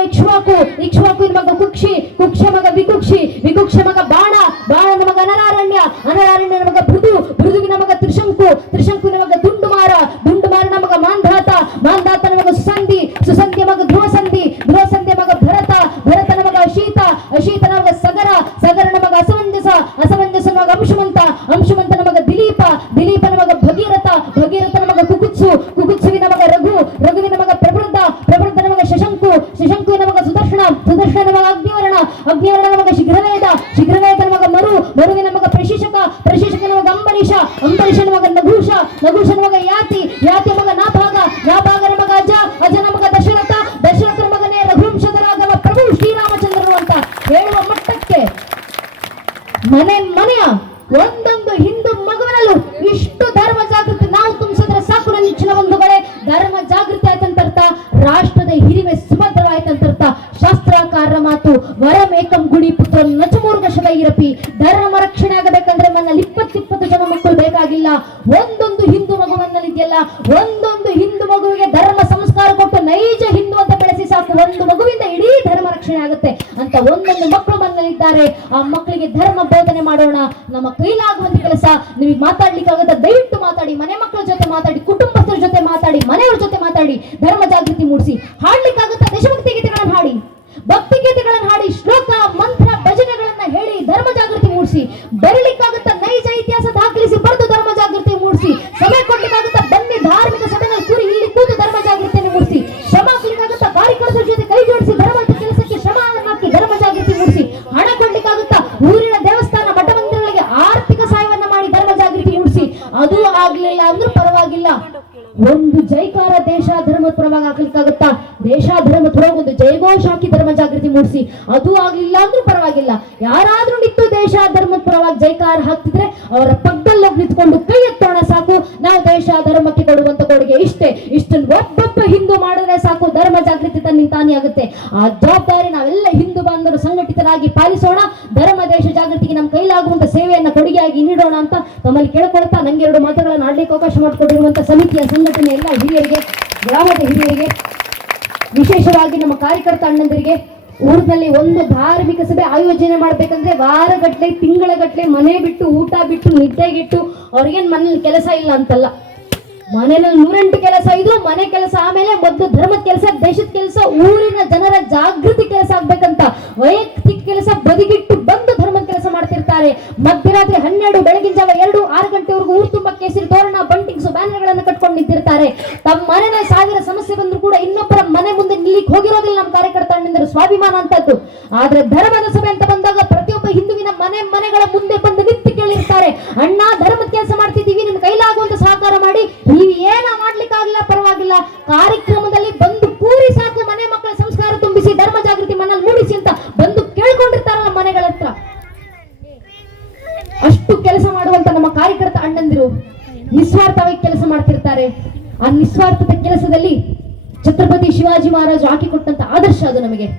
ಇಕ್ಷ್ವಾಕುವಿನ ಮಗ ಕುಕ್ಷ ಮಗ ವಿಕುಕ್ಷ ಮಗ ಬಾಣನ ಮಗ ಅನರಾರಣ್ಯನ ಮಗ ಭೃದುವಿನ ಮಗ ತ್ರಿಶಂಕುವಿನ ಮಗ ದುಂಡುಮಾರನ ಮಗ ಮಾಂಧಾತನ ಮಗ ಸುಸಂಧಿಯ ಮಗ ಧ್ರುವಸಂಧಿಯ ಮಗ ಭರತನ ಮಗ ಅಶೀತನ ಮಗ ಸಗರನ ಮಗ ಅಸಮಂಜಸನ ಮಗ ಅಂಶುಮಂತನ ಮಗ ದಿಲೀಪನ ಮಗ ಭಗೀರಥನ ಮಗ ಕುಕುತ್ಸುವಿನ ಮಗ ರಘುವಿನ ಮಗ ಪ್ರಬುದ್ಧನ ಮಗ ಶಶಂಕುವಿನ ಮಗ ಸುದರ್ಶನ ಒಂದೊಂದು ಹಿಂದೂ ಮಗುವಿಗೆ ಧರ್ಮ ಸಂಸ್ಕಾರ ಕೊಟ್ಟು ನೈಜ ಹಿಂದೂ ಅಂತ ಬೆಳೆಸಿ ಸಾಕು, ಒಂದು ಮಗುವಿಂದ ಇಡೀ ಧರ್ಮ ರಕ್ಷಣೆ ಆಗುತ್ತೆ ಅಂತ ಒಂದೊಂದು ಮಕ್ಕಳು ಮನಲ್ಲಿದ್ದಾರೆ. ಆ ಮಕ್ಕಳಿಗೆ ಧರ್ಮ ಬೋಧನೆ ಮಾಡೋಣ. ನಮ್ಮ ಕೈಲಾಗುವಂತ ಕೆಲಸ. ನಿಮಗೆ ಮಾತಾಡ್ಲಿಕ್ಕಾಗುತ್ತೆ ದಯವಿಟ್ಟು ಮಾತಾಡಿ, ಮನೆ ಮಕ್ಕಳ ಜೊತೆ ಮಾತಾಡಿ, ಕುಟುಂಬಸ್ಥರ ಜೊತೆ ಮಾತಾಡಿ, ಮನೆಯವ್ರ ಜೊತೆ ಮಾತಾಡಿ, ಧರ್ಮ ಜಾಗೃತಿ ಮೂಡಿಸಿ. ಹಾಡ್ಲಿಕ್ಕಾಗುತ್ತೆ ದೇಶಭಕ್ತಿ ಗೀತೆಗಳನ್ನು ಹಾಡಿ, ಭಕ್ತಿ ಗೀತೆಗಳನ್ನು ಹಾಡಿ, ಶ್ಲೋಕ ಮಂತ್ರ ಭಜನೆಗಳನ್ನ ಹೇಳಿ ಧರ್ಮ ಜಾಗೃತಿ ಮೂಡಿಸಿ. ಬರಲಿಕ್ಕಾಗುತ್ತ ನೈಜ ಇತಿಹಾಸ ದಾಖಲಿಸಿ ಬರೆದು ಧರ್ಮ ಜಾಗೃತಿ ಮೂಡಿಸಿ. ಸಭೆ ಕೊಡ್ಲಿಕ್ಕಾಗುತ್ತ ಬನ್ನಿ ಧಾರ್ಮಿಕ ಸಭೆಗಳಲ್ಲಿ ಕೂರಿ ಇಲ್ಲಿ ಕೂತು ಧರ್ಮ ಜಾಗೃತಿಯನ್ನು ಮೂಡಿಸಿ. ಶ್ರಮ ಹಾಕ್ಲಿಕ್ಕಾಗುತ್ತ ಕಾರ್ಯಕರ್ತರ ಜೊತೆ ಕೈ ಜೋಡಿಸಿ ಧರ್ಮದ ಕೆಲಸಕ್ಕೆ ಶ್ರಮ ಹಾಕಿ ಧರ್ಮ ಜಾಗೃತಿ ಮೂಡಿಸಿ. ಹಣ ಕೊಡ್ಲಿಕ್ಕಾಗುತ್ತ ಊರಿನ ದೇವಸ್ಥಾನ ಮಠ ಮಂದಿರಗಳಿಗೆ ಆರ್ಥಿಕ ಸಹಾಯವನ್ನ ಮಾಡಿ ಧರ್ಮ ಜಾಗೃತಿ ಮೂಡಿಸಿ. ಅದು ಆಗ್ಲಿಲ್ಲ ಅಂದ್ರೂ ಪರವಾಗಿಲ್ಲ, ಒಂದು ಜೈಕಾರ ದೇಶ ಧರ್ಮದ ಪರವಾಗಿ ಹಾಕ್ಲಿಕ್ಕಾಗುತ್ತಾ? ದೇಶ ಧರ್ಮದ ಪರವಾಗಿ ಒಂದು ಜಯಘೋಷ ಹಾಕಿ ಧರ್ಮ ಜಾಗೃತಿ ಮೂಡಿಸಿ. ಅದು ಆಗ್ಲಿಲ್ಲ ಅಂದ್ರೂ ಪರವಾಗಿಲ್ಲ, ಯಾರಾದ್ರೂ ನಿಂತು ದೇಶ ಧರ್ಮದ ಪರವಾಗಿ ಜೈಕಾರ ಹಾಕ್ತಿದ್ರೆ ಅವರ ಪಕ್ಕದಲ್ಲಿ ನಿಂತ್ಕೊಂಡು ಕೈ ಎತ್ತೋಣ ಸಾಕು. ನಾವು ದೇಶ ಧರ್ಮಕ್ಕೆ ಕೊಡುವಂತ ಕೊಡುಗೆ ಇಷ್ಟೇ. ಇಷ್ಟನ್ನು ಒಬ್ಬೊಬ್ಬ ಹಿಂದೂ ಮಾಡಿದ್ರೆ ಸಾಕು, ಧರ್ಮ ಜಾಗೃತಿ ತನ್ನಿಂತಾನೇ ಆಗುತ್ತೆ. ಆ ಜವಾಬ್ದಾರಿ ನಾವೆಲ್ಲ ಹಿಂದೂ ಬಾಂಧವರು ಸಂಘಟಿತರಾಗಿ ಪಾಲಿಸೋಣ. ಧರ್ಮ ದೇಶ ಜಾಗೃತಿಗೆ ನಮ್ಮ ಕೈಲಾಗುವಂತ ಸೇವೆಯನ್ನ ಕೊಡುಗೆಯಾಗಿ ನೀಡೋಣ ಅಂತ ತಮ್ಮಲ್ಲಿ ಕೇಳ್ಕೊಳ್ತಾ, ನಂಗೆ 2 ಮಾತುಗಳನ್ನು ಆಡ್ಲಿಕ್ಕೆ ಅವಕಾಶ ಮಾಡಿಕೊಟ್ಟಿರುವಂತಹ ಸಮಿತಿಯ ಸಂಘಟನೆ ಎಲ್ಲ ಹಿರಿಯರಿಗೆ, ಗ್ರಾಮದ ಹಿರಿಯರಿಗೆ, ವಿಶೇಷವಾಗಿ ನಮ್ಮ ಕಾರ್ಯಕರ್ತ ಅಣ್ಣಂದರಿಗೆ, ಊರಿನಲ್ಲಿ ಒಂದು ಧಾರ್ಮಿಕ ಸಭೆ ಆಯೋಜನೆ ಮಾಡ್ಬೇಕಂದ್ರೆ ವಾರಗಟ್ಲೆ ತಿಂಗಳಗಟ್ಲೆ ಮನೆ ಬಿಟ್ಟು ಊಟ ಬಿಟ್ಟು ನಿದ್ದೆಗಿಟ್ಟು ಅವ್ರಿಗೇನ್ ಮನೇಲಿ ಕೆಲಸ ಇಲ್ಲ ಅಂತಲ್ಲ. ಮನೆಯಲ್ಲಿ 108 ಕೆಲಸ ಇದ್ರು ಮನೆ ಕೆಲಸ ಆಮೇಲೆ ಮೊದಲು ಧರ್ಮದ ಕೆಲಸ, ದೇಶದ ಕೆಲಸ, ಊರಿನ ಜನರ ಜಾಗೃತಿ ಕೆಲಸ ಆಗ್ಬೇಕಂತ ವೈಯಕ್ತಿಕ ಕೆಲಸ ಬದಿಗಿಟ್ಟು ಬಂದು ಧರ್ಮದ ಕೆಲಸ ಮಾಡ್ತಿರ್ತಾರೆ. ಮಧ್ಯರಾತ್ರಿ 12 ಬೆಳಗಿನ ಜಾವ 2, 6 ಗಂಟೆವರೆಗೂ ಊರು ತುಂಬಾ ಕೇಸರಿ ತೋರಣ, ಬಂಟಿಂಗ್ಸ್, ಬ್ಯಾನರ್ಗಳನ್ನು ಕಟ್ಕೊಂಡು ನಿಂತಿರ್ತಾರೆ. ತಮ್ಮ ಮನೆಯ 1000 ಸಮಸ್ಯೆ ಬಂದ್ರು ಕೂಡ ಇನ್ನೊಬ್ಬರ ಮನೆ ಮುಂದೆ ನಿಲ್ಲಿಕ್ ಹೋಗಿರೋದಿಲ್ಲ ನಮ್ಮ ಕಾರ್ಯಕರ್ತ ಅಣ್ಣಿಂದರು. ಸ್ವಾಭಿಮಾನ ಅಂತದ್ದು. ಆದ್ರೆ ಧರ್ಮದ ಸಭೆ ಅಂತ ಬಂದಾಗ ಪ್ರತಿಯೊಬ್ಬ ಹಿಂದುವಿನ ಮನೆಗಳ ಮುಂದೆ ಬಂದು ನಿಂತು ಕೇಳಿರ್ತಾರೆ, ಅಣ್ಣ ಧರ್ಮದ ಕೆಲಸ ಮಾಡ್ತಿದ್ದೀವಿ, ನಿಮ್ ಕೈಲಾಗುವಂತ ಸಹಕಾರ ಮಾಡಿ. ನೀವು ಏನ ಮಾಡ್ಲಿಕ್ಕಾಗಿಲ್ಲ ಪರವಾಗಿಲ್ಲ, ಕಾರ್ಯಕ್ರಮದಲ್ಲಿ ಬಂದು ಕೂರಿ ಸಾಕು, ಮನೆ ಮಕ್ಕಳ ಸಂಸ್ಕಾರ ತುಂಬಿಸಿ, ಧರ್ಮ ಜಾಗೃತಿ ಮನಲ್ಲಿ ಮೂಡಿಸಿ ಅಂತ ಬಂದು ಕೇಳ್ಕೊಂಡಿರ್ತಾರಲ್ಲ ಮನೆಗಳ ಹತ್ರ. ಅಷ್ಟು ಕೆಲಸ ಮಾಡುವಂತ ನಮ್ಮ ಕಾರ್ಯಕರ್ತ ಅಣ್ಣಂದಿರು ನಿಸ್ವಾರ್ಥವಾಗಿ ಕೆಲಸ ಮಾಡ್ತಿರ್ತಾರೆ. ಆ ನಿಸ್ವಾರ್ಥದ ಕೆಲಸದಲ್ಲಿ ಛತ್ರಪತಿ ಶಿವಾಜಿ ಮಹಾರಾಜರು ಹಾಕಿಕೊಟ್ಟಂತ ಆದರ್ಶ ಅದು ನಮಗೆ.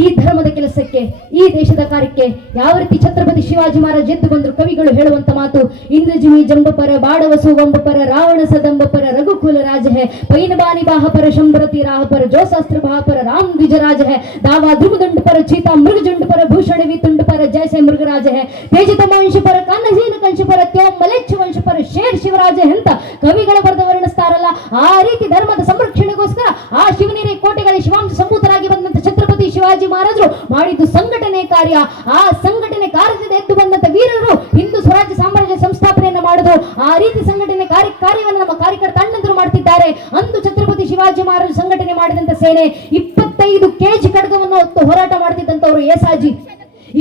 ಈ ಧರ್ಮದ ಕೆಲಸಕ್ಕೆ, ಈ ದೇಶದ ಕಾರ್ಯಕ್ಕೆ ಯಾವ ರೀತಿ ಛತ್ರಪತಿ ಶಿವಾಜಿ ಮಹಾರಾಜ್ ಎದ್ದು ಬಂದ್ರು. ಕವಿಗಳು ಹೇಳುವಂತ ಮಾತು, ಇಂದ್ರಜಿಮಿ ಜಂಬಪರ ಬಾಡವಸು ವಂಬಪರ ರಾವಣ ಸದಂಬಪರ ರಘುಕುಲ ರಾಜ ಹೇ, ಪೈನಬಾನಿ ಬಾಹಪರ ಶಂಭರತಿ ರಾಹಪರ ಜೋಶಾಸ್ತ್ರ ಬಾಹಪರ ರಾಮ್ ದ್ವಿಜರಾಜ ಹೇ, ದಾವಾ ಧ್ರುವದಂಡ ಪರ ಚೀತಾ ಮೃಗಜುಂಡ ಪರ ಭೂಷಣ ವಿತುಂಡ ಪರ ಜಯಸೆ ಮೃಗರಾಜ ಹೇ, ತೇಜಿತ ವಂಶ ಪರ ಕನ್ನಹೀನ ಕಂಶ ಪರ ತ್ಯೋ ಮಲೆಚ್ಛ ವಂಶ ಪರ ಶೇರ್ ಶಿವರಾಜ ಅಂತ ಕವಿಗಳು ಬರೆದು ವರ್ಣಿಸ್ತಾರಲ್ಲ. ಆ ರೀತಿ ಧರ್ಮದ ಸಂರಕ್ಷಣೆಗೋಸ್ಕರ ಆ ಶಿವನಿರಿ ಕೋಟೆಗಳ ಶಿವಾಂಶ ಸಂಭೂತರಾಗಿ ಬಂದಂತ ಛತ್ರಪತಿ ಶಿವಾಜಿ ಮಹಾರಾಜರು ಮಾಡಿದ್ದು ಸಂಘಟನೆ ಕಾರ್ಯ. ಆ ಸಂಘಟನೆ ಕಾರ್ಯದಿಂದ ಎದ್ದು ಬಂದಂತ ವೀರರು ಹಿಂದೂ ಸ್ವರಾಜ್ಯ ಸಾಮ್ರಾಜ್ಯ ಸಂಸ್ಥಾಪನೆಯನ್ನು ಮಾಡುದು. ಆ ರೀತಿ ಸಂಘಟನೆ ಕಾರ್ಯವನ್ನು ನಮ್ಮ ಕಾರ್ಯಕರ್ತ ಅಣ್ಣಂದರು ಮಾಡ್ತಿದ್ದಾರೆ. ಅಂದು ಛತ್ರಪತಿ ಶಿವಾಜಿ ಮಹಾರಾಜ ಸಂಘಟನೆ ಮಾಡಿದಂತ ಸೇನೆ 25 kg ಖಡ್ಗವನ್ನು ಹೊತ್ತು ಹೋರಾಟ ಮಾಡ್ತಿದ್ದಂತವರು ಏಸಾಜಿ.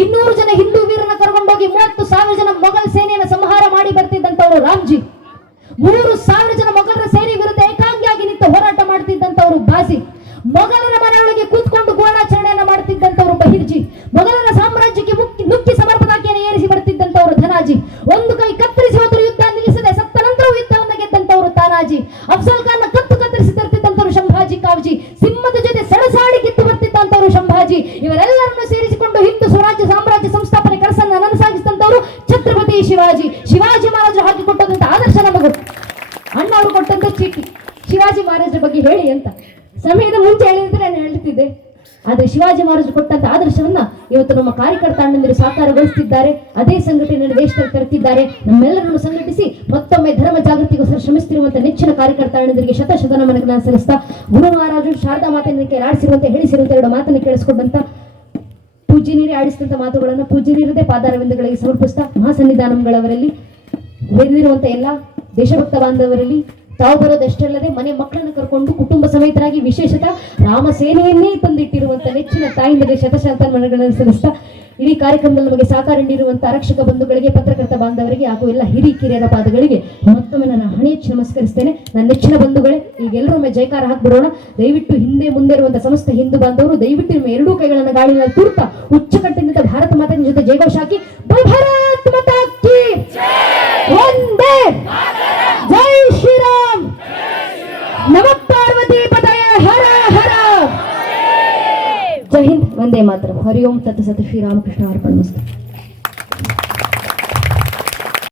200 ಜನ ಹಿಂದೂ ವೀರನ ಕರ್ಕೊಂಡೋಗಿ 30,000 ಜನ ಮೊಘಲ್ ಸೇನೆಯನ್ನು ಸಂಹಾರ ಮಾಡಿ ಬರ್ತಿದ್ದಂತವರು ರಾಮ್ಜಿ. 3,000 ಜನ ಮೊಘಲರ ಸೇನೆ ವಿರುದ್ಧ ಏಕಾಂಗಿಯಾಗಿ ನಿಂತು ಹೋರಾಟ ಮಾಡ್ತಿದ್ದಂತವರು ಬಾಜಿ. ಮೊಘಲರ ಮನೆಯೊಳಗೆ ಕೂತ್ಕೊಂಡು ಗೋಳಾಚರಣೆಯನ್ನು ಮಾಡ್ತಿದ್ದಂತವರು ಬಹಿರ್ಜಿ. ಮೊಘಲರ ಸಾಮ್ರಾಜ್ಯಕ್ಕೆ ನುಕ್ಕಿ ಸಮರ್ಪಣಾಕಿಯನ್ನು ಏರಿಸಿ ಬರ್ತಿದ್ದಂತವರು ಧನಾಜಿ. ಒಂದು ಕೈ ಕತ್ತರಿಸಿ ಹೋದರೂ ಯುದ್ಧ ನಿಲ್ಲಿಸದೆ ಸತ್ತ ನಂತರ ಯುದ್ಧವನ್ನು ಗೆದ್ದಂತವರು ತಾನಾಜಿ. ಅಫ್ಜಲ್ ಖಾನ್ ಕತ್ತರಿಸಿ ತರ್ತಿದ್ದಂತವರು ಶಂಭಾಜಿ ಕಾವ್ಜಿ. ಸಿಂಹದ ಜೊತೆ ಸೆಣಸಾಡಿ ಕಿತ್ತು ಬರ್ತಿದ್ದಂತವರು ಶಂಭಾಜಿ. ಇವರೆಲ್ಲರನ್ನು ಸೇರಿಸಿಕೊಂಡು ಹಿಂದೂ ಸ್ವರಾಜ್ಯ ಸಾಮ್ರಾಜ್ಯ ಸಂಸ್ಥಾಪನೆ ಕೆಲಸವನ್ನು ನನಸಾಗಿಸಿದಂತವರು ಛತ್ರಪತಿ ಶಿವಾಜಿ. ಶಿವಾಜಿ ಮಹಾರಾಜರು ಹಾಕಿಕೊಟ್ಟಂತ ಆದರ್ಶ ನಮಗೂ ಅಣ್ಣ ಅವರು ಕೊಟ್ಟಂತ ಚೀಟಿ. ಶಿವಾಜಿ ಮಹಾರಾಜರ ಬಗ್ಗೆ ಹೇಳಿ ಅಂತ ಸಮಯದ ಮುಂಚೆ ಹೇಳಿದ್ರೆ ನಾನು ಹೇಳ್ತಿದ್ದೆ. ಆದ್ರೆ ಶಿವಾಜಿ ಮಹಾರಾಜರು ಕೊಟ್ಟಂತ ಆದರ್ಶವನ್ನ ಇವತ್ತು ನಮ್ಮ ಕಾರ್ಯಕರ್ತ ಅಣ್ಣಂದಿರು ಸಾಕಾರಗೊಳಿಸುತ್ತಿದ್ದಾರೆ. ಅದೇ ಸಂಘಟನೆಯನ್ನು ದೇಶದಲ್ಲಿ ತರುತ್ತಿದ್ದಾರೆ. ನಮ್ಮೆಲ್ಲರನ್ನು ಸಂಘಟಿಸಿ ಮತ್ತೊಮ್ಮೆ ಧರ್ಮ ಜಾಗೃತಿಗೋಸ್ಕರ ಶ್ರಮಿಸುತ್ತಿರುವಂತಹ ನೆಚ್ಚಿನ ಕಾರ್ಯಕರ್ತ ಅಣ್ಣಂದಿರಿಗೆ ಶತ ನಮನಗಳನ್ನು ಸಲ್ಲಿಸ್ತಾ, ಗುರು ಮಹಾರಾಜರು ಶಾರದಾ ಮಾತನ್ನು ಆಡಿಸಿರುವಂತೆ ಹೇಳಿಸಿರುವಂತ 2 ಮಾತನ್ನು ಕೇಳಿಸಿಕೊಂಡಂತ ಪೂಜ್ಯನೀರೇ ಆಡಿಸಿದಂತ ಮಾತುಗಳನ್ನು ಪೂಜ್ಯನೀರದೇ ಪಾದಾರವಿಂದಗಳಿಗೆ ಸಮರ್ಪಿಸ್ತಾ, ಮಹಾಸನ್ನಿಧಾನಂಗಳವರಲ್ಲಿ ಬೆರೆದಿರುವಂತ ಎಲ್ಲ ದೇಶಭಕ್ತ ಬಾಂಧವರಲ್ಲಿ ತಾವು ಬರೋದಷ್ಟಲ್ಲದೆ ಮನೆ ಮಕ್ಕಳನ್ನು ಕರ್ಕೊಂಡು ಕುಟುಂಬ ಸಮೇತರಾಗಿ ವಿಶೇಷತಃ ರಾಮ ಸೇನೆಯನ್ನೇ ತಂದಿಟ್ಟಿರುವಂತ ನೆಚ್ಚಿನ ತಾಯಿಂದಲೇ ಶತಶತನಮನಗಳನ್ನು ಸಲ್ಲಿಸ್ತಾ, ಇಡೀ ಕಾರ್ಯಕ್ರಮದಲ್ಲಿ ನಮಗೆ ಸಹಕಾರ ನೀಡಿರುವಂತಹ ಆರಕ್ಷಕ ಬಂಧುಗಳಿಗೆ, ಪತ್ರಕರ್ತ ಬಾಂಧವರಿಗೆ ಹಾಗೂ ಎಲ್ಲ ಹಿರಿಯರ ಪಾದಗಳಿಗೆ ಮತ್ತೊಮ್ಮೆ ನಾನು ಹಣೆಯಚ್ಚಿ ನಮಸ್ಕರಿಸ್ತೇನೆ. ನನ್ನ ನೆಚ್ಚಿನ ಬಂಧುಗಳೇ, ಈಗ ಎಲ್ಲರೊಮ್ಮೆ ಜೈಕಾರ ಹಾಕ್ಬಿಡೋಣ. ದಯವಿಟ್ಟು ಹಿಂದೆ ಮುಂದೆ ಇರುವಂತಹ ಸಮಸ್ತ ಹಿಂದೂ ಬಾಂಧವರು ದಯವಿಟ್ಟು ನಿಮ್ಮ 2 ಕೈಗಳನ್ನು ಗಾಳಿಯಲ್ಲಿ ತುರ್ತಾ ಉಚ್ಚಕಟ್ಟಿನಿಂದ ಭಾರತ ಮಾತೆಯ ಜೊತೆ ಜಯಘೋಷ ಹಾಕಿ ಭಾರತ್ ಮಾತಾ ಕಿ ವಂದೇ ಜೈ ಶ್ರೀರಾಮ್, ನಮ ಪಾರ್ವತಿ ಪತಯ ಹರ ಹರ. ಜೈ ಹಿಂದ್, ವಂದೇ ಮಾತರಂ. ಹರಿ ಓಂ ತತ್ ಸತ್. ಶ್ರೀರಾಮಕೃಷ್ಣ ಅರ್ಪಣಮಸ್ತು.